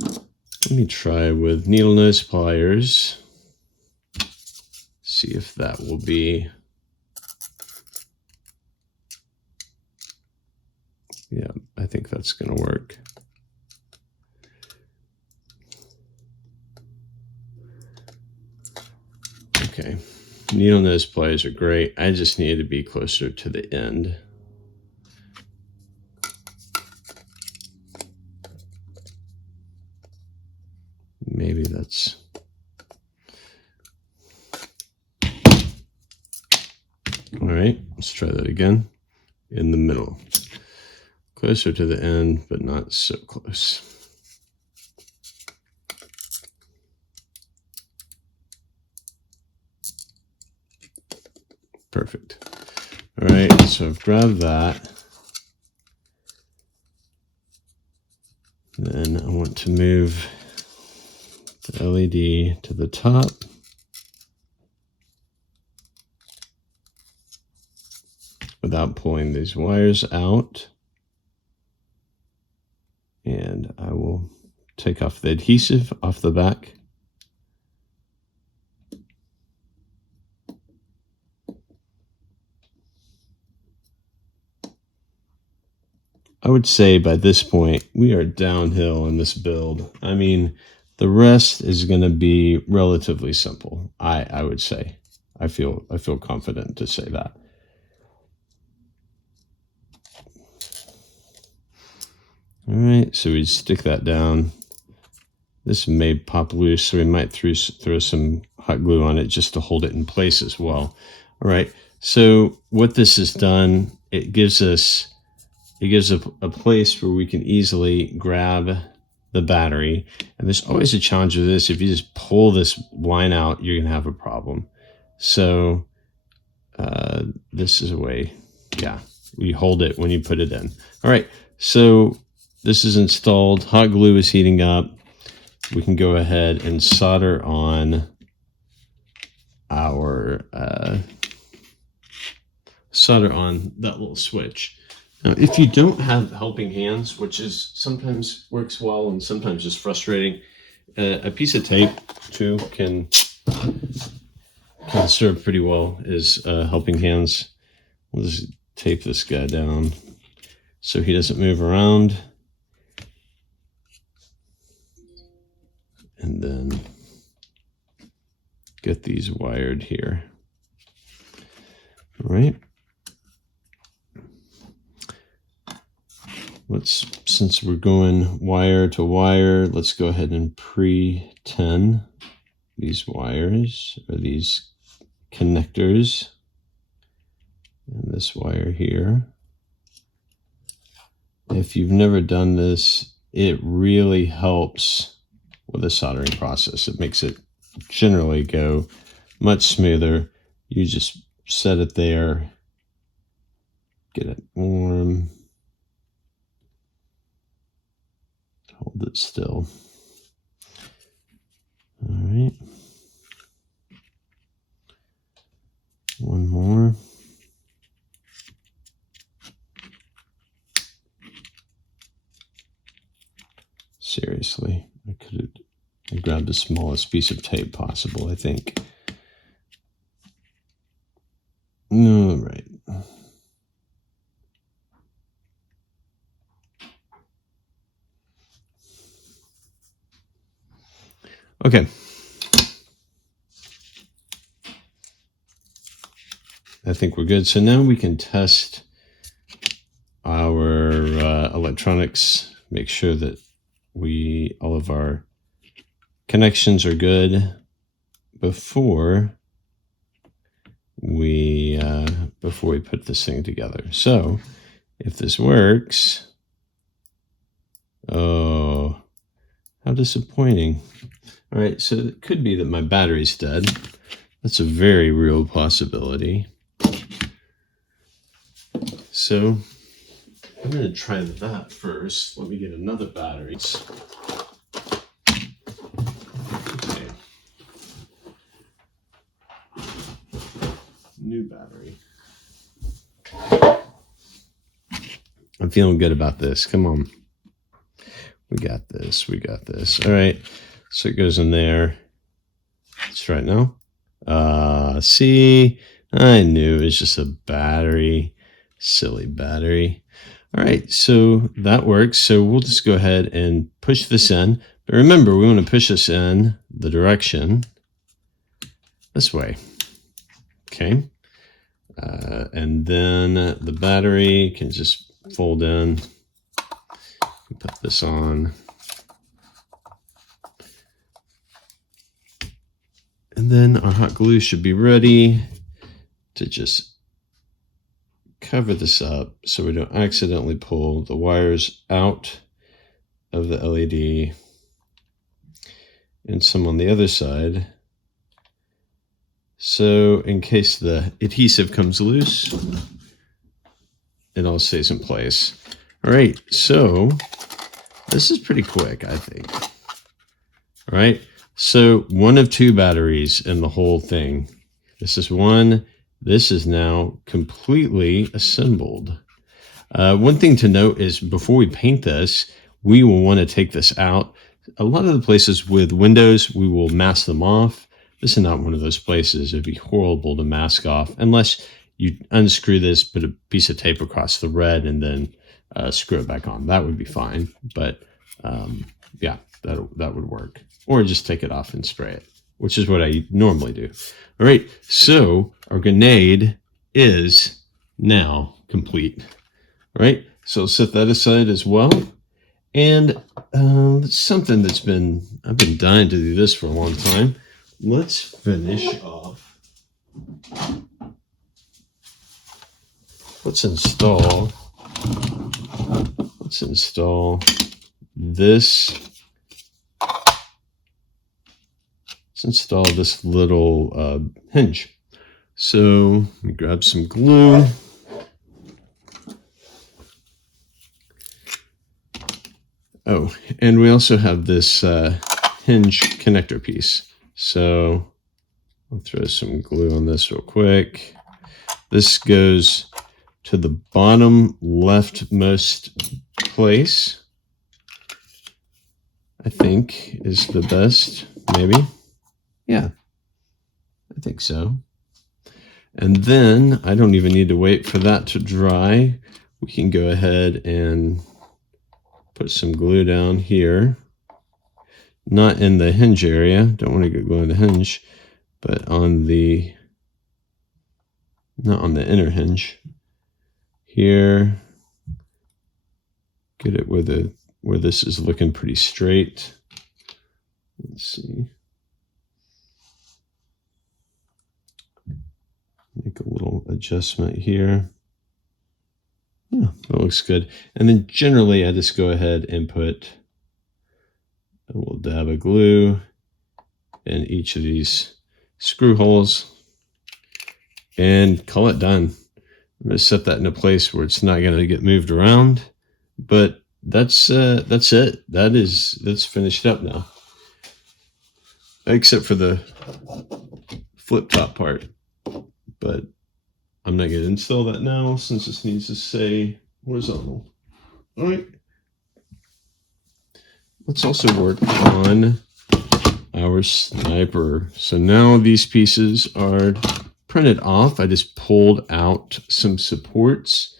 Let me try with needle nose pliers. See if that will be. Yeah, I think that's going to work. Okay, needle nose pliers are great. I just need to be closer to the end. Maybe that's. All right, let's try that again. In the middle. Closer to the end, but not so close. Perfect. All right, so I've grabbed that. Then I want to move the LED to the top. Without pulling these wires out. And I will take off the adhesive off the back. I would say by this point, we are downhill in this build. I mean, the rest is going to be relatively simple, I would say. I feel confident to say that. All right, so we stick that down. This may pop loose, so we might throw some hot glue on it just to hold it in place as well. All right, so what this has done, it gives a place where we can easily grab the battery. And there's always a challenge with this. If you just pull this line out, you're gonna have a problem. So this is a way, yeah, we hold it when you put it in. All right, so this is installed. Hot glue is heating up. We can go ahead and solder on our that little switch. Now, if you don't have helping hands, which is sometimes works well and sometimes is frustrating, a piece of tape too can serve pretty well as helping hands. We'll just tape this guy down so he doesn't move around. And then get these wired here. All right. Since we're going wire to wire, let's go ahead and pre-10 these wires, or these connectors, and this wire here. If you've never done this, it really helps with the soldering process. It makes it generally go much smoother. You just set it there, get it warm, hold it still. All right. One more. Seriously, I grabbed the smallest piece of tape possible, I think. All right. Okay. I think we're good. So now we can test our electronics, make sure that all of our connections are good before we put this thing together. So if this works, oh, how disappointing. All right, so it could be that my battery's dead. That's a very real possibility. So I'm going to try that first. Let me get another battery. Okay. New battery. I'm feeling good about this. Come on. We got this. We got this. All right. So it goes in there. Let's try it now. See, I knew it was just a battery. Silly battery. All right, so that works. So we'll just go ahead and push this in. But remember, we want to push this in the direction this way. Okay. And then the battery can just fold in. Put this on. And then our hot glue should be ready to just cover this up so we don't accidentally pull the wires out of the LED, and some on the other side So in case the adhesive comes loose, it all stays in place. All right, so this is pretty quick, I think. All right, so one of two batteries in the whole thing. This is one. This is now completely assembled. One thing to note is before we paint this, we will want to take this out. A lot of the places with windows, we will mask them off. This is not one of those places. It'd be horrible to mask off unless you unscrew this, put a piece of tape across the red, and then screw it back on. That would be fine. But yeah, that would work. Or just take it off and spray it, which is what I normally do. All right, so our grenade is now complete. All right, so set that aside as well. And something that's I've been dying to do this for a long time. Let's finish off. Let's install this. Let's install this little hinge. So let me grab some glue. Oh, and we also have this hinge connector piece. So I'll throw some glue on this real quick. This goes to the bottom leftmost place, I think is the best, maybe. Yeah, I think so. And then I don't even need to wait for that to dry. We can go ahead and put some glue down here. Not in the hinge area. Don't want to get glue in the hinge, but on the, not on the inner hinge. Here. Get it where this is looking pretty straight. Let's see. Make a little adjustment here. Yeah, that looks good. And then generally I just go ahead and put a little dab of glue in each of these screw holes and call it done. I'm going to set that in a place where it's not going to get moved around, but that's it. That's finished up now, except for the flip top part. But I'm not going to install that now since this needs to stay horizontal. All right. Let's also work on our sniper. So now these pieces are printed off. I just pulled out some supports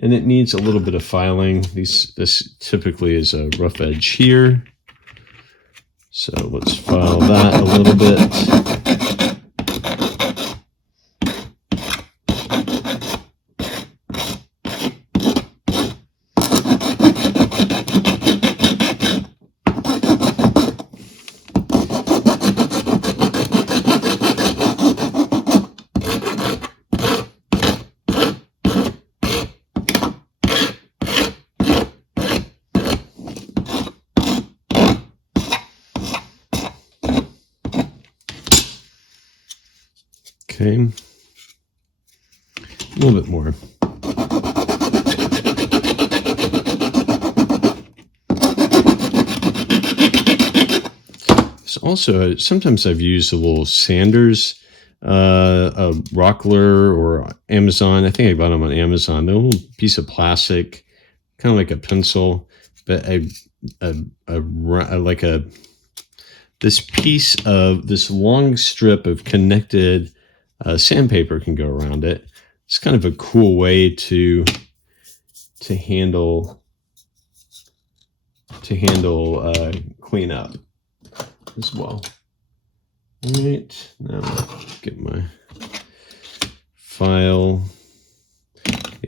and it needs a little bit of filing. This typically is a rough edge here. So let's file that a little bit. Okay, a little bit more. So also, sometimes I've used a little sanders, a Rockler or Amazon. I think I bought them on Amazon. They're a little piece of plastic, kind of like a pencil, but this piece of this long strip of connected sandpaper can go around it. It's kind of a cool way to handle cleanup as well. All right, now get my file.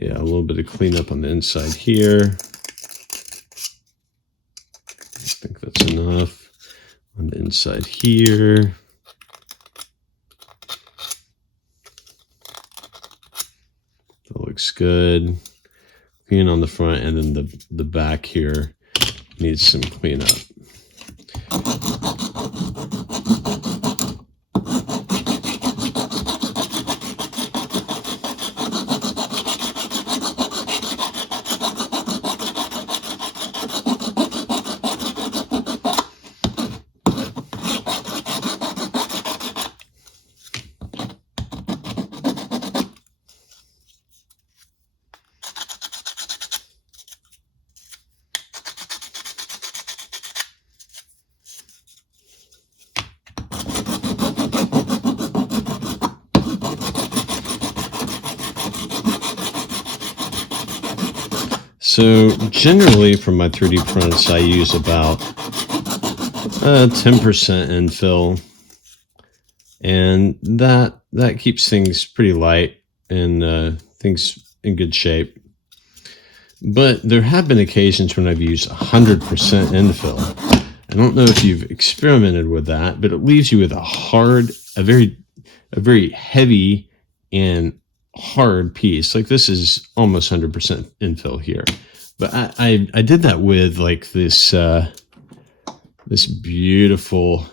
Yeah, a little bit of cleanup on the inside here. I think that's enough. On the inside here. That looks good. Clean on the front, and then the back here needs some cleanup. So generally for my 3D prints, I use about 10% infill, and that keeps things pretty light and things in good shape. But there have been occasions when I've used 100% infill. I don't know if you've experimented with that, but it leaves you with a very heavy and hard piece. Like this is almost 100% infill here. But I did that with like this this beautiful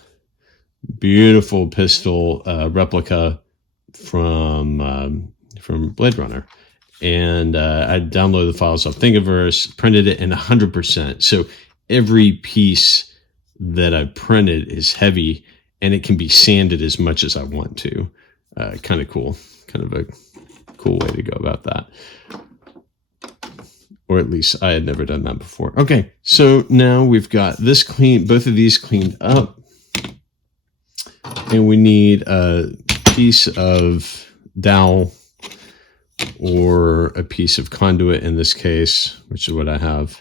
pistol replica from Blade Runner. And I downloaded the files off Thingiverse, printed it in 100%. So every piece that I printed is heavy, and it can be sanded as much as I want to. Kind of cool. Kind of a cool way to go about that. Or at least I had never done that before. Okay, so now we've got this clean, both of these cleaned up. And we need a piece of dowel or a piece of conduit in this case, which is what I have.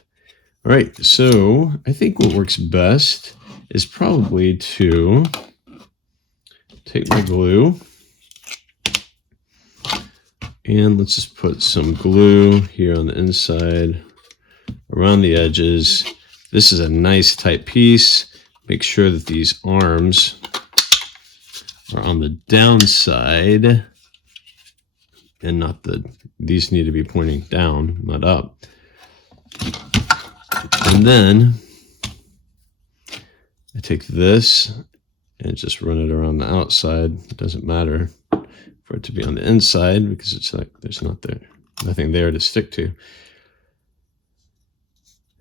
All right, so I think what works best is probably to take my glue and let's just put some glue here on the inside, around the edges. This is a nice tight piece. Make sure that these arms are on the downside and not these need to be pointing down, not up. And then I take this and just run it around the outside. It doesn't matter for it to be on the inside because it's like there's nothing there to stick to.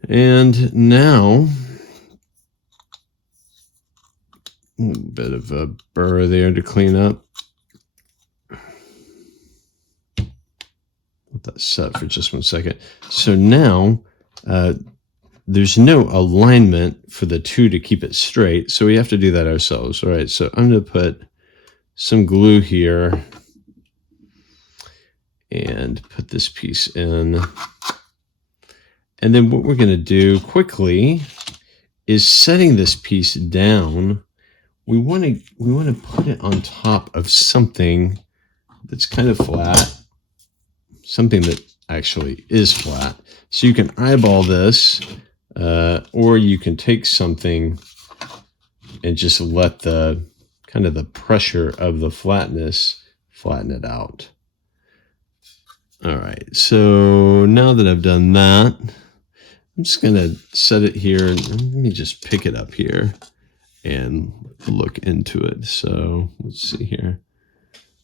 And now a little bit of a burr there to clean up. Let that set for just 1 second. So now there's no alignment for the two to keep it straight, so we have to do that ourselves. All right, so I'm going to put some glue here and put this piece in. And then what we're going to do quickly is setting this piece down. We want to put it on top of something that's kind of flat, something that actually is flat. So you can eyeball this, or you can take something and just let the kind of the pressure of the flatness flatten it out. All right, so now that I've done that, I'm just gonna set it here and let me just pick it up here and look into it. So let's see here.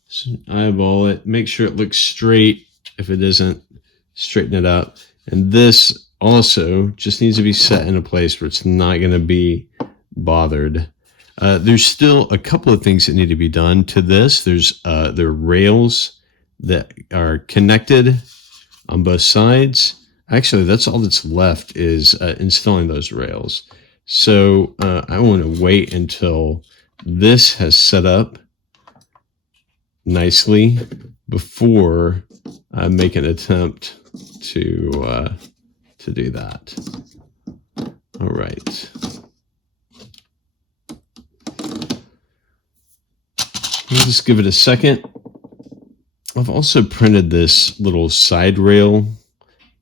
So eyeball it, make sure it looks straight. If it isn't, straighten it up. And this also just needs to be set in a place where it's not going to be bothered. There's still a couple of things that need to be done to this. There are rails that are connected on both sides. Actually, that's all that's left is installing those rails. So I want to wait until this has set up nicely before I make an attempt to do that. All right. I'll just give it a second. I've also printed this little side rail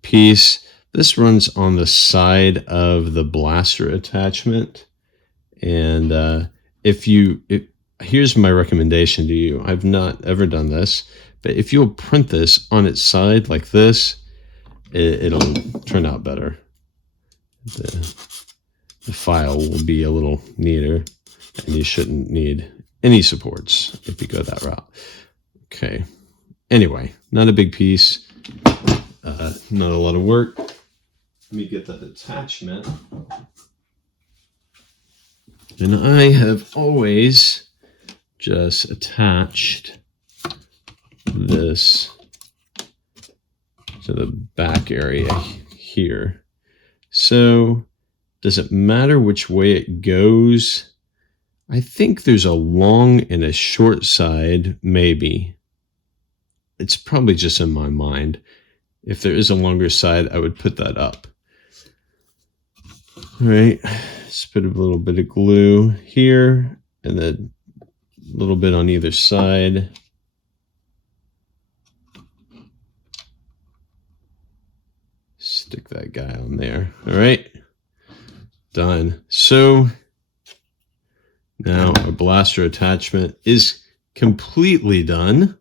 piece. This runs on the side of the blaster attachment. And here's my recommendation to you. I've not ever done this, but if you'll print this on its side like this, it'll turn out better. The file will be a little neater, and you shouldn't need any supports if you go that route. Okay. Anyway, not a big piece, not a lot of work. Let me get that attachment. And I have always just attached this to the back area here. So does it matter which way it goes? I think there's a long and a short side, maybe. It's probably just in my mind. If there is a longer side, I would put that up. All right, just put a little bit of glue here and then a little bit on either side. Stick that guy on there. All right, done. So now our blaster attachment is completely done.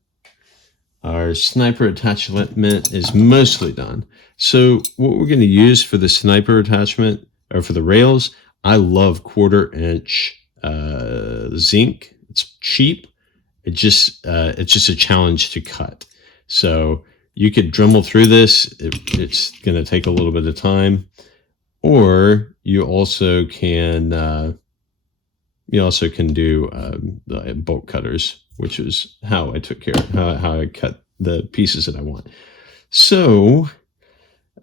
Our sniper attachment is mostly done. So what we're going to use for the sniper attachment, or for the rails, I love 1/4" zinc. It's cheap. It's just a challenge to cut. So you could Dremel through this. It's going to take a little bit of time, or you also can do the bolt cutters, which is how I took care of how I cut the pieces that I want. So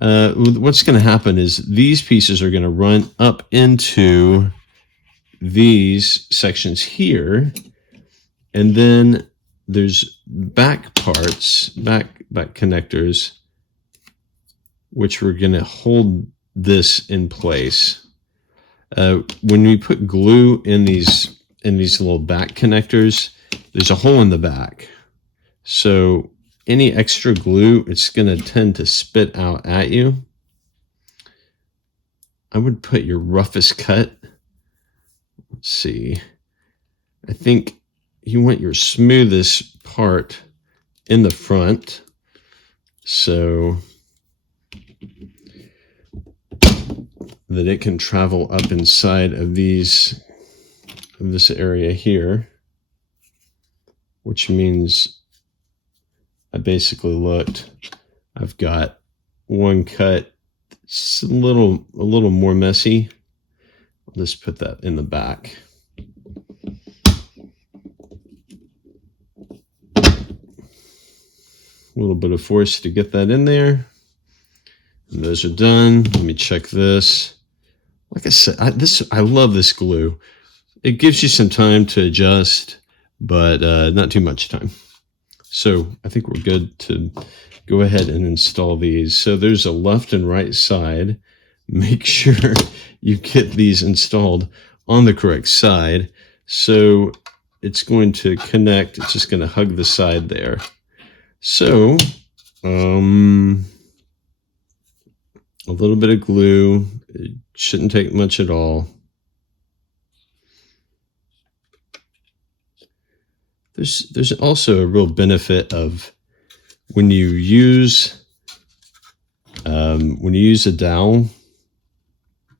what's going to happen is these pieces are going to run up into these sections here, and then there's back parts, back connectors, which we're going to hold this in place. When we put glue in these little back connectors, there's a hole in the back. So any extra glue, it's going to tend to spit out at you. I would put your roughest cut. Let's see. I think you want your smoothest part in the front. So that it can travel up inside of this area here, which means I basically looked. I've got one cut. It's a little more messy. I'll just put that in the back. A little bit of force to get that in there. And those are done. Let me check this. Like I said, I love this glue. It gives you some time to adjust, but not too much time. So I think we're good to go ahead and install these. So there's a left and right side. Make sure you get these installed on the correct side. So it's going to connect. It's just going to hug the side there. So a little bit of glue. It shouldn't take much at all. There's also a real benefit of when you use a dowel,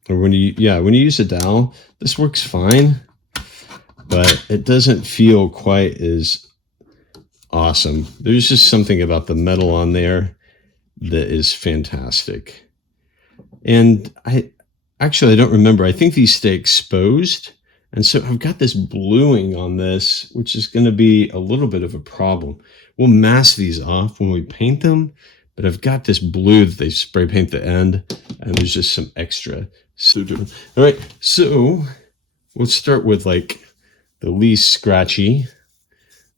or when you use a dowel, this works fine, but it doesn't feel quite as awesome. There's just something about the metal on there that is fantastic. And I don't remember. I think these stay exposed. And so I've got this bluing on this, which is going to be a little bit of a problem. We'll mask these off when we paint them, but I've got this blue that they spray paint the end, and there's just some extra. So, all right, so we'll start with like the least scratchy,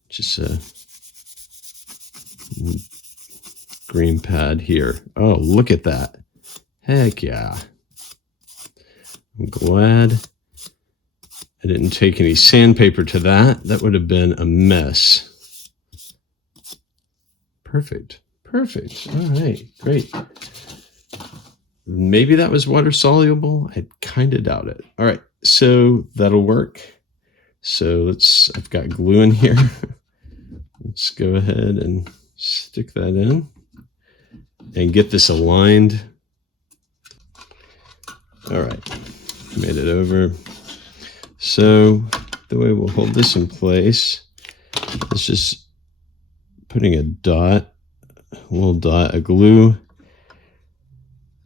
just a green pad here. Oh, look at that. Heck yeah. I'm glad I didn't take any sandpaper to that. That would have been a mess. Perfect. Perfect. All right. Great. Maybe that was water soluble. I kind of doubt it. All right. So that'll work. So I've got glue in here. Let's go ahead and stick that in and get this aligned. All right. Made it over. So the way we'll hold this in place is just putting a little dot of glue,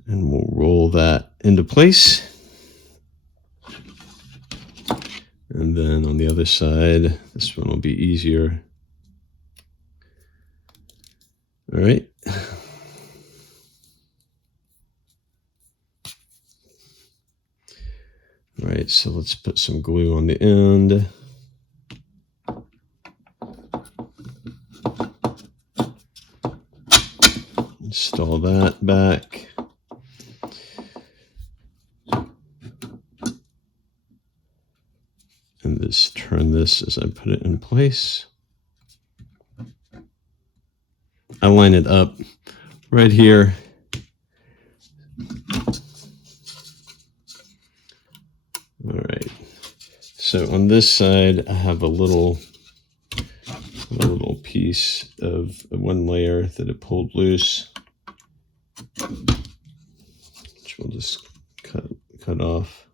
and we'll roll that into place. And then on the other side, this one will be easier. All right. All right, so let's put some glue on the end. Install that back. And just turn this as I put it in place. I line it up right here. All right. So on this side, I have a little piece of one layer that it pulled loose, which we'll just cut off.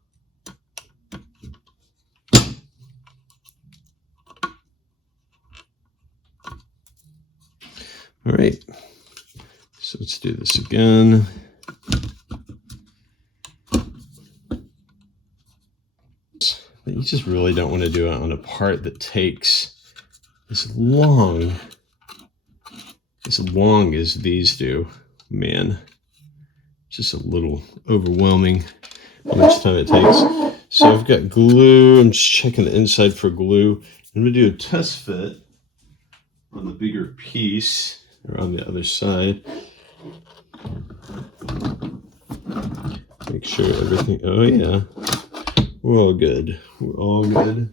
All right. So let's do this again. But you just really don't want to do it on a part that takes as long as these do. Man, just a little overwhelming how much time it takes. So I've got glue. I'm just checking the inside for glue. I'm going to do a test fit on the bigger piece or on the other side. Make sure everything, oh yeah, we're all good. We're all good.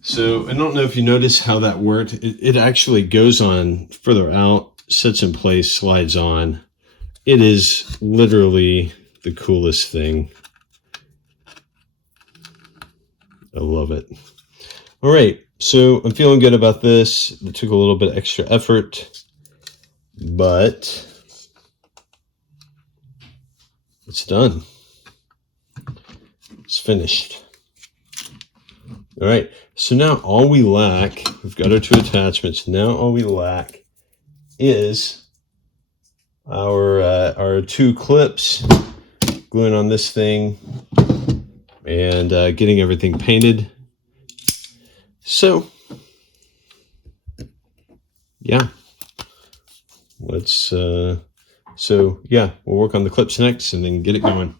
So I don't know if you notice how that worked. It actually goes on further out, sits in place, slides on. It is literally the coolest thing. I love it. All right, so I'm feeling good about this. It took a little bit of extra effort, but it's done. It's finished. All right, so now all we lack, we've got our two attachments. Now all we lack is our two clips, gluing on this thing and getting everything painted. So yeah, we'll work on the clips next and then get it going.